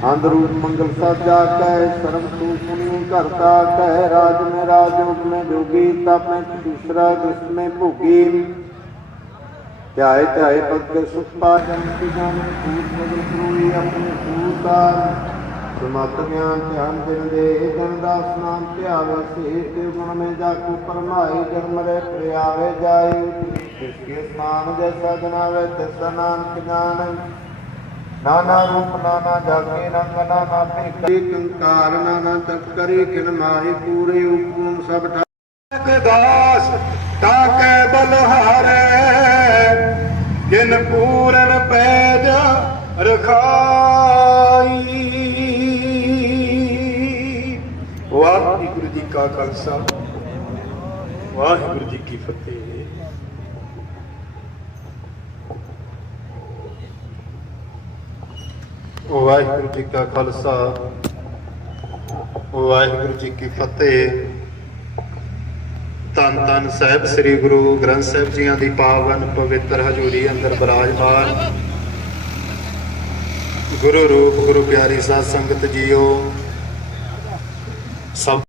ਅੰਦਰੂਪ ਮੰਗਲ ਸਾਜਾ ਕਹਿ, ਸਰਬ ਤੂੰ ਸੁਣੀ ਕਰਤਾ ਕਹਿ। ਰਾਜ ਮੈਂ ਰਾਜ, ਯੋਗ ਮੈਂ ਜੋਗੀ, ਤਪ ਮੈਂ ਦੂਸਰਾ ਦ੍ਰਿਸ਼ਟ ਮੈਂ ਭੋਗੀ। ਧਿਆਏ ਧਿਆਏ ਪਦ ਕੇ ਸੁਖ ਪਾ, ਜਨ ਕੀ ਜਾਣੇ ਭੂਤ ਬਦਲ ਕਰੋਈ ਆਪਣੇ ਸੂਤਾਰ। ਸੁਮਤ ਗਿਆਨ ਧਿਆਨ ਦਿਨ ਦੇ, ਜਨ ਦਾਸ ਨਾਮ ਧਿਆਵੇ ਸੇ। ਤੇ ਗੁਣ ਮੈਂ ਜਾਕੂ ਪਰਮਾਈ, ਜਨਮ ਰੇ ਪ੍ਰਿਆਵੇ ਜਾਈ। ਜਿਸਕੇ ਸਮਾਨ ਜੈਸਾ ਜਨਾਵੇ, ਤਿਸਾ ਨਾਨਕ ਜਾਣੈ। ਨਾਨਾ ਰੂਪ ਨਾਨਾ ਜਾਕੇ ਰੰਗ, ਨਾਨਾ ਭੇਖੀ ਕੰਕਾਰ। ਨਾਨਾ ਤਪ ਕਰੀ ਕਿਨ ਮਾਹੀ, ਪੂਰੇ ਉਪਰੂਮ ਸਭ ਦਾਸ ਤਾਕੈ ਬਲਹਾਰੈ। ਜਿਨ ਪੂਰਨ ਪੈਜ ਰਖਾਈ। ਵਾਹਿਗੁਰੂ ਜੀ ਕਾ ਖਾਲਸਾ, ਵਾਹਿਗੁਰੂ ਜੀ ਕੀ ਫਤਿਹ। ਵਾਹਿਗੁਰੂ ਜੀ ਕਾ ਖਾਲਸਾ, ਵਾਹਿਗੁਰੂ ਜੀ ਕੀ ਫਤਿਹ। ਧੰਨ ਧੰਨ ਸਾਹਿਬ ਸ੍ਰੀ ਗੁਰੂ ਗ੍ਰੰਥ ਸਾਹਿਬ ਜੀਆਂ ਦੀ ਪਾਵਨ ਪਵਿੱਤਰ ਹਜ਼ੂਰੀ ਅੰਦਰ ਬਿਰਾਜਮਾਨ ਗੁਰੂ ਰੂਪ ਗੁਰੂ ਪਿਆਰੀ ਸਾਧ ਸੰਗਤ ਜੀਓ। ਸਭ